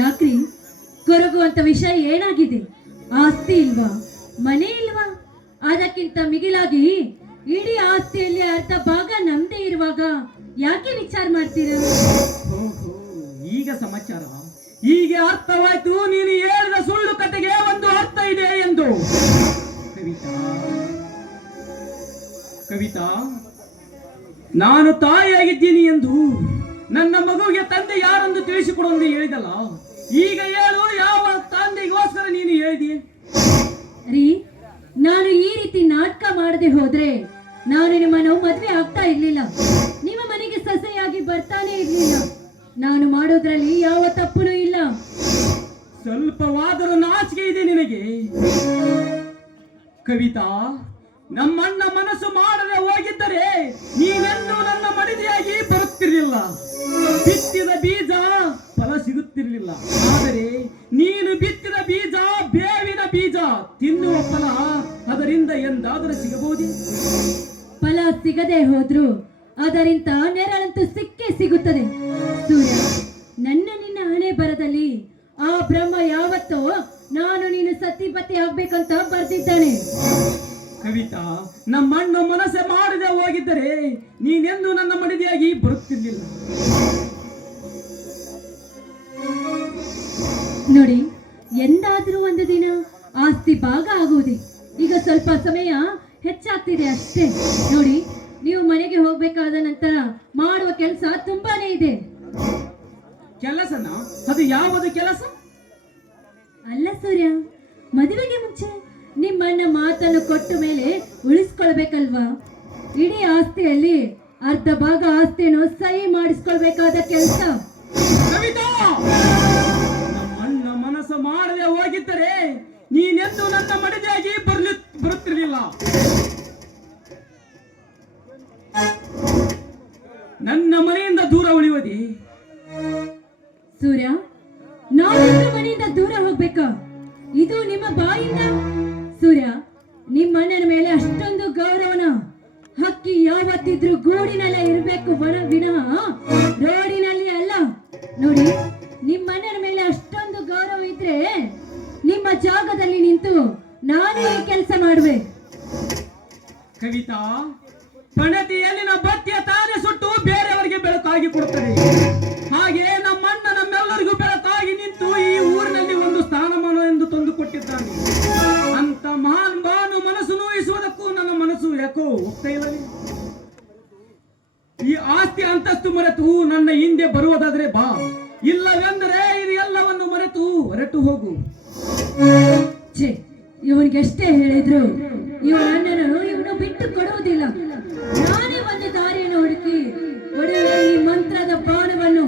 ಯಾಕ್ರಿ ಕೊರಗುವಂತ ವಿಷಯ ಏನಾಗಿದೆ? ಆಸ್ತಿ ಇಲ್ವಾ? ಮನೆ ಇಲ್ವಾ? ಅದಕ್ಕಿಂತ ಮಿಗಿಲಾಗಿ ಇಡೀ ಆಸ್ತಿಯಲ್ಲಿ ಅರ್ಧ ಭಾಗ ನಮ್ದೇ ಇರುವಾಗ ಯಾಕೆ ವಿಚಾರ ಮಾಡ್ತೀರಾ? ಓಹೋ, ಈಗ ಸಮಾಚಾರ. ಹೀಗೆ ಅರ್ಥವಾಯ್ತು ನೀನು ಹೇಳಿದ ಸುಳ್ಳು ಕತೆಗೆ ಒಂದು ಅರ್ಥ ಇದೆ ಎಂದು. ಕವಿತಾ, ನಾನು ತಾಯಿಯಾಗಿದ್ದೀನಿ ಎಂದು ನನ್ನ ಮಗುವಿಗೆ ತಂದೆ ಯಾರೆಂದು ತಿಳಿಸಿಕೊಡುವಂದು ಹೇಳಿದಲ್ಲ, ಈಗ ಹೇಳು, ಯಾವ ತಂದೆಗೋಸ್ಕರ ನೀನು ಹೇಳಿದೀಯ? ರೀ, ನಾನು ಈ ರೀತಿ ನಾಟಕ ಮಾಡದೆ ಹೋದ್ರೆ ನಾನು ನಿಮ್ಮನ್ನು ಮದ್ವೆ ಆಗ್ತಾ ಇರ್ಲಿಲ್ಲ. ನಿಮ್ಮ ಮನೆಗೆ ಸೊಸೆಯಾಗಿ ಬರ್ತಾನೆ ಇರ್ಲಿಲ್ಲ. ನಾನು ಮಾಡೋದ್ರಲ್ಲಿ ಯಾವ ತಪ್ಪುನೂ ಇಲ್ಲ. ಸ್ವಲ್ಪವಾದರೂ ನಾಚಿಕೆ ಇದೆ ನಿನಗೆ? ಕವಿತಾ, ನಮ್ಮಣ್ಣ ಮನಸ್ಸು ಮಾಡದೆ ಹೋಗಿದ್ದರೆ ನೀನೆಂದೂ ನನ್ನ ಮಡಿದಿಯಾಗಿ ಬರುತ್ತಿರಲಿಲ್ಲ. ಬಿತ್ತಿದ ಬೀಜ ಫಲ ಸಿಗುತ್ತಿರಲಿಲ್ಲ. ಆದರೆ ನೀನು ಬಿತ್ತಿದ ಬೀಜ ಬೇವಿನ ಬೀಜ, ತಿನ್ನುವ ಫಲ ಅದರಿಂದ ಎಂದಾದರೂ ಸಿಗಬಹುದೇ? ಫಲ ಸಿಗದೆ ಹೋದ್ರು ಅದರಿಂದ ನೆರಳಂತೂ ಸಿಕ್ಕೇ ಸಿಗುತ್ತದೆ. ಸೂರ್ಯ, ನಿನ್ನ ಹಣೆ ಬರದಲ್ಲಿ ಆ ಬ್ರಹ್ಮ ಯಾವತ್ತೋ ನಾನು ನೀನು ಸತಿಪತಿ ಆಗ್ಬೇಕಂತ ಬರ್ದಿದ್ದಾನೆ. ಕವಿತಾ, ನಮ್ಮಣ್ಣ ಮನಸ್ಸೆ ಮಾಡದೆ ಹೋಗಿದ್ದರೆ ನೀನೆಂದೂ ನನ್ನ ಮಡಿದಿಯಾಗಿ ಬರುತ್ತಿರಲಿಲ್ಲ. ನೋಡಿ, ಎಂದಾದ್ರೂ ಒಂದು ದಿನ ಆಸ್ತಿ ಭಾಗ ಆಗುವುದೇ. ಈಗ ಸ್ವಲ್ಪ ಸಮಯ ಹೆಚ್ಚಾಗ್ತಿದೆ ಅಷ್ಟೇ. ನೋಡಿ, ನೀವು ಮನೆಗೆ ಹೋಗ್ಬೇಕಾದ ನಂತರ ಮಾಡುವ ಕೆಲಸ ತುಂಬಾನೇ ಇದೆ. ಕೆಲಸನ? ಅದು ಯಾವುದು ಕೆಲಸ? ಅಲ್ಲ ಸೂರ್ಯ, ಮದುವೆಗೆ ಮುಂಚೆ ನಿಮ್ಮನ್ನ ಮಾತನ್ನು ಕೊಟ್ಟ ಮೇಲೆ ಉಳಿಸ್ಕೊಳ್ಬೇಕಲ್ವಾ? ಇಡೀ ಆಸ್ತಿಯಲ್ಲಿ ಅರ್ಧ ಭಾಗ ಆಸ್ತಿಯನ್ನು ಸಹಿ ಮಾಡಿಸ್ಕೊಳ್ಬೇಕಾದ ಕೆಲಸ. ಕವಿತಾ, ನಮ್ಮಣ್ಣ ಮನಸ್ಸು ಮಾಡದೆ ಹೋಗಿದ್ದರೆ ನೀನೆಂದು ನನ್ನ ಮಡಿದಿಯಾಗಿ ಬರುತ್ತಿರಲಿಲ್ಲ. ನನ್ನ ಮನೆಯಿಂದ ದೂರ ಉಳಿಯುವುದೇ? ಸೂರ್ಯ, ನಾವಿಬ್ಬರು ಮನೆಯಿಂದ ದೂರ ಹೋಗ್ಬೇಕಾ? ಇದು ನಿಮ್ಮ ಬಾಯಿಂದ? ಸೂರ್ಯ, ನಿಮ್ಮ ಅಣ್ಣನ ಮೇಲೆ ಅಷ್ಟೊಂದು ಗೌರವನ? ಹಕ್ಕಿ ಯಾವತ್ತಿದ್ರು ಗೂಡಿನಲ್ಲೇ ಇರಬೇಕು ವಿನಃ ರೋಡಿನಲ್ಲಿ ಅಲ್ಲ. ನೋಡಿ, ನಿಮ್ಮ ಅಣ್ಣನ ಮೇಲೆ ಅಷ್ಟೊಂದು ಗೌರವ ಇದ್ರೆ ನಿಮ್ಮ ಜಾಗದಲ್ಲಿ ನಿಂತು ನಾನೇ ಈ ಕೆಲಸ ಮಾಡುವೆ. ಕವಿತಾ, ಪಣತಿಯಲ್ಲಿನ ಬತ್ತಿಯ ತಾನೇ ಸುಟ್ಟು ಬೇರೆಯವರಿಗೆ ಬೆಳಕಾಗಿ ಕೊಡುತ್ತದೆ. ಹಾಗೆ ನಮ್ಮಣ್ಣ ನಮ್ಮೆಲ್ಲರಿಗೂ ಬೆಳಕಾಗಿ ನಿಂತು ಈ ಊರಿನಲ್ಲಿ ಒಂದು ಸ್ಥಾನಮಾನ ಎಂದು ತಂದುಕೊಟ್ಟಿದ್ದಾನೆ. ಅಂತ ಮಹಾನ್ ಬಾನು ಮನಸ್ಸು ನೋಯಿಸುವುದಕ್ಕೂ ನನ್ನ ಮನಸ್ಸು ಯಾಕೋ ಹೋಗ್ತಾ ಇಲ್ಲವೇ? ಈ ಆಸ್ತಿ ಅಂತಸ್ತು ಮರೆತು ನನ್ನ ಹಿಂದೆ ಬರುವುದಾದ್ರೆ ಬಾ, ಇಲ್ಲವೆಂದರೆ ಇದು ಎಲ್ಲವನ್ನು ಮರೆತು ಹೊರಟು ಹೋಗು. ಛೇ, ಇವನಿಗೆ ಎಷ್ಟೇ ಹೇಳಿದ್ರು ಇವನ ಅಣ್ಣನು ಇವನು ಬಿಟ್ಟು ಕೊಡುವುದಿಲ್ಲ. ನಾನೇ ಒಂದು ದಾರಿಯನ್ನು ಹುಡುಕಿ ಒಡೆಯುವ ಈ ಮಂತ್ರದ ಬಾಣವನ್ನು.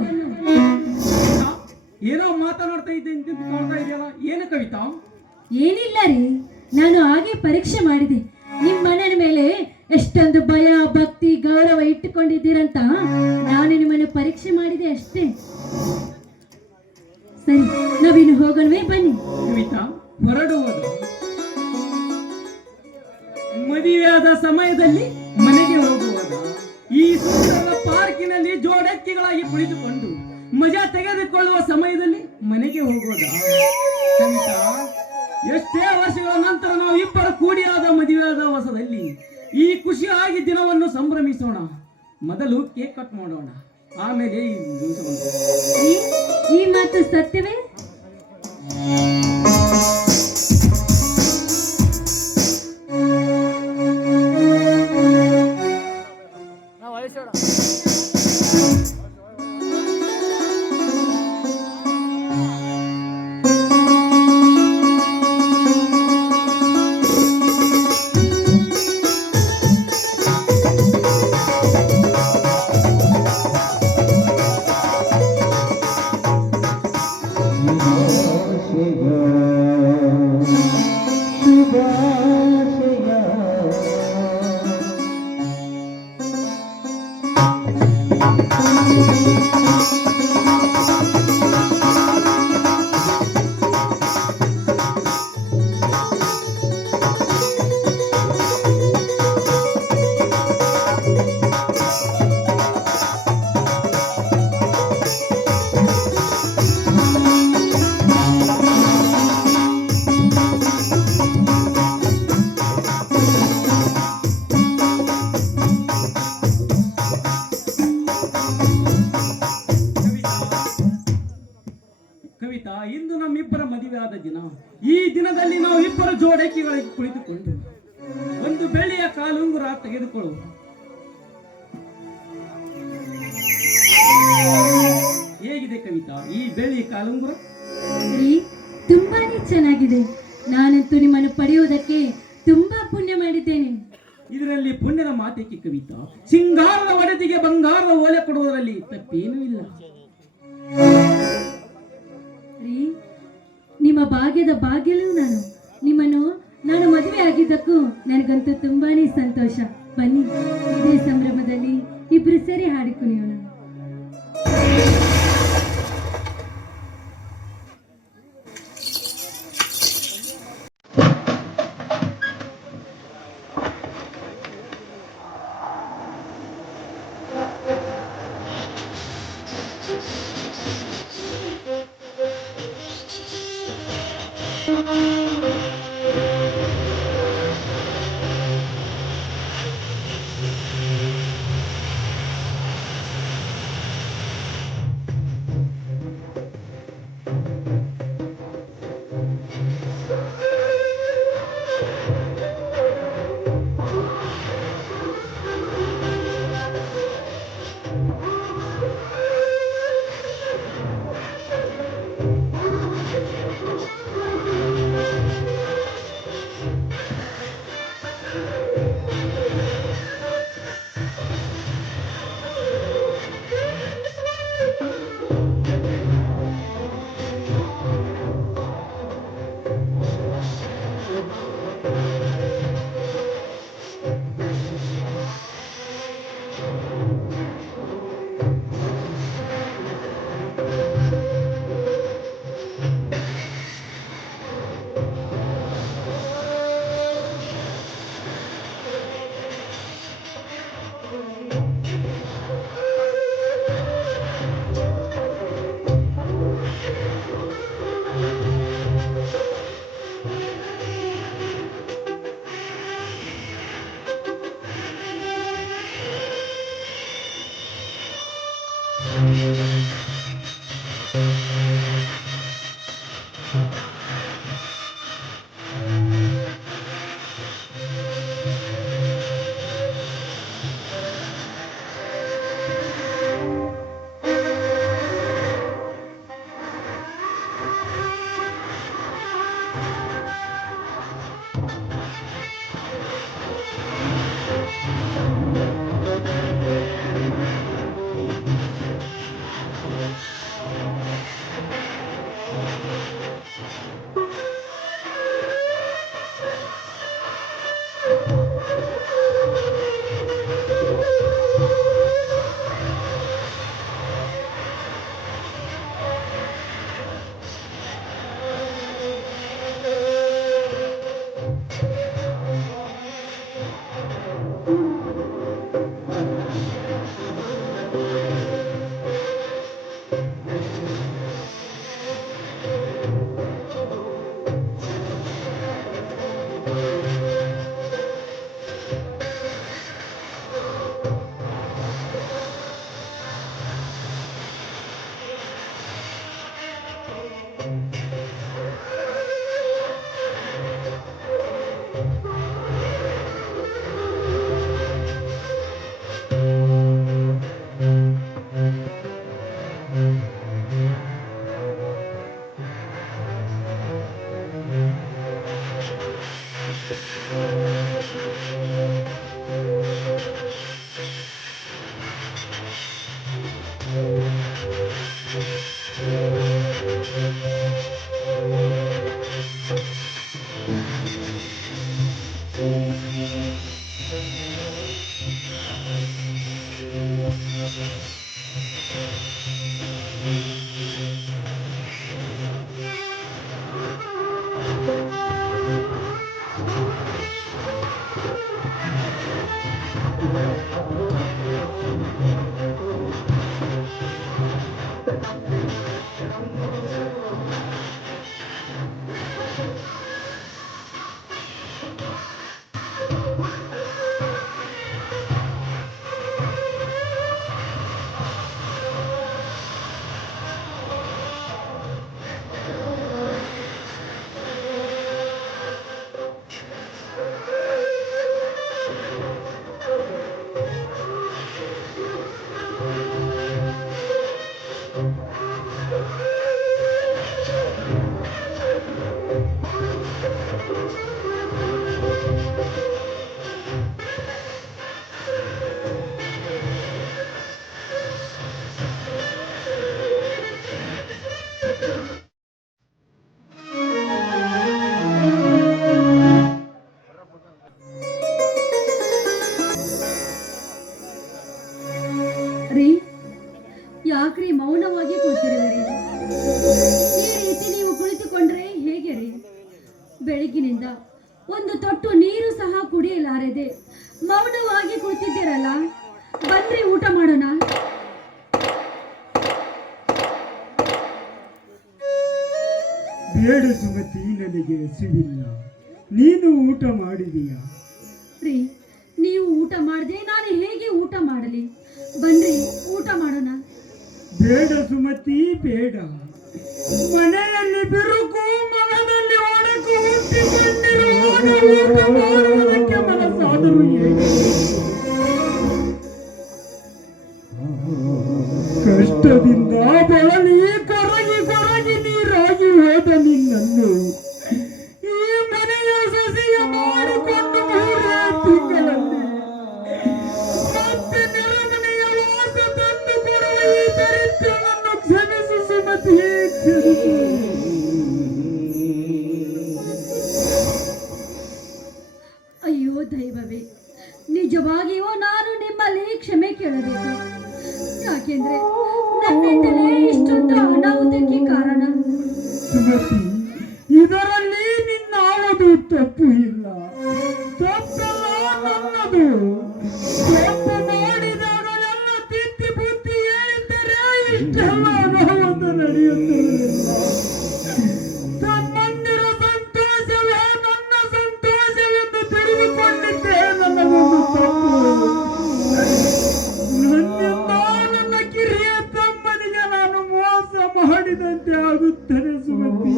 ಏನೋ ಮಾತನಾಡ್ತಾ ಇದ್ದೆ ಕಾಣ್ತಾ ಇದೆಯಲ್ಲ, ಏನು ಕವಿತಾ? ಏನಿಲ್ಲ ರೀ, ನಾನು ಹಾಗೆ ಪರೀಕ್ಷೆ ಮಾಡಿದೆ. ನಿಮ್ಮ ಅಣ್ಣನ ಮೇಲೆ ಎಷ್ಟೊಂದು ಭಯ, ಭಕ್ತಿ, ಗೌರವ ಇಟ್ಟುಕೊಂಡಿದ್ದೀರಂತ ನಾನು ನಿಮ್ಮನ್ನು ಪರೀಕ್ಷೆ ಮಾಡಿದೆ ಅಷ್ಟೇ. ಸರಿ, ನಾವಿನ್ನು ಹೋಗೋಣವೇ? ಬನ್ನಿ. ಕವಿತಾ, ಹೊರಡುವುದು ಮದುವೆಯಾದ ಸಮಯದಲ್ಲಿ ಮನೆಗೆ ಹೋಗುವಾಗ ಈ ಸುಂದರ ಪಾರ್ಕಿನಲ್ಲಿ ಜೋಡಕ್ಕಿಗಳಾಗಿ ಕುಳಿತುಕೊಂಡು ಮಜಾ ತೆಗೆದುಕೊಳ್ಳುವ ಸಮಯದಲ್ಲಿ ಮನೆಗೆ ಹೋಗೋದ? ಕವಿತಾ, ಎಷ್ಟೇ ವರ್ಷಗಳ ನಂತರ ನಾವು ಇಬ್ಬರು ಕೂಡಿಯಾದ ಮದುವೆಯಾದ ಹೊಸದಲ್ಲಿ ಈ ಖುಷಿಯಾಗಿ ದಿನವನ್ನು ಸಂಭ್ರಮಿಸೋಣ. ಮೊದಲು ಕೇಕ್ ಕಟ್ ಮಾಡೋಣ, ಆಮೇಲೆ ಈ ದಿವಸವನ್ನು. ಈ ಮಾತು ಸತ್ಯವೇ? ಇಂದು ನಮ್ಮಿಬ್ಬರ ಮದುವೆ ಆದ ದಿನ. ಈ ದಿನದಲ್ಲಿ ನಾವು ಇಬ್ಬರ ಜೋಡೈಕೆಗಳಿಗೆ ಕುಳಿತುಕೊಂಡು ಒಂದು ಬೆಳ್ಳಿಯ ಕಾಲುಂಗುರ ತೆಗೆದುಕೊಳ್ಳುವ. ಹೇಗಿದೆ ಕವಿತಾ ಈ ಬೆಳ್ಳಿಯ ಕಾಲುಂಗುರ? ರೀ, ತುಂಬಾನೇ ಚೆನ್ನಾಗಿದೆ. ನಾನಂತೂ ನಿಮ್ಮನ್ನು ಪಡೆಯುವುದಕ್ಕೆ ತುಂಬಾ ಪುಣ್ಯ ಮಾಡಿದ್ದೇನೆ. ಇದರಲ್ಲಿ ಪುಣ್ಯದ ಮಾತೇಕೆ ಕವಿತಾ? ಸಿಂಗಾರದ ಒಡತಿಗೆ ಬಂಗಾರದ ಓಲೆ ಕೊಡುವುದರಲ್ಲಿ ತಪ್ಪೇನೂ ಇಲ್ಲ. ರೀ, ನಿಮ್ಮ ಭಾಗ್ಯದ ಭಾಗ್ಯಲೂ ನಿಮ್ಮನ್ನು ನಾನು ಮದುವೆ ಆಗಿದ್ದಕ್ಕೂ ನನಗಂತೂ ತುಂಬಾನೇ ಸಂತೋಷ. ಬನ್ನಿ, ಇದೇ ಸಂಭ್ರಮದಲ್ಲಿ ಇಬ್ರು ಸೇರಿ ಹಾಡಿ ಕುಣಿಯೋಣ. ಬೆಳಗಿನಿಂದ ಒಂದು ತೊಟ್ಟು ನೀರು ಸಹ ಕುಡಿಯಲಾರದೆ ಮೌನವಾಗಿ ಕುಳಿತಿದ್ದೀರಲ್ಲ, ಬನ್ರಿ ಊಟ ಮಾಡೋಣ. ಬೇಡ ಸುಮತಿ, ನನಗೆ ಹಸಿವಿಲ್ಲ. ನೀನು ಊಟ ಮಾಡಿದೀಯಾ? ರೀ, ನೀವು ಊಟ ಮಾಡದೆ ನಾನು ಹೇಗೆ ಊಟ ಮಾಡಲಿ? ಬನ್ರಿ ಊಟ ಮಾಡೋಣ. ಬೇಡ ಸುಮತಿ, ಬೇಡ. ಮನೆಯಲ್ಲಿ ಬಿರುಕು, ಮನದಲ್ಲಿ ಒಣಕು ಹುಟ್ಟಿಕೊಂಡಿರುವಾಗ ಊಟ ಮಾಡುವುದಕ್ಕೆ ಮನಸ್ಸಾದರೂ ಹೇಗೆ? ಕಷ್ಟದಿಂದ ಬಳಲಿ ಕೊರಗಿ ಕೊರಗಿ ನೀರಾಗಿ ಹೋದ ನಿನ್ನನ್ನು ಈ ಮನೆಯ ಸಸಿಯ ಮಾಡಿಕೊಂಡು 3 ತಿಂಗಳಲ್ಲಿ ಮತ್ತೆ ನೆಲಮನೆಯ ವಾಸ ತಂದು ಕೊಡುವ ಈ ದರಿದ್ರನನ್ನು ಕ್ಷಮಿಸು ಸುಮತಿ, ಕ್ಷಮಿಸು. ಅಯ್ಯೋ ದೈವವೇ, ನಿಜವಾಗಿಯೂ ನಾನು ನಿಮ್ಮಲ್ಲಿ ಕ್ಷಮೆ ಕೇಳಬೇಕು. ಯಾಕೆಂದ್ರೆ ನನ್ನಿಂದಲೇ ಇಷ್ಟೊಂದು ಅನಾಹುತಕ್ಕೆ ಕಾರಣ. ಸುಮತಿ, ಇದರಲ್ಲಿ ನಿನ್ನಾವುದು ತಪ್ಪು ಇಲ್ಲ. ತಪ್ಪೆಲ್ಲ ನನ್ನದು. ತಪ್ಪು ಮಾಡಿದಾಗಲೆಲ್ಲ ತಿದ್ದಿ ಬುದ್ಧಿ ಹೇಳಿದ್ದರೆ ಇಷ್ಟೆಲ್ಲ ಅನಾಹುತ ನಡೆಯುತ್ತಿರಲಿಲ್ಲ. ತಮ್ಮಂದಿರ ಸಂತೋಷವೇ ನನ್ನ ಸಂತೋಷವೆಂದು ತಿಳಿದುಕೊಂಡಿದ್ದೆ ನನ್ನದೊಂದು ತಪ್ಪು. ನನ್ನಿಂದ ನನ್ನ ಕಿರಿಯ ತಮ್ಮನಿಗೆ ನಾನು ಮೋಸ ಮಾಡಿದಂತೆ ಆಗುತ್ತದೆ ಸುಮತಿ.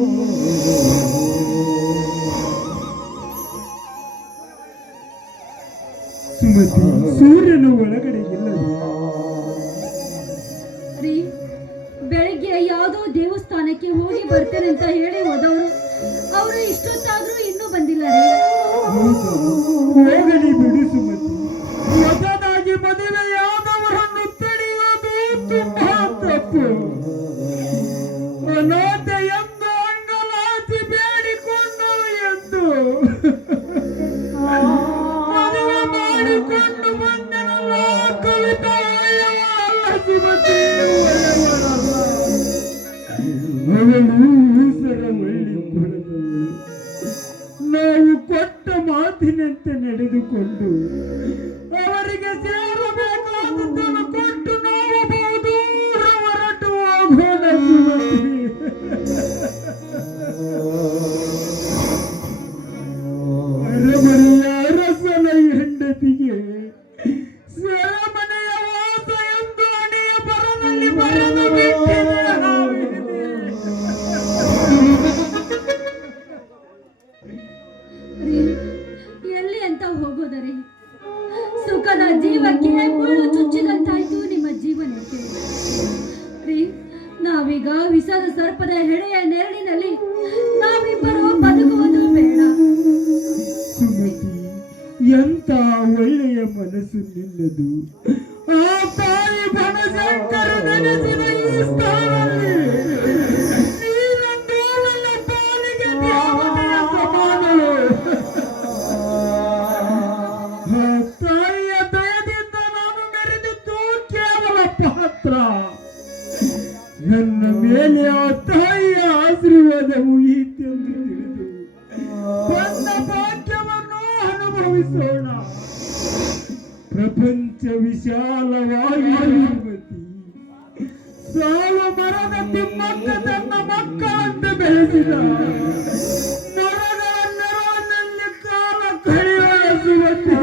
ಸುಮತಿ, ಸೂರ್ಯನು ಒಳಗಡೆ ಇಲ್ಲದೆ ರೀ, ಬೆಳಿಗ್ಗೆ ಯಾವುದೋ ದೇವಸ್ಥಾನಕ್ಕೆ ಹೋಗಿ ಬರ್ತೇನೆ ಅಂತ ಹೇಳಿ ಹೋದವರು, ಅವರು ಇಷ್ಟೊತ್ತಾದ್ರೂ ಇನ್ನೂ ಬಂದಿಲ್ಲ ರೀ. ಹೋಗಲಿ ಬಿಡು ಸುಮತಿ. ಹೊಸದಾಗಿ ಮದುವೆಯಾದವರನ್ನು ತಡೆಯೋದು ತುಂಬಾ ತಪ್ಪು. ಅನಾಥ ಎಂದು ಅಂಗಲಾಚಿ ಬೇಡಿಕೊಂಡರು ಎಂದು ಮದುವೆ ಮಾಡಿಕೊಂಡು ಬಂದನಲ್ಲ, ಕವಿತಾ ಒಳ್ಳೆಯವಳಲ್ಲ ಸುಮತಿ, ಒಳ್ಳೆಯವಳಲ್ಲ. ಅವಳು ಊಸರ ಒಳ್ಳಿ ಕೊಡದವಳು. ನಾವು ಕೊಟ್ಟ ಮಾತಿನಂತೆ ನಡೆದುಕೊಂಡು ಅವರಿಗೆ ಸೇರಬೇಕಾದದ್ದನ್ನು ಕೊಟ್ಟು ನಾವು ಬಹುದೂರ ಹೊರಟು ಹೋಗೋಣ ಸುಮತಿ. ಅರಮನೆಯ ಅರಸನ ಹೆಂಡತಿಗೆ ಸೆರೆಮನೆಯ ವಾಸ ಎಂದು ಹಣೆಯ ಬರದಲ್ಲಿ ಬರೆದು ಬಿಟ್ಟಿದೆ ರೀ, ಎಲ್ಲಿ ಅಂತ ಹೋಗೋದರಿ? ಸುಖದ ಜೀವಕ್ಕೆ ಮುಳ್ಳು ಚುಚ್ಚಿದಂತಾಯ್ತು ನಿಮ್ಮ ಜೀವನಕ್ಕೆ. ರೀ, ನಾವೀಗ ವಿಷದ ಸರ್ಪದ ಹೆಡೆಯ ನೆರಳಿನಲ್ಲಿ ನಾವಿಬ್ಬರು ಬದುಕುವುದು ಬೇಡ. ಸುಮತಿ, ಎಂತ ಒಳ್ಳೆಯ ಮನಸ್ಸು ನಿನ್ನದು. ಆ ತಾಯಿ ಬನಶಂಕರ ನೆನೆಸಿದ ಈ ಸ್ಥಳದಲ್ಲಿ ನೀನೊಂದು ನನ್ನ ಪಾಲಿಗೆ ದೇವತೆಯ ಸಮಾನಳು. ಆ ತಾಯಿಯ ದಯದಿಂದ ನಾನು ಮೆರೆದಿದ್ದು ಕೇವಲ ಪಾತ್ರ. ನನ್ನ ಮೇಲೆ ಆ ತಾಯಿಯ ಆಶೀರ್ವಾದವು ಈತೆಂದು ತಿಳಿದು ಬಂದ ಭಾಗ್ಯವನ್ನು ಅನುಭವಿಸೋಣ. ಪ್ರಪಂಚ ವಿಶಾಲವಾಗಿರುವತಿ ಸಾಲು ಮರದ ತಿಮ್ಮಕ್ಕ ತನ್ನ ಮಕ್ಕಳಂತೆ ಬೆಳೆಸಿದ ಮರದ ನೆರಳಿನಲ್ಲಿ ಕಾಲ ಕಳೆಯುವ ಸುಮತಿ,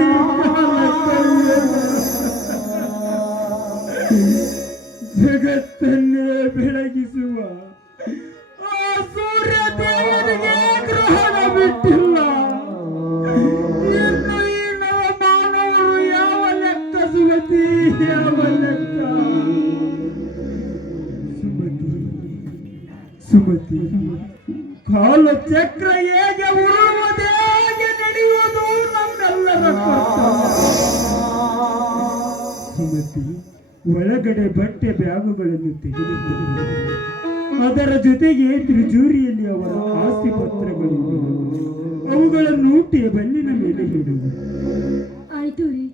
ಕಾಲ ಕಳೆಯುವ. ಜಗತ್ತನ್ನೇ ಬೆಳಗಿಸುವ ಆ ಸೂರ್ಯ ದೇವರಿಗೆ ಗ್ರಹಣ ಬಿಟ್ಟಿಲ್ಲ. ಇನ್ನು ಈ ನವ ಮಾನವರು ಯಾವ ಲೆಕ್ಕ ಸುಮತಿ, ಯಾವ ಲೆಕ್ಕ? ಸುಮತಿ, ಸುಮತಿ, ಕಾಲಚಕ್ರ ಹೇಗೆ ಉರುಳುವುದೇ ಹಾಗೆ ನಡೆಯುವುದು ನಮ್ಮೆಲ್ಲರ ಕರ್ತವ್ಯ. ಸುಮತಿ, ಒಳಗಡೆ ಬಟ್ಟೆ ಬ್ಯಾಗುಗಳನ್ನು ತೆಗೆದುಕೊಂಡು ಅದರ ಜೊತೆಗೆ ತಿರುಜೂರಿಯಲ್ಲಿ ಅವರ ಆಸ್ತಿ ಪತ್ರಗಳಿವೆ. ಅವುಗಳನ್ನು ಟೇಬಲ್ಲಿನ ಮೇಲೆ ಇಡುವುದು. ಆಯ್ತು ರೀ.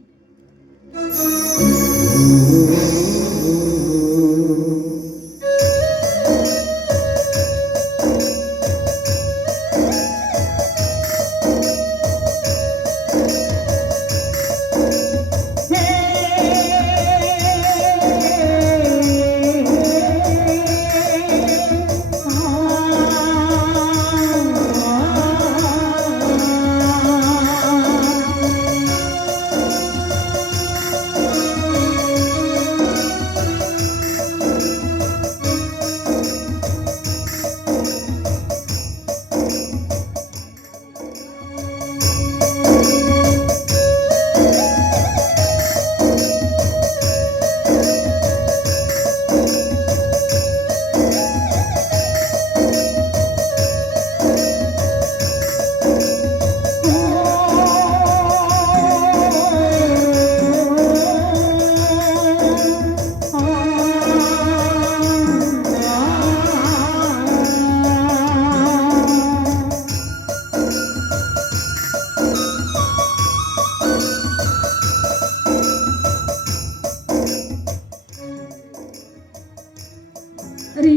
ರೀ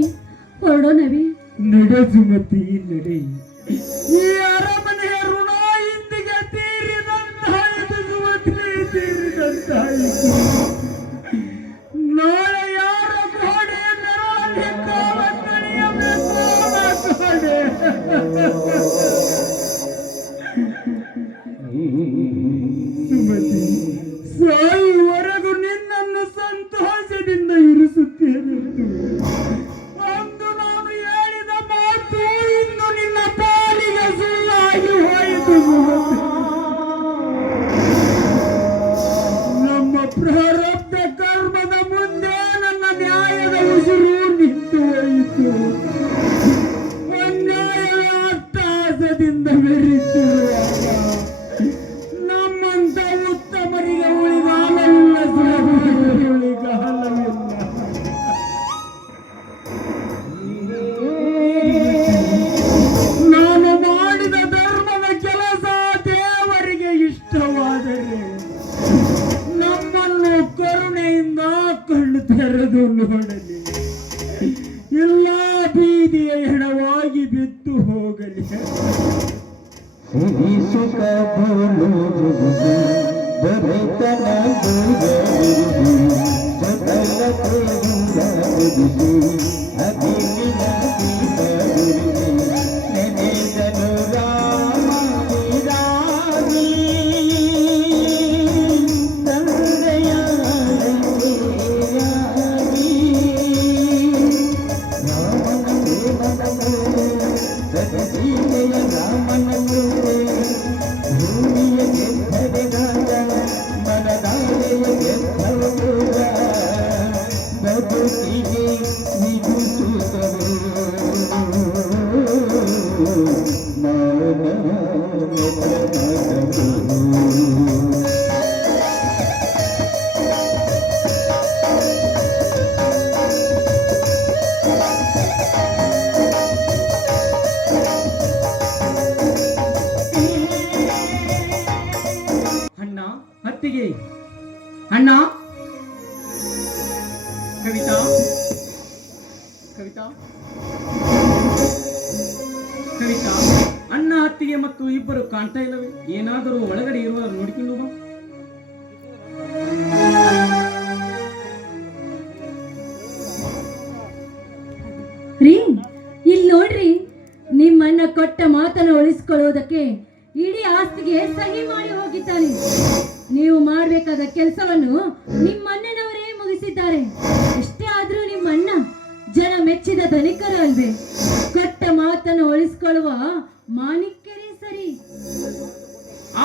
ಹೊರಡೋಣವಿ. ನಡೆ ಸುಮತಿ ನಡೆ. ಈ ಅರಮನೆಯ ಋಣ ಇಂದಿಗೆ ತೀರಿದಂತಾಯಿತು ಸುಮತಿ, ತೀರಿದಂತಾಯಿತು. ನಾಳೆ ಯಾರ ಗೋಡೆ ನೆರಳಲ್ಲಿ ಕಾಲ ಕಳೆಯಬೇಕು ಗೋಡೆ. ಸುಮತಿ, ಸಾಯುವರೆಗೂ ನಿನ್ನನ್ನು ಸಂತೋಷದಿಂದ ಇರಿಸುತ್ತೇನೆ. ಅಂದು ನಾನು ಹೇಳಿದ ಮಾತು ಇನ್ನು ನಿನ್ನ ಪಾಲಿಗೆ ಸುಳ್ಳಾಗಿ ಹೋಯಿತು ಸುಮತಿ. ನಮ್ಮ ಪ್ರಾರಬ್ಧ ಕರ್ಮದ ಮುಂದೆ ನನ್ನ ನ್ಯಾಯದ ಉಸಿರು ನಿಂತು ಹೋಯಿತು. ಅನ್ಯಾಯ ಅಟ್ಟಹಾಸದಿಂದ ಬೆರೆತಿರುವಾಗ ನಮ್ಮಂತ ಉತ್ತಮರಿಗೆ ಉಳಿಗಾಲವಿಲ್ಲ ಸುಮತಿ, ಉಳಿಗಾಲವಿಲ್ಲ. ನಾನು ಮಾಡಿದ ಧರ್ಮದ ಕೆಲಸ ದೇವರಿಗೆ ಇಷ್ಟವಾದರೆ ನಮ್ಮನ್ನು ಕರುಣೆಯಿಂದ ಕಣ್ಣು ತೆರೆದು ನೋಡಲಿ, ಇಲ್ಲ ಬೀದಿಯ ಹೆಣವಾಗಿ ಬಿದ್ದು ಹೋಗಲಿ. ಸಿರಿ ಸುಖ ಬೋಲು ಬರೆತನ ದೂರವಿರುವುದು ಸಕಲತೆಯಿಂದ ಬದುಕು ಅದಿಲಿನ ದೀಪವಿರುವುದು ನೆನೆದನು ರಾಮ ವಿರಾಗಿ ತಂದೆಯ ಆರತಿಯಾಗಿ ರಾಮನ ಪ್ರೇಮದ ಸದಸೀಮೆಯ ರಾಮನನ್ನು ಭೂಮಿಯ ಗೆದ್ದರೆಗಾದ ಮನದಾಳೆಯ ಗೆದ್ದವರ ಬದುಕಿಗೆ ವಿಧಿಸುತ್ತರು ಅಣ್ಣ ಹತ್ತಿಗೆ ಅಣ್ಣ. ಕವಿತಾ ಕವಿತಾ ಕವಿತಾ ಅಣ್ಣ ಹತ್ತಿಗೆ ಮತ್ತು ಇಬ್ಬರು ಕಾಣ್ತಾ ಇಲ್ಲವೇ? ಏನಾದರೂ ಒಳಗಡೆ ಇರುವ ನೋಡಿಕೊಂಡು ಬಾ. ರೀ ಇಲ್ಲಿ ನೋಡ್ರಿ, ನಿಮ್ಮಣ್ಣ ಕೊಟ್ಟ ಮಾತನ್ನು ಉಳಿಸ್ಕೊಳ್ಳುವುದಕ್ಕೆ ಇಡೀ ಆಸ್ತಿಗೆ ಸಹಿ ಮಾಡಿ ಹೋಗಿದ್ದಾನೆ. ನೀವು ಮಾಡಬೇಕಾದ ಕೆಲಸವನ್ನು ನಿಮ್ಮಣ್ಣನವರೇ ಮುಗಿಸಿದ್ದಾರೆ. ಎಷ್ಟೇ ಆದ್ರೂ ನಿಮ್ಮಣ್ಣ ಜನ ಮೆಚ್ಚಿದ ಧನಿಕರು ಅಲ್ವೇ? ಕೊಟ್ಟ ಮಾತನ್ನು ಉಳಿಸ್ಕೊಳ್ಳುವ ಮಾಣಿಕ್ಯರೇ ಸರಿ.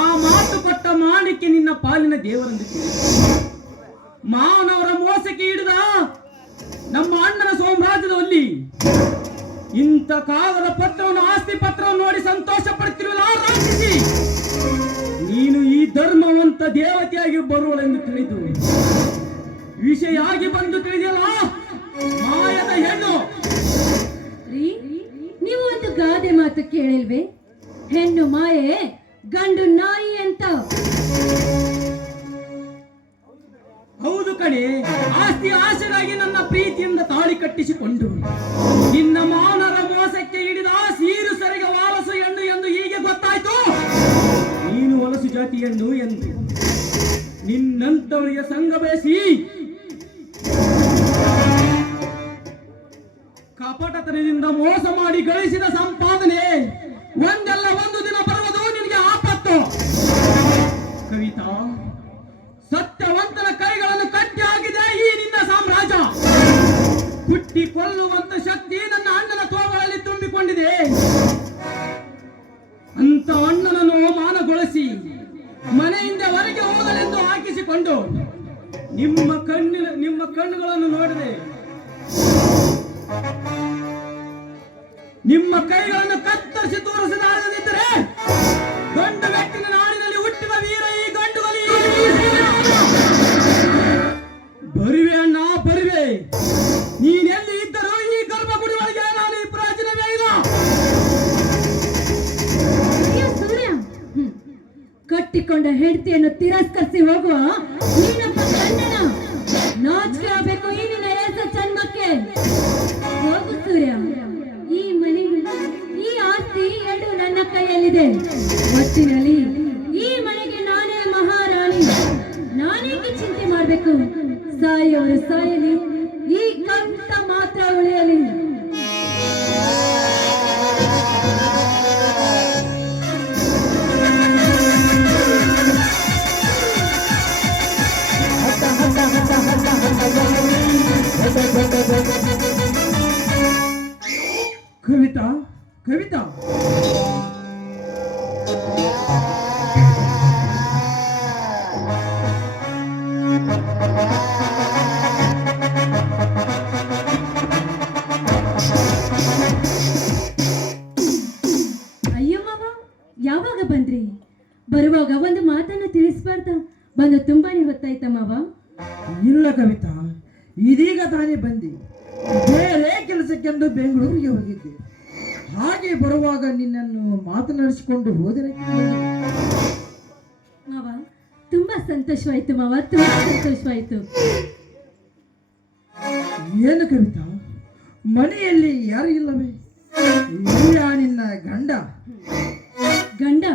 ಆ ಮಾತು ಕೊಟ್ಟ ಮಾಣಿಕ್ಯ ನಿನ್ನ ಪಾಲಿನ ದೇವರೆಂದು ಕೇಳಿ ಮಾವನವರ ಮೋಸಕ್ಕೆ ಹಿಡಿದ ನಮ್ಮ ಅಣ್ಣನ ಸಾಮ್ರಾಜ್ಯದಲ್ಲಿ ಇಂಥ ಕಾಗದ ಪತ್ರವನ್ನು ಆಸ್ತಿ ಪತ್ರವನ್ನು ನೋಡಿ ಸಂತೋಷ ಪಡುತ್ತಿರುವುದಲ್ಲ ರಾಕ್ಷಸಿ. ನೀನು ಈ ಧರ್ಮವಂತ ದೇವತೆಯಾಗಿ ಬರುವಳೆಂದು ತಿಳಿದು ವಿಷಯಾಗಿ ಬಂದು ತಿಳಿದಲ್ಲ ಮಾಯದ ಹೆಣ್ಣು. ರೀ ನೀವು ಒಂದು ಗಾದೆ ಮಾತು ಕೇಳಿಲ್ವೇ? ಹೆಣ್ಣು ಮಾಯೆ, ಗಂಡು ನಾಯಿ ಅಂತ. ಹೌದು ಕಣೆ, ಆಸ್ತಿ ಆಶೆಗಾಗಿ ನನ್ನ ಪ್ರೀತಿಯಿಂದ ತಾಳಿ ಕಟ್ಟಿಸಿಕೊಂಡು ನಿನ್ನ ಮಾವನರ ಮೋಸಕ್ಕೆ ಹಿಡಿದ ಸೀರು ಸರಿಗೆ ವಾಲಸು ಹೆಣ್ಣು ಎಂದು ಹೀಗೆ ಗೊತ್ತಾಯ್ತು. ನೀನು ವಲಸು ಜಾತಿಯನ್ನು ಎಂದು ನಿನ್ನಂತವರಿಗೆ ಸಂಘ ಬೇಸಿ ಕಪಟತನದಿಂದ ಮೋಸ ಮಾಡಿ ಗಳಿಸಿದ ಸಂಪಾದನೆ ಒಂದಲ್ಲ ಒಂದು ದಿನ ಬರುವುದು ನಿನಗೆ ಆಪತ್ತು. ಕವಿತಾ, ಸತ್ಯವಂತನ ಕೈಗಳನ್ನು ಕಟ್ಟಿ ಹಾಕಿದೆ ಈ ನಿನ್ನ ಸಾಮ್ರಾಜ್ಯ. ಹುಟ್ಟಿ ಕೊಲ್ಲುವಂತ ಶಕ್ತಿ ನನ್ನ ಅಣ್ಣನ ತೋಳುಗಳಲ್ಲಿ ತುಂಬಿಕೊಂಡಿದೆ. ಅಂತ ಅಣ್ಣನನ್ನು ಅವಮಾನಗೊಳಿಸಿ ಮನೆಯಿಂದ ಹೊರಗೆ ಹೋಗಲೆಂದು ಹಾಕಿಸಿಕೊಂಡು ನಿಮ್ಮ ಕಣ್ಣುಗಳನ್ನು ನೋಡಿದೆ. ನಿಮ್ಮ ಕೈಗಳನ್ನು ಕತ್ತರಿಸಿ ತೋರಿಸಿದಾಗದಿದ್ದರೆ ಗಂಡು ವ್ಯಕ್ತಿನ ನಾಡಿನಲ್ಲಿ ಹುಟ್ಟಿದ ವೀರ ಈ ಗಂಡುಗಲಿ ಬರುವೆ ಅಣ್ಣ ಬರುವೆ. ನೀನೆಲ್ಲಿ ಇದ್ದರೂ ಈ ಗರ್ಭಗುಡಿ ಒಳಗೆ ನಾನು ಈ ಪ್ರಾಚೀನವೇ ಇಲ್ಲ. ಅಯ್ಯೋ ಸೂರ್ಯ, ಕಟ್ಟಿಕೊಂಡ ಹೆಂಡತಿಯನ್ನು ತಿರಸ್ಕರಿಸಿ ಹೋಗುವ ನೀನೊಬ್ಬ ಗಂಡನ. ನಾಚಿಕೆ ಆಗಬೇಕು ಈ ನಿನ್ನ ಏಸ ಜನ್ಮಕ್ಕೆ. ಕವಿತಾ ಕವಿತಾ ಅಯ್ಯೋ ಮಾವ, ಯಾವಾಗ ಬಂದ್ರಿ? ಬರುವಾಗ ಒಂದು ಮಾತನ್ನು ತಿಳಿಸ್ಬಾರ್ದ? ಬಂದು ತುಂಬಾನೇ ಹೊತ್ತಾಯ್ತ ಮಾವ. ಇಲ್ಲ ಕವಿತಾ, ಇದೀಗ ತಾನೇ ಬಂದೆ. ಬೇರೆ ಕೆಲಸಕ್ಕೆಂದು ಬೆಂಗಳೂರಿಗೆ ಹೋಗಿದ್ದೆ. ಹಾಗೆ ಬರುವಾಗ ನಿನ್ನನ್ನು ಮಾತನಾಡಿಸಿಕೊಂಡು ಹೋದರೆ ಮಾವ, ತುಂಬಾ ಸಂತೋಷವಾಯ್ತು ಮಾವ, ತುಂಬಾ ಸಂತೋಷವಾಯ್ತು. ಏನು ಕವಿತಾ, ಮನೆಯಲ್ಲಿ ಯಾರು ಇಲ್ಲವೇ? ಇಲ್ಲ ನಿನ್ನ ಗಂಡ? ಗಂಡ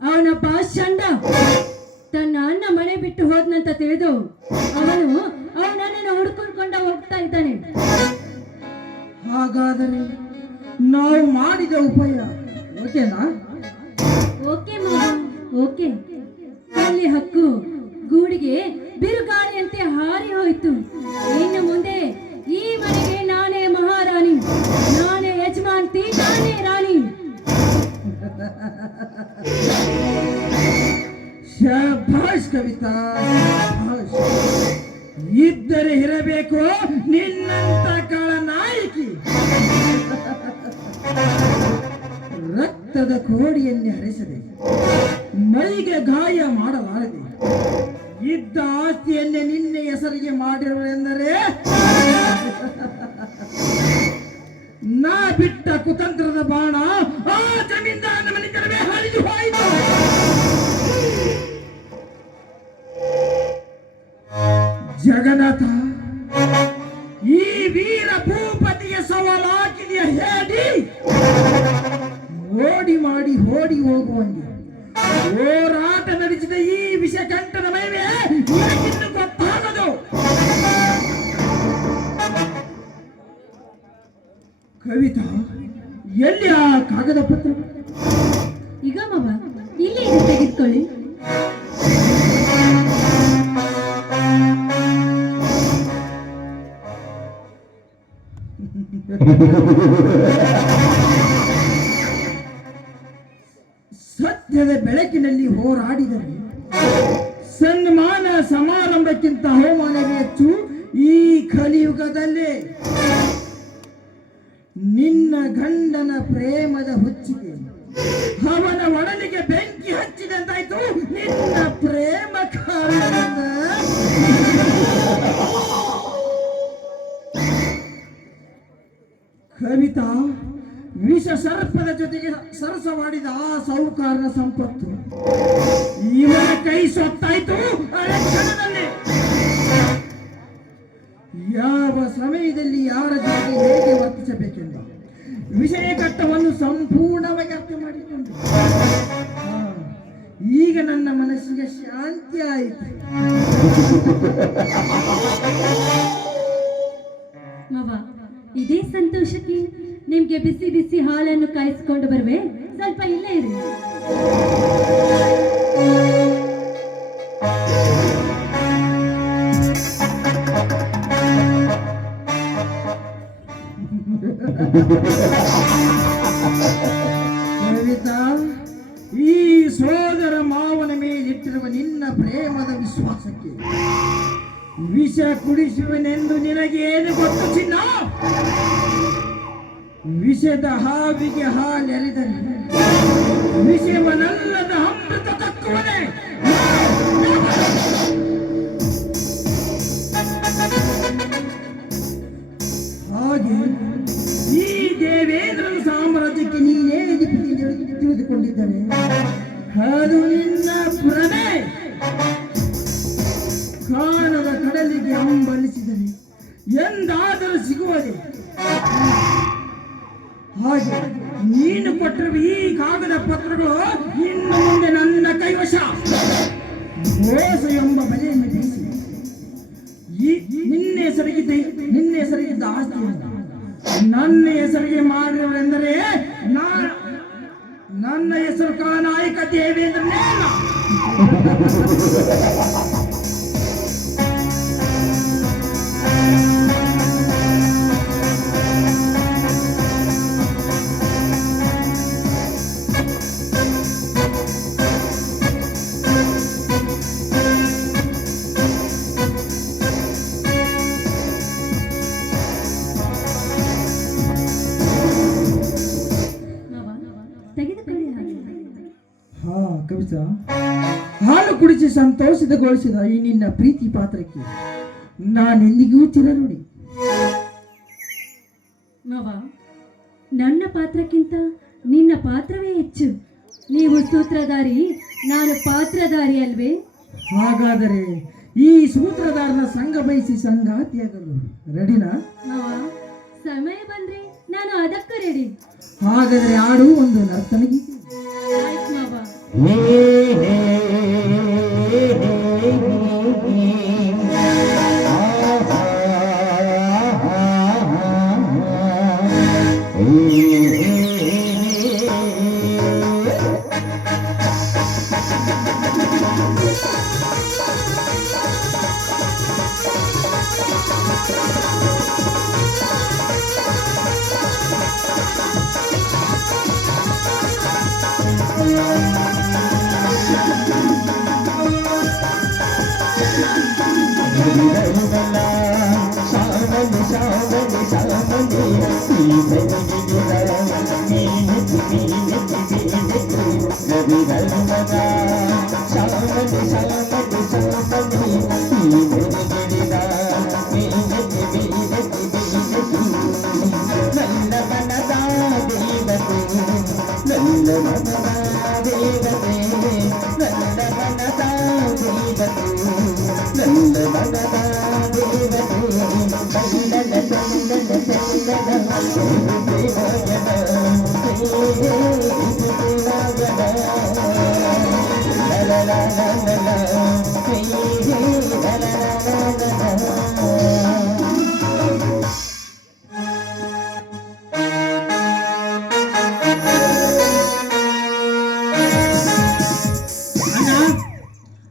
ಅವನಪ್ಪ ಚಂಡ. ತನ್ನ ಅಣ್ಣ ಮನೆ ಬಿಟ್ಟು ಹೋದ್ನಂತ ತಿಳಿದು ಅವನನ್ನು ಹುಡ್ಕೊಂಡ್ಕೊಂಡ ಹೋಗ್ತಾ ಇದ್ದಾನೆ. ಹಾಗಾದರೆ ನಾವು ಮಾಡಿದ ಉಪಾಯ ಓಕೆನಾ? ಓಕೆ ಮಾವ, ಓಕೆ. ಅಲ್ಲಿ ಹಕ್ಕು ಗೂಡಿಗೆ ಬಿರುಗಾಳಿಯಂತೆ ಹಾರಿ ಹೋಯ್ತು. ಇನ್ನು ಮುಂದೆ ಈ ಮನೆಗೆ ನಾನೇ ಮಹಾರಾಣಿ, ನಾನೇ ಯಜಮಾನ್ತಿ, ನಾನೇ ರಾಣಿ. ಶಭಾಷ್ ಕವಿತಾ, ಶಭಾಷ್. ಇದ್ದರೆ ಇರಬೇಕು ನಿನ್ನಂತ ನಾಯಕಿ. ರಕ್ತದ ಕೋಡಿಯನ್ನೇ ಹರಿಸದೆ, ಮೈಗೆ ಗಾಯ ಮಾಡಲಾರದೆ, ಇದ್ದ ಆಸ್ತಿಯನ್ನೇ ನಿನ್ನೆ ಹೆಸರಿಗೆ ಮಾಡಿರುವೆಂದರೆ ನಾ ಬಿಟ್ಟ ಕುತಂತ್ರದ ಬಾಣ ಆ ಜಮೀನ್ದಾರನ ಮನೆಗೆ ಹರಿದು ಹೋಯಿತು. ಜಗನ್ನಾಥ, ಈ ವೀರ ಭೂಪತಿಯ ಸವಾಲು ಹಾಕಿದೆಯ ಹೇಳಿ? ಓಡಿ ಮಾಡಿ ಓಡಿ ಹೋಗುವಂಗೆ ಹೋರಾಟ ನಡೆಸಿದ ಈ ವಿಷಕಂಠನ ಮೈವೇ ನಿನಗಿನ್ನು ಗೊತ್ತಾಗದು. ಕವಿತಾ, ಎಲ್ಲಿ ಆ ಕಾಗದ ಪತ್ರ? ಈಗ ಮಾವ, ಇಲ್ಲೇ ಇದೆ, ತೆಗೆದುಕೊಳ್ಳಿ. ಸತ್ಯದ ಬೆಳಕಿನಲ್ಲಿ ಹೋರಾಡಿದರೆ ಸನ್ಮಾನ ಸಮಾರಂಭಕ್ಕಿಂತ ಅವಮಾನವೇ ಹೆಚ್ಚು ಈ ಕಲಿಯುಗದಲ್ಲಿ. ನಿನ್ನ ಗಂಡನ ಪ್ರೇಮದ ಹುಚ್ಚಿಗೆ ಅವನ ಒಡಲಿಗೆ ಬೆಂಕಿ ಹಚ್ಚಿದಂತಾಯ್ತು ನಿನ್ನ ಪ್ರೇಮ ಕಾರಣದಿಂದ. ಕವಿತಾ, ವಿಷ ಸರ್ಪದ ಜೊತೆಗೆ ಸರಸವಾಡಿದ ಆ ಸಾಹುಕಾರನ ಸಂಪತ್ತು ಇವನ ಕೈ ಸೊತ್ತಾಯ್ತು ಅದೇ ಕ್ಷಣದಲ್ಲಿ. ಯಾವ ಸಮಯದಲ್ಲಿ ಯಾರ ಜೊತೆ ಹೇಗೆ ವರ್ತಿಸಬೇಕೆಂಬ ವಿಷಯ ಘಟ್ಟವನ್ನು ಸಂಪೂರ್ಣವಾಗಿ ಅರ್ಥ ಮಾಡಿಕೊಂಡು ಈಗ ನನ್ನ ಮನಸ್ಸಿಗೆ ಶಾಂತಿ ಆಯಿತು. ಮಾವ, ಇದೇ ಸಂತೋಷಕ್ಕೆ ನಿಮ್ಗೆ ಬಿಸಿ ಬಿಸಿ ಹಾಲನ್ನು ಕಾಯಿಸಿಕೊಂಡು ಬರುವೆ. ಸ್ವಲ್ಪ ಇಲ್ಲೇ ಇರಿ. ಕವಿತಾ, ಈ ಸೋದರ ಮಾವನ ಮೇಲಿಟ್ಟಿರುವ ನಿನ್ನ ಪ್ರೇಮದ ವಿಶ್ವಾಸಕ್ಕೆ ವಿಷ ಕುಡಿಸುವನೆಂದು ನಿನಗೇನು ಗೊತ್ತು ಚಿನ್ನ? ವಿಷದ ಹಾವಿಗೆ ಹಾಲೆರೆದರೆ ವಿಷಯವನಲ್ಲದ ಅಮೃತ ತಕ್ಕುವನೆ. ಹಾಗೆ ಈ ದೇವೇಂದ್ರನ ಸಾಮ್ರಾಜ್ಯಕ್ಕೆ ನೀನೇ ಅಧಿಪತಿ ತಿಳಿದುಕೊಂಡಿದ್ದರೆ ಅದು ನಿನ್ನ ಭ್ರಮೆ. ಕಾಣದ ಕಡಲಿಗೆ ಹಂಬಲಿಸಿದರೆ ಎಂದಾದರೂ ಸಿಗುವುದೇ? ಹಾಗೆ ನೀನು ಕೊಟ್ಟಿರುವ ಈ ಕಾಗದ ಪತ್ರಗಳು ಇನ್ನು ಮುಂದೆ ನನ್ನ ಕೈವಶ. ಮೋಸ ಎಂಬ ಬಲೆಯನ್ನು ಬೀಸಿ ನಿನ್ನ ಹೆಸರಿಗಿದ್ದ ಆಸ್ತಿಯನ್ನು ನನ್ನ ಹೆಸರಿಗೆ ಮಾಡಿರುವೆಂದರೆ ನನ್ನ ಹೆಸರು ಕಾನಾಯಕ ದೇವೇಂದ್ರನೇ ಅಲ್ಲ. ನಹುಸ, ಹಾಲು ಕುಡಿಸಿ ಸಂತೋಷದಗೊಳಿಸಿದ ಈ ನಿನ್ನ ಪ್ರೀತಿ ಪಾತ್ರಕ್ಕೆ ನಾನೆಂದಿಗೂ ಚಿರಋಣಿ. ಮಾವ, ನನ್ನ ಪಾತ್ರಕ್ಕಿಂತ ನಿನ್ನ ಪಾತ್ರವೇ ಹೆಚ್ಚು. ನೀವು ಸೂತ್ರಧಾರಿ, ನಾನು ಪಾತ್ರಧಾರಿ ಅಲ್ವೇ? ಹಾಗಾದರೆ ಈ ಸೂತ್ರಧಾರನ ಸಂಘ ಬಯಸಿ ಸಂಗಾತಿಯಾಗಲು ರೆಡಿನಾ? ಮಾವ, ಸಮಯ ಬಂದ್ರೆ ನಾನು ಅದಕ್ಕೂ ರೆಡಿ. ಹಾಗಾದರೆ ಆಡು ಒಂದು ನರ್ತನ ಗೀತೆ. ಆಯ್ತು ಮಾವ.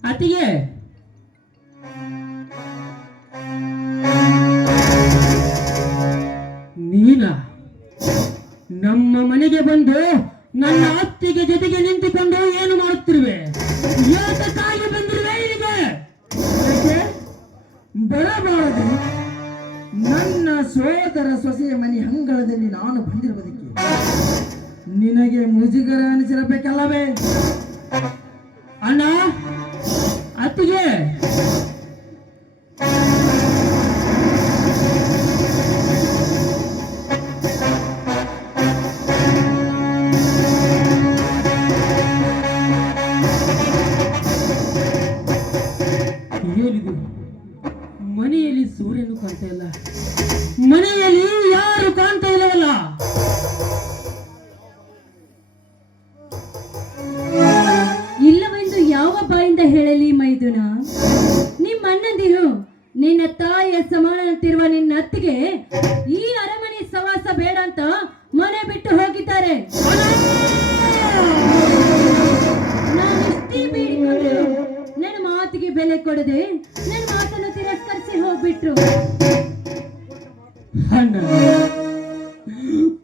ಅತ್ತಿಗೆ, ನೀನ ನಮ್ಮ ಮನೆಗೆ ಬಂದು ನನ್ನ ಅತ್ತಿಗೆ ಜೊತೆಗೆ ನಿಂತುಕೊಂಡು ಏನು ಮಾಡುತ್ತಿರುವೆ? ಏತಕ್ಕಾಗಿ ಬಂದಿರುವೆ ಇಲ್ಲಿಗೆ? ಬರಬಾರದು. ನನ್ನ ಸೋದರ ಸೊಸೆಯ ಮನೆ ಅಂಗಳದಲ್ಲಿ ನಾನು ಬಂದಿರುವುದಕ್ಕೆ ನಿನಗೆ ಮುಜುಗರ ಅನಿಸಿರಬೇಕಲ್ಲವೇ? ಅಣ್ಣ, ಅತ್ತಿಗೆ, ಹೇಳಿದೆ ಮನೆಯಲ್ಲಿ ಸೂರ್ಯನು ಕಾಣ್ತಾ ಇಲ್ಲ, ಮನೆಯಲ್ಲಿ ಯಾರು ಕಾಣ್ತಾ ಇಲ್ಲವಲ್ಲ? ಇಲ್ಲವೆಂದು ಯಾವ ಬಾಯಿಂದ ಹೇಳಲಿ ಮೈದುನ? ನಿಮ್ಮ ಅಣ್ಣಂದಿರು ನಿನ್ನ ತಾಯಿಯ ಸಮಾನಂತಿರುವ ನಿನ್ನ ಅತ್ತಿಗೆ ಈ ಅರಮನೆ ಸವಾಸ ಬೇಡ ಅಂತ ಮನೆ ಬಿಟ್ಟು ಹೋಗಿದ್ದಾರೆ. ನಾನಿಷ್ಟೇ ಬೇಡಿಕೊಂಡ್ರು ನನ್ನ ಮಾತಿಗೆ ಬೆಲೆ ಕೊಡದೆ ನನ್ನ ಮಾತನ್ನು ತಿರಸ್ಕರಿಸಿ ಹೋಗ್ಬಿಟ್ರು. ಅಣ್ಣ,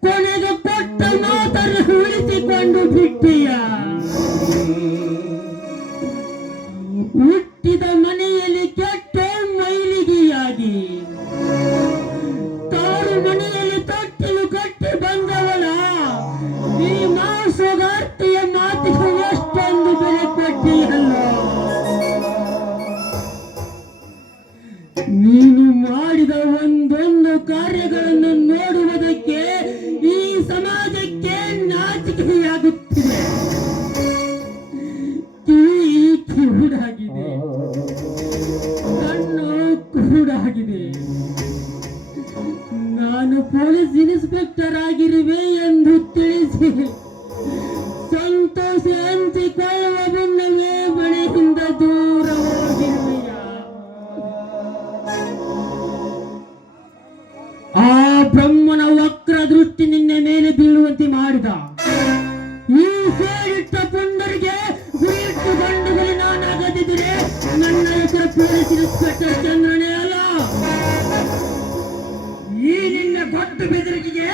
ಕೊನೆಗೆ ಕೊಟ್ಟ ಮಾತನ್ನು ಉಳಿಸಿಕೊಂಡು ಬಿಟ್ಟಿಯ. ಹುಟ್ಟಿದ ಮನೆಯಲ್ಲಿ ಕೆಟ್ಟ ಮೈಲಿಗೆಯಾಗಿ ತಾರು ಮನೆಯಲ್ಲಿ ತೊಟ್ಟಿಲು ಕಟ್ಟಿ ಬಂದವಳ ಈ ಮಾಸಗಾರ್ತಿಯ ಮಾತಿಗೆ ಎಷ್ಟೊಂದು ಬೆಲೆ ಕೊಟ್ಟಿಯಲ್ಲ. ನೀನು ಮಾಡಿದ ಒಂದೊಂದು ಕಾರ್ಯಗಳನ್ನು ನೋಡುವುದಕ್ಕೆ ಈ ಸಮಾಜಕ್ಕೆ ನಾಚಿಕೆಯಾಗುತ್ತಿದೆ. ಕಿವಿ ಕಿವುಡಾಗಿದೆ, ಕಣ್ಣು ಕುರುಡಾಗಿದೆ. ನಾನು ಪೊಲೀಸ್ ಇನ್ಸ್ಪೆಕ್ಟರ್ ಆಗಿರುವೆ ಎಂದು ತಿಳಿಸಿ ಸಂತೋಷ ಹಂಚಿಕೊಳ್ಳುವ ಮುನ್ನವೇ ಮನೆಯಿಂದ ದೂರ ಹೋಗಿರುವೆಯ. ಆ ಬ್ರಹ್ಮನ ವಕ್ರ ದೃಷ್ಟಿ ನಿನ್ನ ಮೇಲೆ ಬೀಳುವಂತೆ ಮಾಡಿದ. ಈ ಸೇರಿಟ್ಟ ಪುಂಡರಿಗೆ ಗುರಿಯಿಟ್ಟು ಗಂಡುಗಳು ನಾನಾಗದಿದ್ದರೆ ನನ್ನ ಹೆಸರು ಪೊಲೀಸ್ ಇನ್ಸ್ಪೆಕ್ಟರ್ ಚಂದ್ರನೇ ಅಲ್ಲ. ಈ ನಿನ್ನ ಕೊಟ್ಟು ಬೆದರಿಕೆಗೆ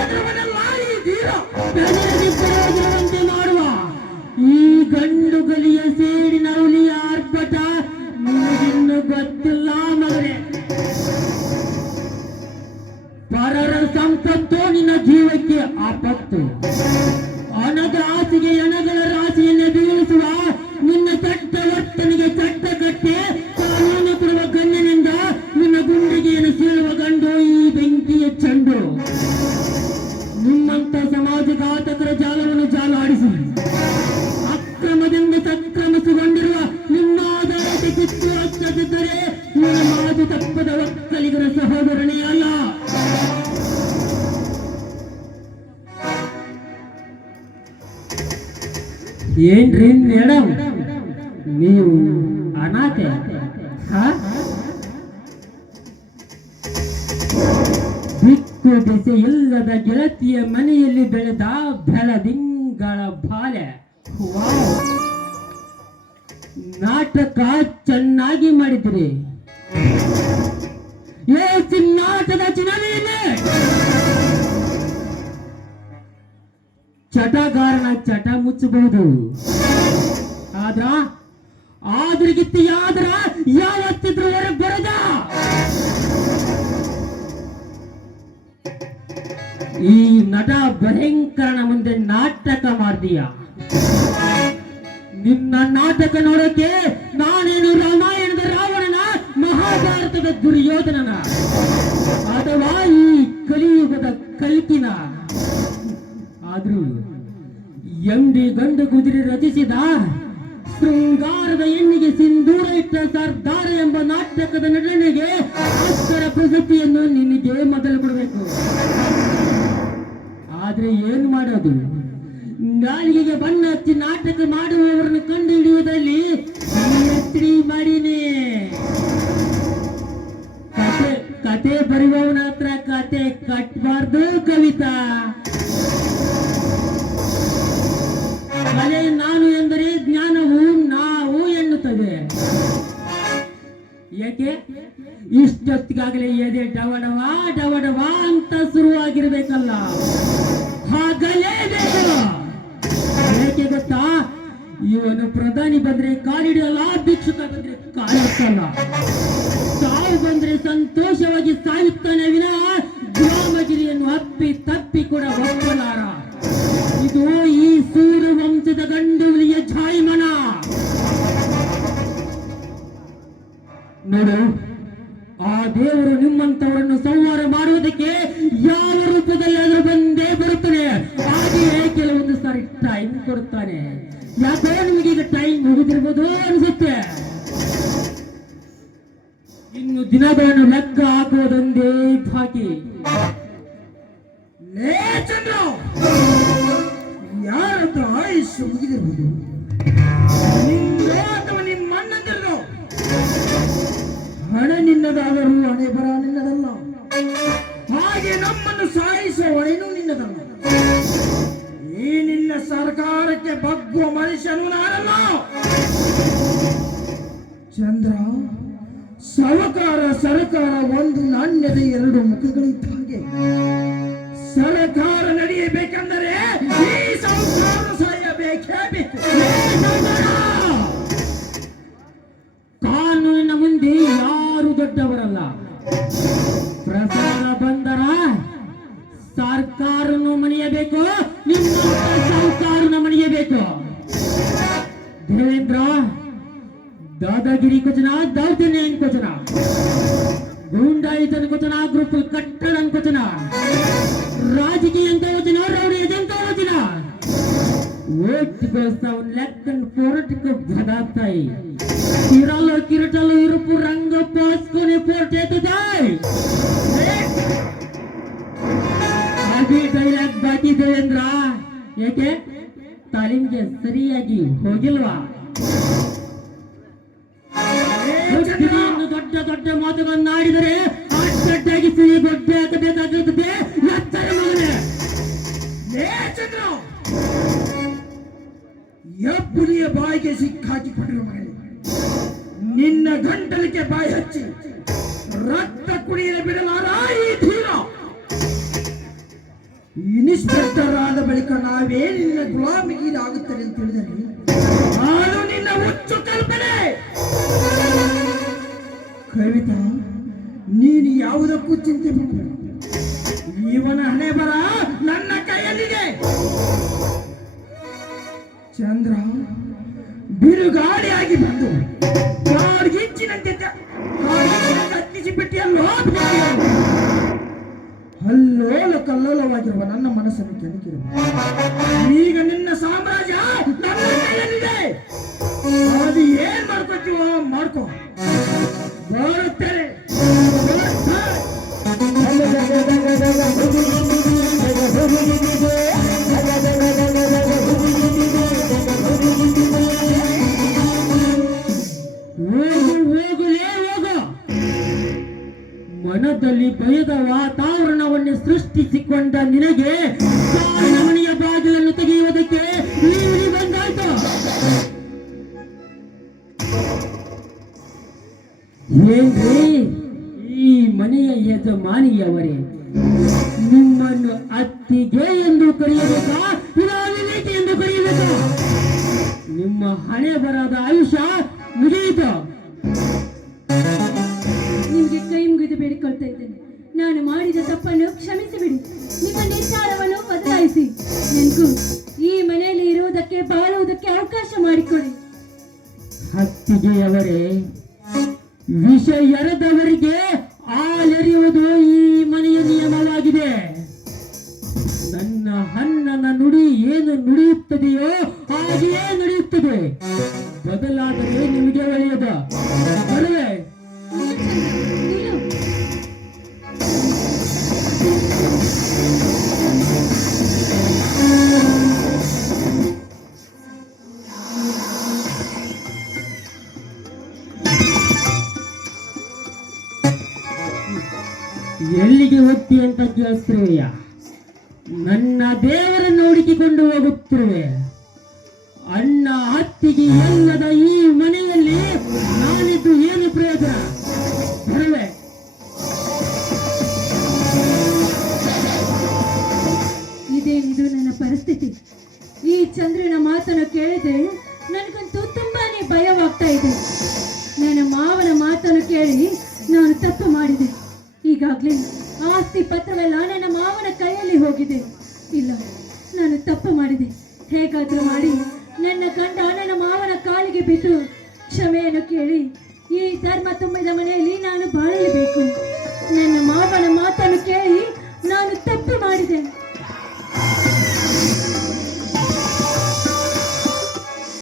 ಎದುರುವನಲ್ಲ ಬೆದರಿಸುವಂತೆ ಮಾಡುವ ಈ ಗಂಡು ಗಲಿಯ ಸೇಡಿನ ಹುಲಿಯ ಆರ್ಭಟ ನಿನಗಿನ್ನು ಗೊತ್ತಿಲ್ಲ ಮಗನೇ. ಪರರ ಸಂಪತ್ತು ನಿನ್ನ ಜೀವಕ್ಕೆ ಆಪತ್ತು. ಹಣದ ಆಸೆಗೆ ಹಣಗಳ ರಾಶಿಯನ್ನು ಬೀಳಿಸುವ ಸಮಾಜಘಾತಕರ ಜಾಲವನ್ನು ಜಾಲಾಡಿಸಿ ಅಕ್ರಮದಿಂದ ಸಕ್ರಮಿಸಿಕೊಂಡಿರುವ ನಿಮ್ಮ ಆದಾಯಕ್ಕೆ ಕಿತ್ತು ಹಚ್ಚದಿದ್ದರೆ ಇವನ ಮಾತು ತಪ್ಪದ ಒಕ್ಕಲಿಗರ ಸಹೋದರನೇ ಅಲ್ಲ. ಏನ್ರಿ ಮೇಡಮ್, ನೀವು ಅನಾಥೆ? ಬಿಕ್ಕು ದೆಸೆ ಇಲ್ಲದ ಗೆಳತಿಯ ಮನೆಯಲ್ಲಿ ಬೆಳೆದ ಬೆಳದಿಂಗಳ ಬಾಲೆ. ವಾವ್! ನಾಟಕ ಚೆನ್ನಾಗಿ ಮಾಡಿದ್ರಿ. ಏ ಚಿನ್ನಾಟದ ಚಿನ್ನವೇ, ಚಟಗಾರನ ಚಟ ಮುಚ್ಚಬಹುದು, ಆದ್ರಗಿತ್ತಿಯಾದ್ರ ಯಾವತ್ತಿದ್ರು ಹೊರಗೆ ಬರದ. ಈ ನಟ ಭಯಂಕರನ ಮುಂದೆ ನಾಟಕ ಮಾಡ್ದೀಯ. ನಿನ್ನ ನಾಟಕ ನೋಡಕ್ಕೆ ನಾನೇನು ರಾಮಾಯಣದ ರಾವಣನ, ಮಹಾಭಾರತದ ದುರ್ಯೋಧನನ, ಅಥವಾ ಈ ಕಲಿಯುಗದ ಕಲ್ಕಿನ? ಆದ್ರೂ ಎಂಡಿ ಗಂಡು ಕುದುರೆ ರಚಿಸಿದ ಶೃಂಗಾರದ ಹೆಣ್ಣಿಗೆ ಸಿಂಧೂರ ಇಟ್ಟ ಸರ್ದಾರ ಎಂಬ ನಾಟಕದ ನಟನೆಗೆ ಆಸ್ಕರ ಪ್ರಶಸ್ತಿಯನ್ನು ನಿನಗೆ ಮೊದಲು ಕೊಡಬೇಕು. ಆದ್ರೆ ಏನು ಮಾಡೋದು, ನಾಲಿಗೆಗೆ ಬಣ್ಣ ಹಚ್ಚಿ ನಾಟಕ ಮಾಡುವವರನ್ನು ಕಂಡು ಹಿಡಿಯುವುದರಲ್ಲಿ ಎತ್ತಿ ಮಾಡಿನೇ. ಕತೆ ಬರೆಯುವವನ ಹತ್ರ ಕತೆ ಕಟ್ಟಬಾರ್ದು ಕವಿತಾ. ಕಲೆ ನಾನು ಎಂದರೆ ಜ್ಞಾನವು ನಾವು ಎನ್ನುತ್ತದೆ. ಯಾಕೆ ಇಷ್ಟೊತ್ತಿಗಾಗಲೇ ಎದೆ ಡವಡವಾ ಡವಡವಾ ಅಂತ ಶುರುವಾಗಿರ್ಬೇಕಲ್ಲ, ಹಾಗಲೇ ಬೇಕು. ಯಾಕೆ ಗೊತ್ತಾ, ಇವನು ಪ್ರಧಾನಿ ಬಂದ್ರೆ ಕಾಲಿಡಲ್ಲ, ಭಿಕ್ಷುಕ ಬಂದ್ರೆ ಕಾಲಿಡಲ್ಲ, ಸಾವು ಬಂದ್ರೆ ಸಂತೋಷವಾಗಿ ಸಾಯುತ್ತಾನೆ ವಿನಃ ಗ್ರಾಮಗಿರಿಯನ್ನು ಅಪ್ಪಿ ತಪ್ಪಿ ಕೂಡ ಒಪ್ಪಲಾರ. ಇದು ಈ ಸೂರ್ಯ ವಂಶದ ಗಂಡುಲಿಯ ಜಾಯಮನ. ನೋಡು, ಆ ದೇವರು ನಿಮ್ಮಂತವರನ್ನು ಸಂಹಾರ ಮಾಡುವುದಕ್ಕೆ ಯಾವ ರೂಪದಲ್ಲಿ ಆದ್ರೂ ಬಂದೇ ಬರುತ್ತಾನೆ. ಹಾಗೆಯೇ ಕೆಲವೊಂದು ಸಾರಿ ಟೈಮ್ ಕೊಡುತ್ತಾನೆ. ಯಾಕೋ ನಿಮಗೀಗ ಟೈಮ್ ಮುಗಿದಿರ್ಬೋದು ಅನ್ಸುತ್ತೆ. ಇನ್ನು ದಿನಗಳನ್ನು ಲೆಕ್ಕ ಹಾಕುವುದೊಂದೇ ಬಾಕಿ. ಚಂದ್ರ, ಯಾರತ್ರ ಆಯುಷ್ಯ ಮುಗಿದಿರ್ಬೋದು, ನಿನ್ನ ಅಥವಾ ನಿಮ್ಮ ಅಣ್ಣಂದಿರೋ ಹಣ ನಿನ್ನದಾದರೂ ಹಣೆ ಬರ ನಿನ್ನದಲ್ಲ. ಹಾಗೆ ನಮ್ಮನ್ನು ಸಾಯಿಸುವ ಹೊಣೆನೂ ನಿನ್ನದಲ್ಲ. ಈ ನಿನ್ನ ಸರ್ಕಾರಕ್ಕೆ ಬಗ್ಗುವ ಮನುಷ್ಯನು ನಾನಲ್ಲ. ಚಂದ್ರ, ಸರಕಾರ ಒಂದು ನಾಣ್ಯದ ಎರಡು ಮುಖಗಳಿದ್ದ ಹಾಗೆ. ಸರ್ಕಾರ ನಡೆಯಬೇಕೆಂದರೆ ಈ ಸಂಸಾರ ಸಾಯಬೇಕೇ ಬೇಕು. ಕಾನೂನಿನ ಮುಂದೆ ಯಾರು ದೊಡ್ಡವರಲ್ಲ. ಪ್ರಸಾದ ಬಂದರ ಸರ್ಕಾರನು ಮನೆಯಬೇಕು, ನಿಮ್ಮ ಸರ್ಕಾರನ ಮನೆಯಬೇಕು. ದೇವೇಂದ್ರ, ದಾದಾಗಿರಿ ಕೊಚನ, ದೌರ್ಜನ್ಯ ಅನ್ಕೋಚನ, ಗೂಂಡಾಯಿತ ಅನ್ಕೋಚನ, ಗ್ರೂಪ್ ಕಟ್ಟಡ ಅನ್ಕೋಚನ, ರಾಜಕೀಯ ಅಂತ ವಚನ, ರೌಡಿ ಅಂತ ವಚನ, ఓట్టికోసం లెక్కను పోరటికి భదాతాయి. కిరాలో కిరటలు ఇరుపు రంగు పోసుకొని పోటెత్తుతాయి. ಅದೇ ಡೈಲಾಗ್ ಬಾಕಿ ದೇವೇಂದ್ರ. ಯಾಕೆ ತಾಲೀಮ್ಗೆ ಸರಿಯಾಗಿ ಹೋಗಿಲ್ವಾ? ದೊಡ್ಡ ದೊಡ್ಡ ಮಾತುಗಳನ್ನಾಡಿದರೆ ಅಡ್ಡಡ್ಡಾಗಿ ಸಿಹಿ ಬೊಡ್ಡೆ ಹಾಕಬೇಕಾಗುತ್ತದೆ. ಎತ್ತರ ಮಗನೇ, ಚಂದ್ರ, ಎಬ್ಬುಲಿಯ ಬಾಯಿಗೆ ಸಿಕ್ಕಾಕಿಕೊಂಡಿರುವ ಮಗನೇ, ನಿನ್ನ ಗಂಟಲಿಗೆ ಬಾಯಿ ಹಚ್ಚಿ ರಕ್ತ ಕುಡಿಯಲು ಬಿಡಲಾರ ಈ ಧೀರ. ಇನ್ಸ್ಪೆಕ್ಟರ್ ಆದ ಬಳಿಕ ನಾವೇ ನಿನ್ನ ಗುಲಾಮಿಗೀಡಾಗುತ್ತದೆ ಅಂತ ಹೇಳಿದರೆ ಅದು ನಿನ್ನ ಹುಚ್ಚು ಕಲ್ಪನೆ. ಕವಿತಾ, ನೀನು ಯಾವುದಕ್ಕೂ ಚಿಂತೆ ಮಾಡಬೇಡ. ಇವನ ಹಣೆ ಬರ ನನ್ನ ಕೈಯಲ್ಲಿದೆ. ಚಂದ್ರ, ಬಿರುಗಾಳಿಯಾಗಿ ಬಂದು ಕಾಡ್ಗಿಚ್ಚಿನಂತೆ ಕತ್ತಿಸಿ ಬಿಟ್ಟಿಯಲ್ಲೋ. ಅಲ್ಲೋ ಅಲ್ಲೋಲ ಕಲ್ಲೋಲವಾಗಿರುವ ನನ್ನ ಮನಸ್ಸನ್ನು ಕೆಣಕಿರುವ ಈಗ ನಿನ್ನ ಸಾಮ್ರಾಜ್ಯ ನನ್ನ ಕೈಯಲ್ಲಿದೆ. ಅದು ಏನ್ ಮಾಡ್ಕೊತೀವೋ ಮಾಡ್ಕೊ. ಬರುತ್ತೇನೆ. ಮನದಲ್ಲಿ ಭಯದ ವಾತಾವರಣವನ್ನು ಸೃಷ್ಟಿಸಿಕೊಂಡ ನಿನಗೆ ಮನೆಯ ಬಾಗಿಲನ್ನು ತೆಗೆಯುವುದಕ್ಕೆ ಈ ಬಂದಾಯ್ತು. ಏನ್ರಿ ಈ ಮನೆಯ ಯಜಮಾನಿಯವರೇ, ನಿಮ್ಮನ್ನು ಅತ್ತಿಗೆ ಎಂದು ಕರೆಯಬೇಕಾ ವಿನಾವಿವೇಕ ಎಂದು ಕರೆಯಬೇಕಾ? ನಿಮ್ಮ ಹಣೆ ಬರದ ಆಯುಷ್ಯ ಮುಗಿಯಿತು. ನಿಮ್ಗೆ ಕೈ ಮುಗಿದು ಬೇಡಿಕೊಳ್ತಾ ಇದ್ದೇನೆ, ನಾನು ಮಾಡಿದ ತಪ್ಪನ್ನು ಕ್ಷಮಿಸಿಬಿಡಿ. ನಿಮ್ಮ ನಿರ್ಧಾರವನ್ನು ಬದಲಾಯಿಸಿ ನನಗೂ ಈ ಮನೆಯಲ್ಲಿ ಇರುವುದಕ್ಕೆ ಬಾಳುವುದಕ್ಕೆ ಅವಕಾಶ ಮಾಡಿಕೊಡಿ. ಅತ್ತಿಗೆಯವರೇ, ವಿಷ ಎರೆದವರಿಗೆ ಹಾಲೆರೆಯುವುದು ಈ ಮನೆಯ ನಿಯಮವಾಗಿದೆ. ನನ್ನ ಅಣ್ಣನ ನುಡಿ ಏನು ನುಡಿಯುತ್ತದೆಯೋ ಹಾಗೆಯೇ ನಡೆಯುತ್ತದೆ. ಬದಲಾದರೆ ನಿಮಗೆ ಒಳ್ಳೆಯದು. ಬರುವೆ. ನಿಲ್ಲು. ಎಲ್ಲಿಗೆ ಹೋಗ್ತಿ ಅಂತ ಕೇಳಿಸ್ತಿರುವೆಯ? ನನ್ನ ದೇವರನ್ನು ಹುಡುಕಿಕೊಂಡು ಹೋಗುತ್ತಿರುವೆ. ಅಣ್ಣ ಅತ್ತಿಗೆ ಎಲ್ಲದ ಈ ಮನೆಯಲ್ಲಿ ನಾನಿದ್ದು ಏನು ಪ್ರಯೋಜನ? ಬರುವೆ. ಇದೇನಿದು ನನ್ನ ಪರಿಸ್ಥಿತಿ? ಈ ಚಂದ್ರನ ಮಾತನ್ನು ಕೇಳಿದ್ರೆ ನನಗಂತೂ ತುಂಬಾನೇ ಭಯವಾಗ್ತಾ ಇದೆ. ನನ್ನ ಮಾವನ ಮಾತನ್ನು ಕೇಳಿ ನಾನು ತಪ್ಪು ಮಾಡಿದೆ. ಈಗಾಗಲೇ ಆಸ್ತಿ ಪತ್ರವೆಲ್ಲ ನನ್ನ ಮಾವನ ಕೈಯಲ್ಲಿ ಹೋಗಿದೆ. ಇಲ್ಲ, ನಾನು ತಪ್ಪು ಮಾಡಿದೆ. ಹೇಗಾದ್ರೂ ಮಾಡಿ ನನ್ನ ಗಂಡ ನನ್ನ ಮಾವನ ಕಾಲಿಗೆ ಬಿದ್ದು ಕ್ಷಮೆಯನ್ನು ಕೇಳಿ ಈ ಧರ್ಮ ತುಂಬಿದ ಮನೆಯಲ್ಲಿ ನಾನು ಬಾಳಲೇಬೇಕು. ನನ್ನ ಮಾವನ ಮಾತನ್ನು ಕೇಳಿ ನಾನು ತಪ್ಪು ಮಾಡಿದೆ.